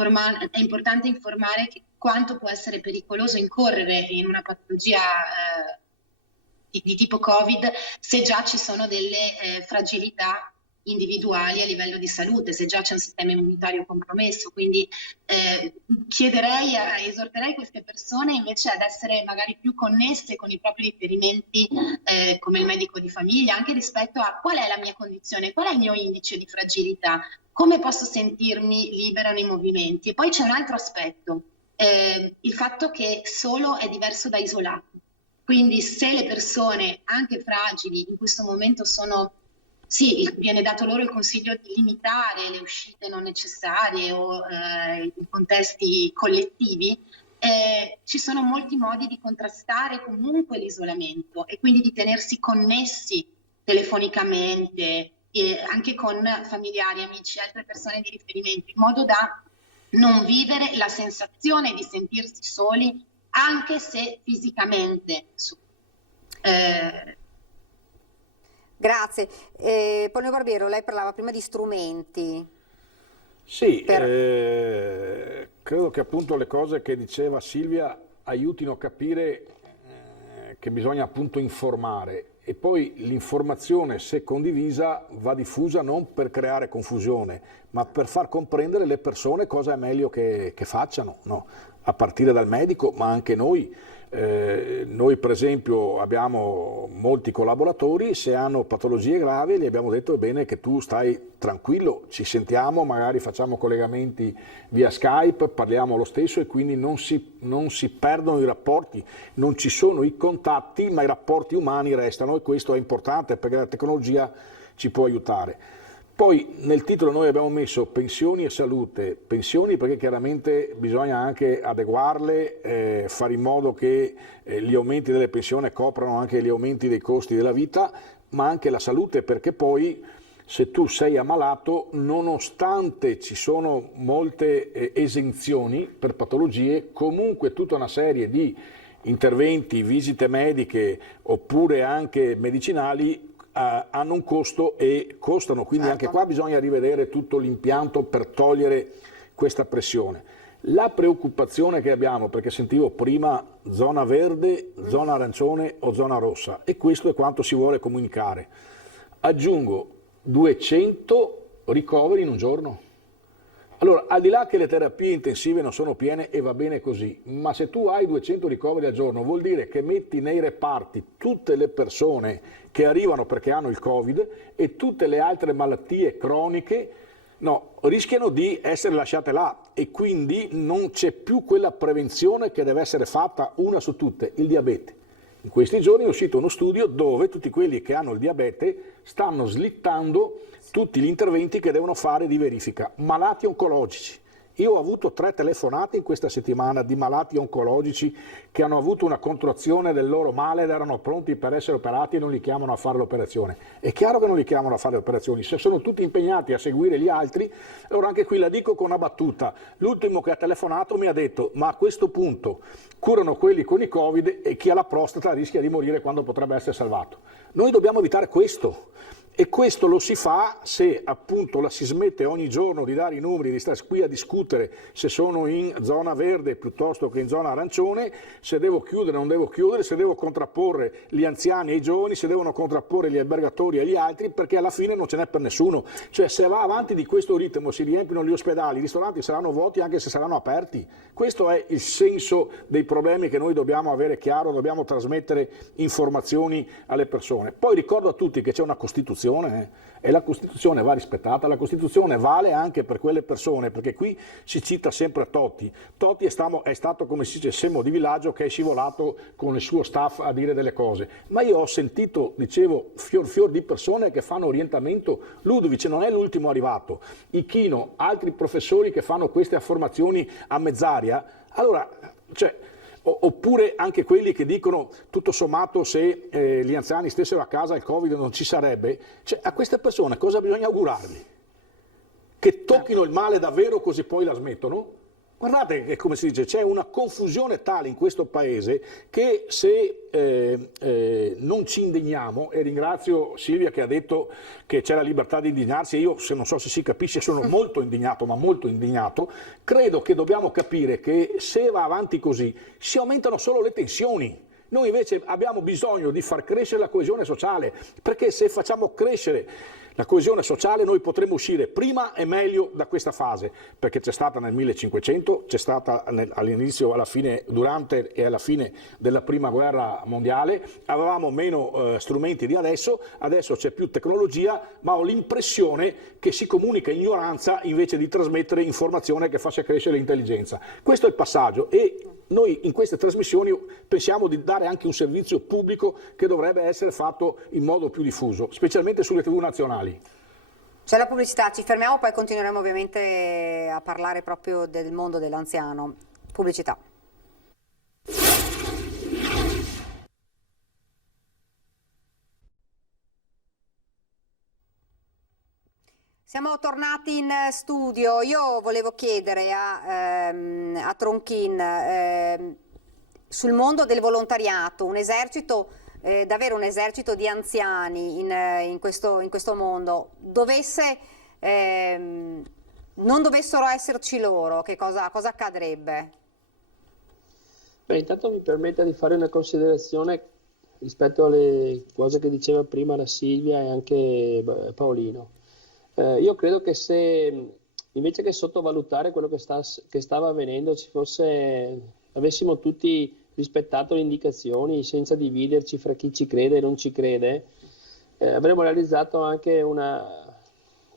importante informare quanto può essere pericoloso incorrere in una patologia di tipo Covid se già ci sono delle fragilità individuali a livello di salute, se già c'è un sistema immunitario compromesso. Quindi esorterei queste persone invece ad essere magari più connesse con i propri riferimenti come il medico di famiglia, anche rispetto a qual è la mia condizione, qual è il mio indice di fragilità, come posso sentirmi libera nei movimenti. E poi c'è un altro aspetto, il fatto che solo è diverso da isolato. Quindi se le persone anche fragili in questo momento sì, viene dato loro il consiglio di limitare le uscite non necessarie o i contesti collettivi, ci sono molti modi di contrastare comunque l'isolamento e quindi di tenersi connessi telefonicamente, anche con familiari, amici, altre persone di riferimento, in modo da non vivere la sensazione di sentirsi soli, anche se fisicamente soli. Grazie. Polino Barbiero, lei parlava prima di strumenti. Sì, credo che appunto le cose che diceva Silvia aiutino a capire che bisogna appunto informare, e poi l'informazione, se condivisa, va diffusa non per creare confusione, ma per far comprendere alle persone cosa è meglio che facciano, no? A partire dal medico, ma anche noi. Noi per esempio abbiamo molti collaboratori, se hanno patologie gravi gli abbiamo detto è bene che tu stai tranquillo, ci sentiamo, magari facciamo collegamenti via Skype, parliamo lo stesso e quindi non si perdono i rapporti, non ci sono i contatti ma i rapporti umani restano, e questo è importante perché la tecnologia ci può aiutare. Poi nel titolo noi abbiamo messo pensioni e salute, pensioni perché chiaramente bisogna anche adeguarle, fare in modo che gli aumenti delle pensioni coprano anche gli aumenti dei costi della vita, ma anche la salute, perché poi se tu sei ammalato, nonostante ci sono molte esenzioni per patologie, comunque tutta una serie di interventi, visite mediche oppure anche medicinali hanno un costo e costano, quindi anche qua bisogna rivedere tutto l'impianto per togliere questa pressione. La preoccupazione che abbiamo, perché sentivo prima zona verde, zona arancione o zona rossa, e questo è quanto si vuole comunicare. Aggiungo 200 ricoveri in un giorno. Allora, al di là che le terapie intensive non sono piene e va bene così, ma se tu hai 200 ricoveri al giorno vuol dire che metti nei reparti tutte le persone che arrivano perché hanno il Covid e tutte le altre malattie croniche rischiano di essere lasciate là, e quindi non c'è più quella prevenzione che deve essere fatta, una su tutte, il diabete. In questi giorni è uscito uno studio dove tutti quelli che hanno il diabete stanno slittando tutti gli interventi che devono fare di verifica. Malati oncologici. Io ho avuto 3 telefonate in questa settimana di malati oncologici che hanno avuto una contrazione del loro male ed erano pronti per essere operati e non li chiamano a fare l'operazione. È chiaro che non li chiamano a fare le operazioni, se sono tutti impegnati a seguire gli altri. Allora anche qui la dico con una battuta. L'ultimo che ha telefonato mi ha detto: ma a questo punto curano quelli con i Covid e chi ha la prostata rischia di morire quando potrebbe essere salvato. Noi dobbiamo evitare questo. E questo lo si fa se appunto si smette ogni giorno di dare i numeri, di stare qui a discutere se sono in zona verde piuttosto che in zona arancione, se devo chiudere o non devo chiudere, se devo contrapporre gli anziani ai giovani, se devono contrapporre gli albergatori agli altri, perché alla fine non ce n'è per nessuno. Cioè se va avanti di questo ritmo si riempiono gli ospedali, i ristoranti saranno vuoti anche se saranno aperti. Questo è il senso dei problemi che noi dobbiamo avere chiaro, dobbiamo trasmettere informazioni alle persone. Poi ricordo a tutti che c'è una Costituzione, e la Costituzione va rispettata, la Costituzione vale anche per quelle persone, perché qui si cita sempre Totti. Totti è stato, come si dice, semmo di villaggio che è scivolato con il suo staff a dire delle cose, ma io ho sentito, dicevo, fior di persone che fanno orientamento. Ludovic non è l'ultimo arrivato, Ichino, altri professori che fanno queste affermazioni a mezz'aria. Allora, oppure anche quelli che dicono tutto sommato se gli anziani stessero a casa il Covid non ci sarebbe. A queste persone cosa bisogna augurargli? che tocchino il male davvero così poi la smettono? Guardate che, come si dice, c'è una confusione tale in questo paese che se non ci indigniamo, e ringrazio Silvia che ha detto che c'è la libertà di indignarsi, e io non so se si capisce, sono molto indignato, ma molto indignato, credo che dobbiamo capire che se va avanti così si aumentano solo le tensioni. Noi invece abbiamo bisogno di far crescere la coesione sociale, perché se facciamo crescere la coesione sociale noi potremo uscire prima e meglio da questa fase, perché c'è stata nel 1500, c'è stata all'inizio, alla fine, durante e alla fine della prima guerra mondiale, avevamo meno strumenti di adesso c'è più tecnologia, ma ho l'impressione che si comunica ignoranza invece di trasmettere informazione che faccia crescere l'intelligenza. Questo è il passaggio e noi in queste trasmissioni pensiamo di dare anche un servizio pubblico che dovrebbe essere fatto in modo più diffuso, specialmente sulle TV nazionali. C'è la pubblicità, ci fermiamo, poi continueremo ovviamente a parlare proprio del mondo dell'anziano. Pubblicità. Siamo tornati in studio. Io volevo chiedere a Tronchin sul mondo del volontariato, un esercito, davvero un esercito di anziani in questo mondo, non dovessero esserci loro, che cosa accadrebbe? Beh, intanto mi permetta di fare una considerazione rispetto alle cose che diceva prima la Silvia e anche Paolino. Io credo che se invece che sottovalutare quello che stava avvenendo avessimo tutti rispettato le indicazioni senza dividerci fra chi ci crede e non ci crede, avremmo realizzato anche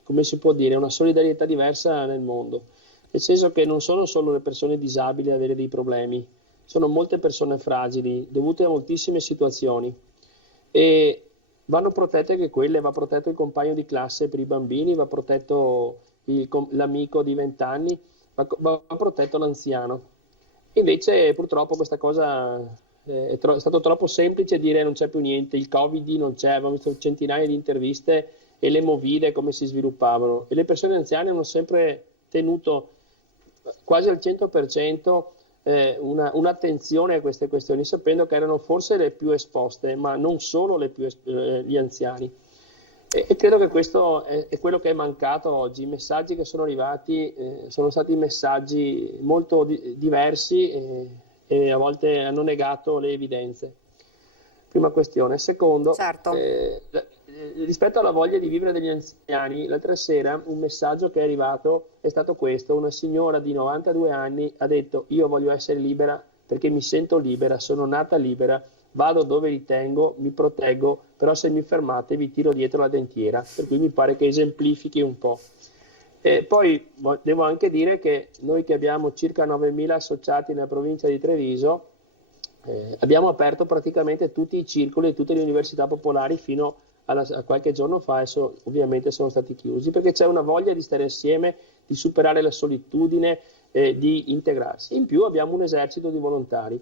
come si può dire, una solidarietà diversa nel mondo, nel senso che non sono solo le persone disabili ad avere dei problemi, sono molte persone fragili dovute a moltissime situazioni e vanno protette anche quelle, va protetto il compagno di classe per i bambini, va protetto l'amico di 20 anni, va protetto l'anziano. Invece purtroppo questa cosa è stato troppo semplice dire non c'è più niente, il Covid non c'è, abbiamo visto centinaia di interviste e le movide come si sviluppavano e le persone anziane hanno sempre tenuto quasi al 100% un'attenzione a queste questioni, sapendo che erano forse le più esposte, ma non solo gli anziani. E credo che questo è quello che è mancato oggi. I messaggi che sono arrivati sono stati messaggi molto diversi e a volte hanno negato le evidenze. Prima questione. Secondo, certo. Rispetto alla voglia di vivere degli anziani, l'altra sera un messaggio che è arrivato è stato questo. Una signora di 92 anni ha detto: io voglio essere libera perché mi sento libera, sono nata libera, vado dove ritengo, mi proteggo, però se mi fermate vi tiro dietro la dentiera, per cui mi pare che esemplifichi un po'. Poi devo anche dire che noi che abbiamo circa 9.000 associati nella provincia di Treviso abbiamo aperto praticamente tutti i circoli e tutte le università popolari fino a qualche giorno fa, adesso ovviamente sono stati chiusi, perché c'è una voglia di stare insieme, di superare la solitudine, di integrarsi. In più abbiamo un esercito di volontari.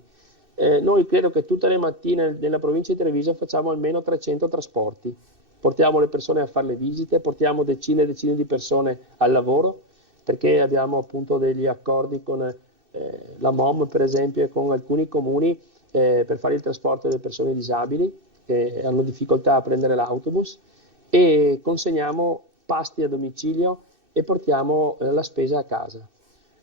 Noi credo che tutte le mattine nella provincia di Treviso facciamo almeno 300 trasporti, portiamo le persone a fare le visite, portiamo decine e decine di persone al lavoro, perché abbiamo appunto degli accordi con la MOM per esempio e con alcuni comuni per fare il trasporto delle persone disabili che hanno difficoltà a prendere l'autobus, e consegniamo pasti a domicilio e portiamo la spesa a casa.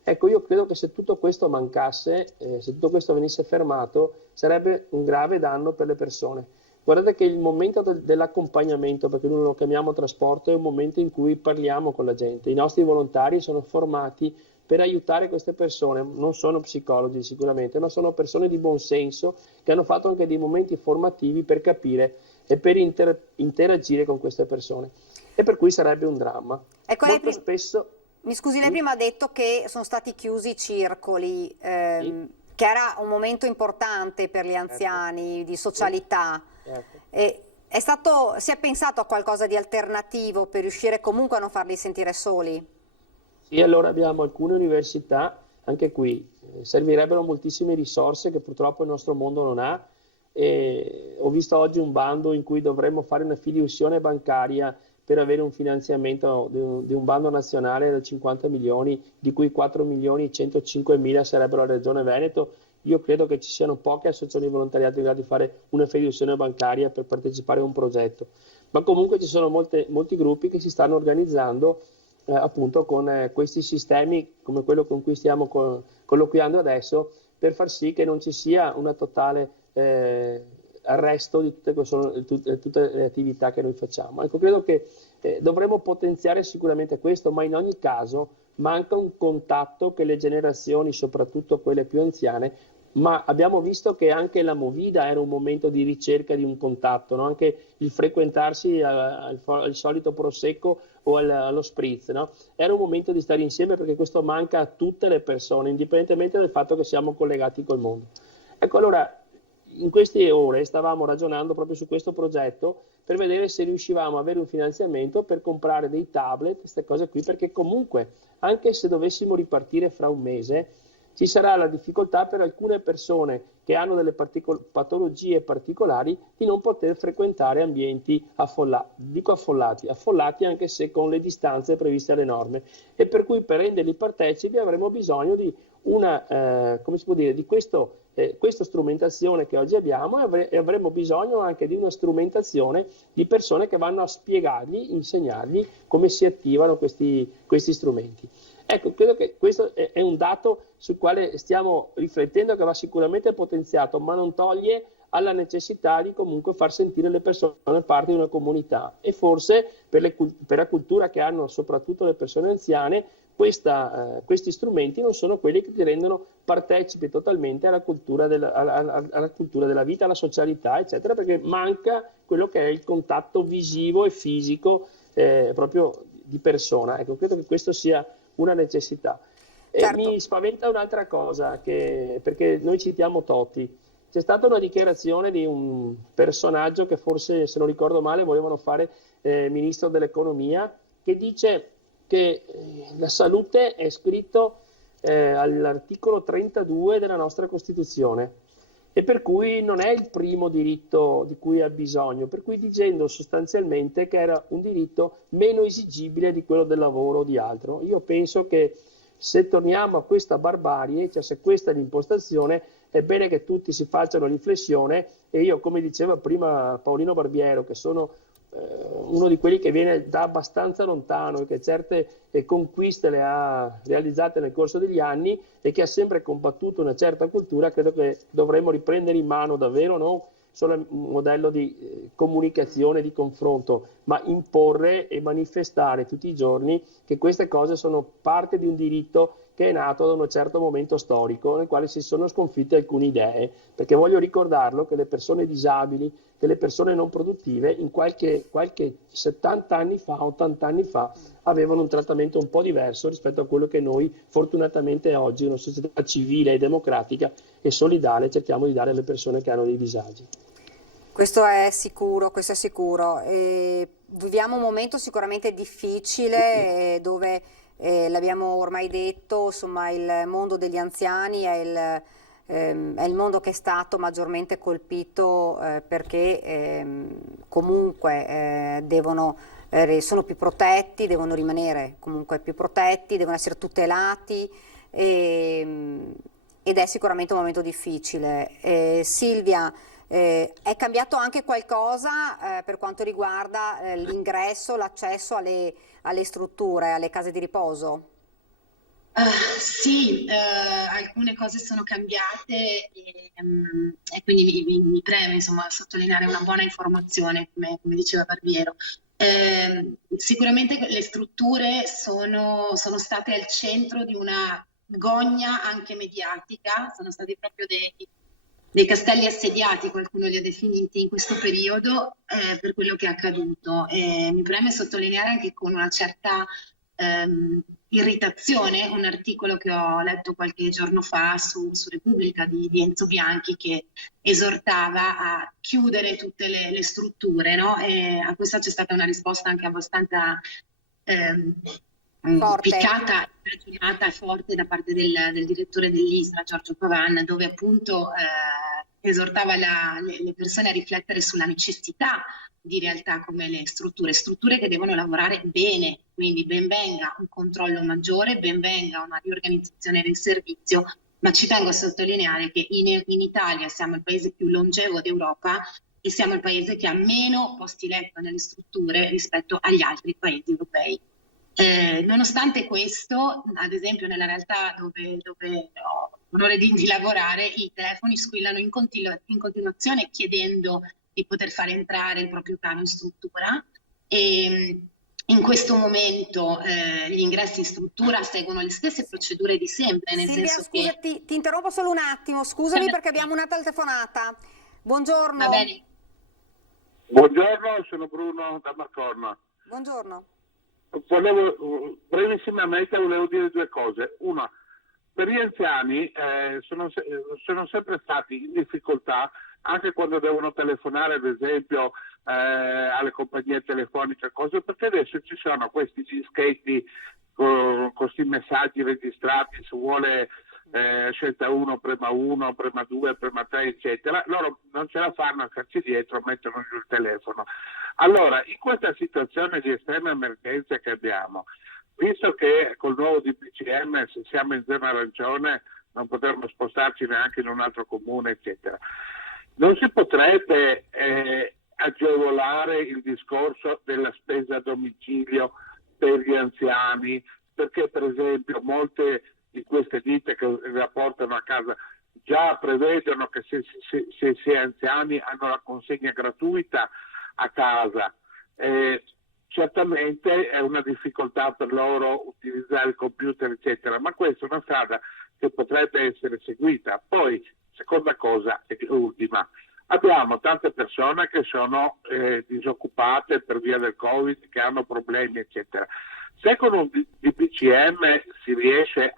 Ecco, io credo che se tutto questo mancasse, se tutto questo venisse fermato, sarebbe un grave danno per le persone. Guardate che il momento dell'accompagnamento, perché noi lo chiamiamo trasporto, è un momento in cui parliamo con la gente. I nostri volontari sono formati per aiutare queste persone, non sono psicologi sicuramente, ma sono persone di buon senso che hanno fatto anche dei momenti formativi per capire e per interagire con queste persone. E per cui sarebbe un dramma. Ecco, molto spesso... Mi scusi, lei prima ha detto che sono stati chiusi i circoli, che era un momento importante per gli anziani, di socialità. Si è pensato a qualcosa di alternativo per riuscire comunque a non farli sentire soli? Sì, allora abbiamo alcune università, anche qui servirebbero moltissime risorse che purtroppo il nostro mondo non ha. Ho visto oggi un bando in cui dovremmo fare una filiussione bancaria per avere un finanziamento di un bando nazionale da 50 milioni, di cui 4 milioni e 105 mila sarebbero la Regione Veneto. Io credo che ci siano poche associazioni di volontariato in grado di fare una fideiussione bancaria per partecipare a un progetto, ma comunque ci sono molti gruppi che si stanno organizzando appunto con questi sistemi come quello con cui stiamo colloquiando adesso, per far sì che non ci sia una totale arresto di tutte le attività che noi facciamo. Ecco, credo che dovremmo potenziare sicuramente questo, ma in ogni caso manca un contatto che le generazioni, soprattutto quelle più anziane, ma abbiamo visto che anche la Movida era un momento di ricerca di un contatto, no? Anche il frequentarsi al solito prosecco o allo spritz, no? Era un momento di stare insieme, perché questo manca a tutte le persone, indipendentemente dal fatto che siamo collegati col mondo. Ecco, allora, in queste ore stavamo ragionando proprio su questo progetto per vedere se riuscivamo a avere un finanziamento per comprare dei tablet, queste cose qui, perché comunque, anche se dovessimo ripartire fra un mese, ci sarà la difficoltà per alcune persone che hanno delle patologie particolari di non poter frequentare ambienti affollati. Dico affollati anche se con le distanze previste alle norme, e per cui per renderli partecipi avremo bisogno di di questa strumentazione che oggi abbiamo, e avremo bisogno anche di una strumentazione di persone che vanno a spiegargli, insegnargli come si attivano questi strumenti. Ecco, credo che questo è un dato sul quale stiamo riflettendo, che va sicuramente potenziato, ma non toglie alla necessità di comunque far sentire le persone parte di una comunità, e forse per la cultura che hanno soprattutto le persone anziane, questi strumenti non sono quelli che ti rendono partecipi totalmente alla cultura della vita, alla socialità, eccetera, perché manca quello che è il contatto visivo e fisico proprio di persona. Ecco, credo che questo sia una necessità. Certo. E mi spaventa un'altra cosa, perché noi citiamo Totti. C'è stata una dichiarazione di un personaggio che forse, se non ricordo male, volevano fare ministro dell'economia, che dice che la salute è scritto all'articolo 32 della nostra Costituzione, e per cui non è il primo diritto di cui ha bisogno, per cui dicendo sostanzialmente che era un diritto meno esigibile di quello del lavoro o di altro. Io penso che se torniamo a questa barbarie, cioè se questa è l'impostazione, è bene che tutti si facciano riflessione, e io, come diceva prima Paolino Barbiero, che sono uno di quelli che viene da abbastanza lontano e che certe conquiste le ha realizzate nel corso degli anni e che ha sempre combattuto una certa cultura, credo che dovremmo riprendere in mano davvero non solo un modello di comunicazione, di confronto, ma imporre e manifestare tutti i giorni che queste cose sono parte di un diritto che è nato da un certo momento storico nel quale si sono sconfitte alcune idee, perché voglio ricordarlo che le persone disabili, che le persone non produttive in qualche 70 anni fa, 80 anni fa, avevano un trattamento un po' diverso rispetto a quello che noi fortunatamente oggi, una società civile e democratica e solidale, cerchiamo di dare alle persone che hanno dei disagi. Questo è sicuro, questo è sicuro. Viviamo un momento sicuramente difficile dove, l'abbiamo ormai detto, insomma, il mondo degli anziani è il mondo che è stato maggiormente colpito perché comunque sono più protetti, devono rimanere comunque più protetti, devono essere tutelati ed è sicuramente un momento difficile. Silvia, è cambiato anche qualcosa per quanto riguarda l'ingresso, l'accesso alle strutture, alle case di riposo? Sì, alcune cose sono cambiate e quindi mi preme insomma sottolineare una buona informazione, come diceva Barbiero. Sicuramente le strutture sono state al centro di una gogna anche mediatica, sono stati proprio dei castelli assediati, qualcuno li ha definiti in questo periodo, per quello che è accaduto. Mi preme sottolineare anche con una certa irritazione un articolo che ho letto qualche giorno fa su Repubblica di Enzo Bianchi, che esortava a chiudere tutte le strutture, no? E a questa c'è stata una risposta anche abbastanza piccata, ragionata e forte da parte del direttore dell'ISRA, Giorgio Pavan, dove appunto esortava le persone a riflettere sulla necessità di realtà come le strutture che devono lavorare bene, quindi ben venga un controllo maggiore, ben venga una riorganizzazione del servizio, ma ci tengo a sottolineare che in Italia siamo il paese più longevo d'Europa e siamo il paese che ha meno posti letto nelle strutture rispetto agli altri paesi europei. Nonostante questo, ad esempio nella realtà dove ho l'onore di lavorare, i telefoni squillano in continuazione chiedendo di poter fare entrare il proprio caro in struttura, e in questo momento gli ingressi in struttura seguono le stesse procedure di sempre, nel Silvia, senso scusa, che... ti interrompo solo un attimo, scusami perché abbiamo una telefonata. Buongiorno. Va bene. Buongiorno, sono Bruno da Marcorna. Buongiorno. Brevissimamente volevo dire due cose. Una, per gli anziani sono sempre stati in difficoltà anche quando devono telefonare, ad esempio, alle compagnie telefoniche, cose, perché adesso ci sono questi dischetti con questi messaggi registrati, se vuole scelta 1, prema 2, prema 3, eccetera. Loro non ce la fanno a farci dietro, mettono giù il telefono. Allora, in questa situazione di estrema emergenza che abbiamo, visto che col nuovo DPCM, se siamo in zona arancione, non potremmo spostarci neanche in un altro comune, eccetera, non si potrebbe agevolare il discorso della spesa a domicilio per gli anziani, perché per esempio molte di queste ditte che la portano a casa già prevedono che se si è anziani hanno la consegna gratuita a casa. Certamente è una difficoltà per loro utilizzare il computer, eccetera, ma questa è una strada che potrebbe essere seguita. Poi, seconda cosa e ultima, abbiamo tante persone che sono disoccupate per via del Covid, che hanno problemi, eccetera. Se con un DPCM si riesce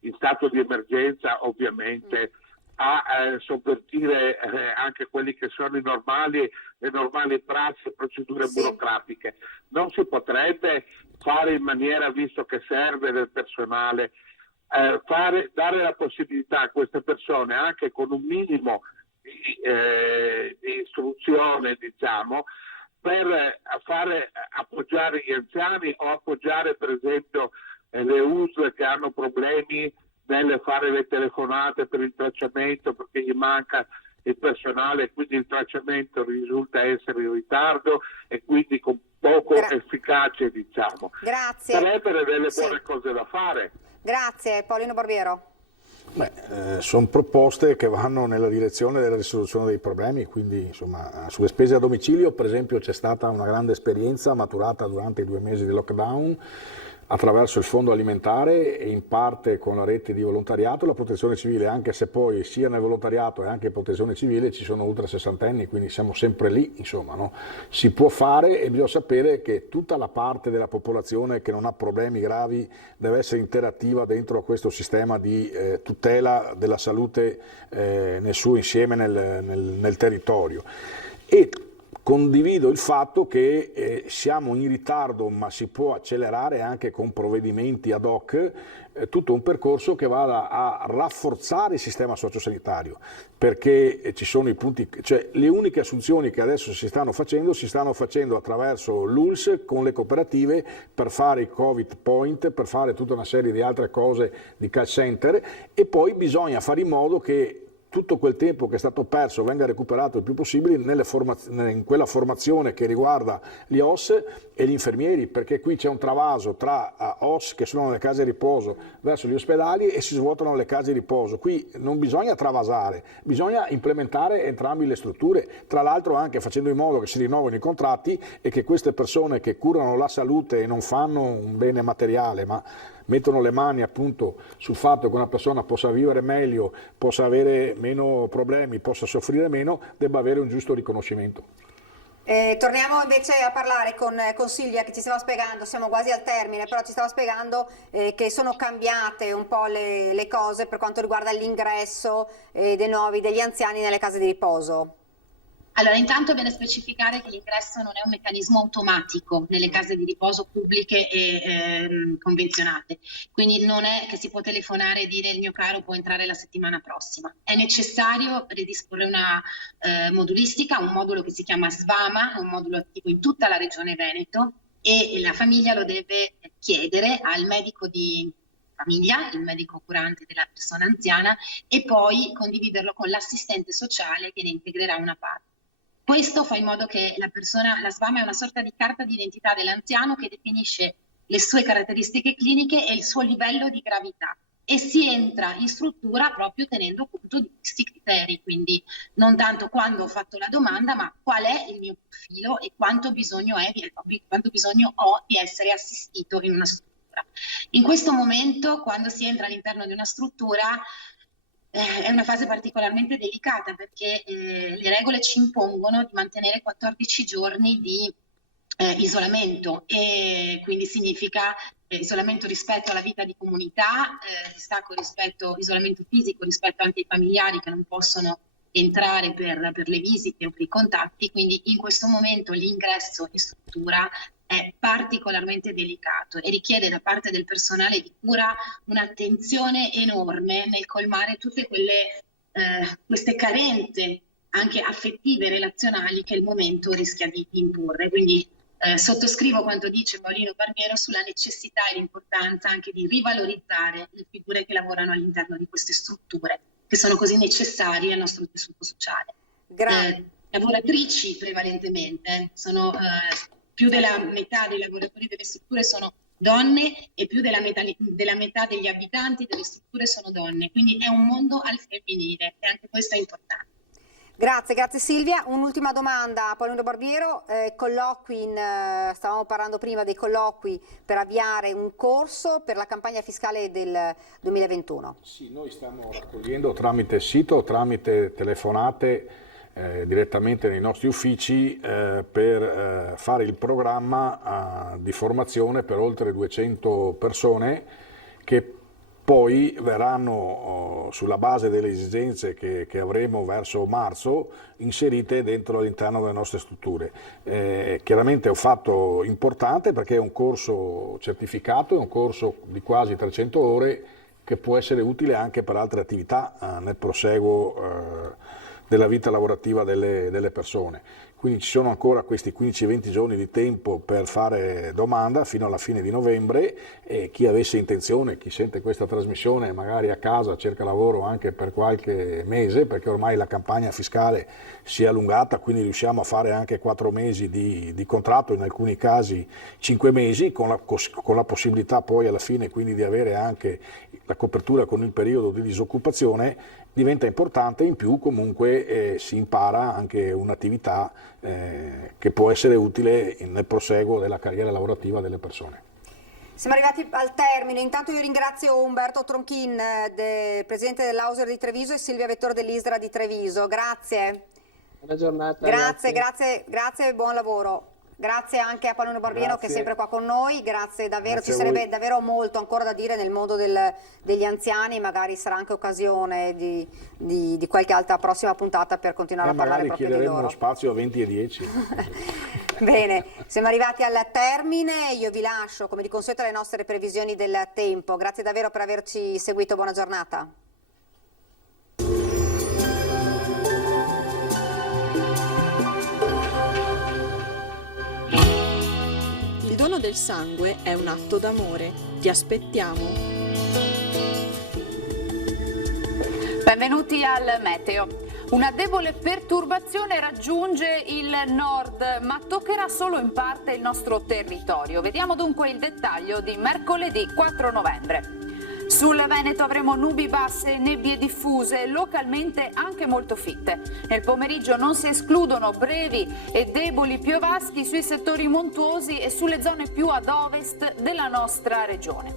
in stato di emergenza, ovviamente, a sovvertire anche quelli che sono le normali prassi e procedure burocratiche, non si potrebbe fare in maniera, visto che serve del personale, dare la possibilità a queste persone, anche con un minimo di istruzione, diciamo, per appoggiare gli anziani o appoggiare per esempio le USL che hanno problemi nel fare le telefonate per il tracciamento perché gli manca il personale e quindi il tracciamento risulta essere in ritardo e quindi con poco efficace, diciamo. Grazie. Sarebbero delle buone cose da fare. Grazie. Paolino Barbiero. Sono proposte che vanno nella direzione della risoluzione dei problemi, quindi insomma sulle spese a domicilio per esempio c'è stata una grande esperienza maturata durante i 2 mesi di lockdown attraverso il fondo alimentare e in parte con la rete di volontariato e la protezione civile, anche se poi sia nel volontariato e anche in protezione civile ci sono ultra sessantenni, quindi siamo sempre lì, insomma, no? Si può fare e bisogna sapere che tutta la parte della popolazione che non ha problemi gravi deve essere interattiva dentro questo sistema di tutela della salute nel suo insieme nel territorio. E condivido il fatto che siamo in ritardo, ma si può accelerare anche con provvedimenti ad hoc tutto un percorso che vada a rafforzare il sistema sociosanitario, perché ci sono i punti, cioè le uniche assunzioni che adesso si stanno facendo attraverso l'ULS con le cooperative per fare i Covid point, per fare tutta una serie di altre cose di call center, e poi bisogna fare in modo che tutto quel tempo che è stato perso venga recuperato il più possibile in quella formazione che riguarda gli OS e gli infermieri, perché qui c'è un travaso tra OS che sono nelle case di riposo verso gli ospedali e si svuotano le case di riposo. Qui non bisogna travasare, bisogna implementare entrambe le strutture, tra l'altro anche facendo in modo che si rinnovino i contratti e che queste persone che curano la salute e non fanno un bene materiale ma mettono le mani appunto sul fatto che una persona possa vivere meglio, possa avere meno problemi, possa soffrire meno, debba avere un giusto riconoscimento. Torniamo invece a parlare con Silvia che ci stava spiegando, siamo quasi al termine, però ci stava spiegando che sono cambiate un po' le cose per quanto riguarda l'ingresso degli anziani nelle case di riposo. Allora, intanto è bene specificare che l'ingresso non è un meccanismo automatico nelle case di riposo pubbliche e convenzionate, quindi non è che si può telefonare e dire il mio caro può entrare la settimana prossima. È necessario predisporre una modulistica, un modulo che si chiama SVAMA, è un modulo attivo in tutta la regione Veneto e la famiglia lo deve chiedere al medico di famiglia, il medico curante della persona anziana, e poi condividerlo con l'assistente sociale che ne integrerà una parte. Questo fa in modo che la SVAMA è una sorta di carta d'identità dell'anziano che definisce le sue caratteristiche cliniche e il suo livello di gravità, e si entra in struttura proprio tenendo conto di questi criteri, quindi non tanto quando ho fatto la domanda, ma qual è il mio profilo e quanto bisogno ho di essere assistito in una struttura. In questo momento, quando si entra all'interno di una struttura, è una fase particolarmente delicata perché le regole ci impongono di mantenere 14 giorni di isolamento, e quindi significa isolamento rispetto alla vita di comunità, distacco isolamento fisico rispetto anche ai familiari che non possono entrare per le visite o per i contatti, quindi in questo momento l'ingresso in struttura è particolarmente delicato e richiede da parte del personale di cura un'attenzione enorme nel colmare tutte queste carenze anche affettive e relazionali che il momento rischia di imporre. Quindi sottoscrivo quanto dice Paolino Barbiero sulla necessità e l'importanza anche di rivalorizzare le figure che lavorano all'interno di queste strutture, che sono così necessarie al nostro tessuto sociale. Lavoratrici prevalentemente, sono più della metà dei lavoratori delle strutture sono donne e più della metà degli abitanti delle strutture sono donne, quindi è un mondo al femminile e anche questo è importante. Grazie Silvia. Un'ultima domanda a Paolino Barbiero. Stavamo parlando prima dei colloqui per avviare un corso per la campagna fiscale del 2021. Sì, noi stiamo raccogliendo tramite sito, tramite telefonate direttamente nei nostri uffici per fare il programma di formazione per oltre 200 persone che poi verranno sulla base delle esigenze che avremo verso marzo inserite all'interno delle nostre strutture. Chiaramente è un fatto importante perché è un corso certificato, è un corso di quasi 300 ore che può essere utile anche per altre attività nel proseguo della vita lavorativa delle persone. Quindi ci sono ancora questi 15-20 giorni di tempo per fare domanda fino alla fine di novembre, e chi avesse intenzione, chi sente questa trasmissione magari a casa cerca lavoro anche per qualche mese, perché ormai la campagna fiscale si è allungata, quindi riusciamo a fare anche 4 mesi di contratto, in alcuni casi 5 mesi, con la possibilità poi alla fine quindi di avere anche la copertura con il periodo di disoccupazione. Diventa importante, in più comunque si impara anche un'attività che può essere utile nel proseguo della carriera lavorativa delle persone. Siamo arrivati al termine. Intanto io ringrazio Umberto Tronchin, presidente dell'Auser di Treviso, e Silvia Vettore dell'ISRA di Treviso. Grazie. Buona giornata. Grazie, buon lavoro. Grazie anche a Paolino Barbiero che è sempre qua con noi, grazie davvero, ci sarebbe davvero molto ancora da dire nel mondo degli anziani, magari sarà anche occasione di qualche altra prossima puntata per continuare a parlare proprio di loro. Magari chiederemo spazio a 20 e 10. Bene, siamo arrivati al termine, io vi lascio come di consueto alle nostre previsioni del tempo, grazie davvero per averci seguito, buona giornata. Il dono del sangue è un atto d'amore. Ti aspettiamo. Benvenuti al meteo. Una debole perturbazione raggiunge il nord, ma toccherà solo in parte il nostro territorio. Vediamo dunque il dettaglio di mercoledì 4 novembre. Sul Veneto avremo nubi basse e nebbie diffuse, localmente anche molto fitte. Nel pomeriggio non si escludono brevi e deboli piovaschi sui settori montuosi e sulle zone più ad ovest della nostra regione.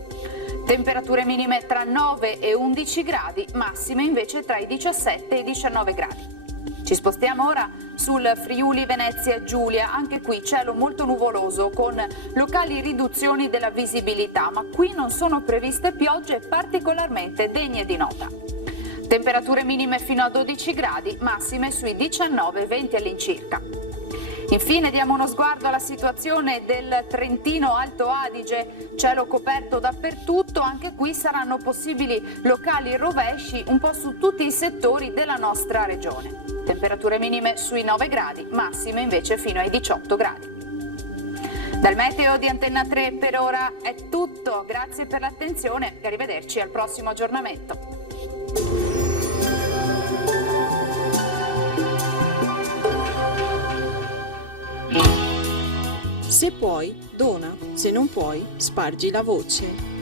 Temperature minime tra 9 e 11 gradi, massime invece tra i 17 e i 19 gradi. Ci spostiamo ora sul Friuli Venezia Giulia, anche qui cielo molto nuvoloso con locali riduzioni della visibilità, ma qui non sono previste piogge particolarmente degne di nota. Temperature minime fino a 12 gradi, massime sui 19-20 all'incirca. Infine diamo uno sguardo alla situazione del Trentino Alto Adige, cielo coperto dappertutto, anche qui saranno possibili locali rovesci un po' su tutti i settori della nostra regione. Temperature minime sui 9 gradi, massime invece fino ai 18 gradi. Dal meteo di Antenna 3 per ora è tutto, grazie per l'attenzione e arrivederci al prossimo aggiornamento. Se puoi, dona, se non puoi, spargi la voce.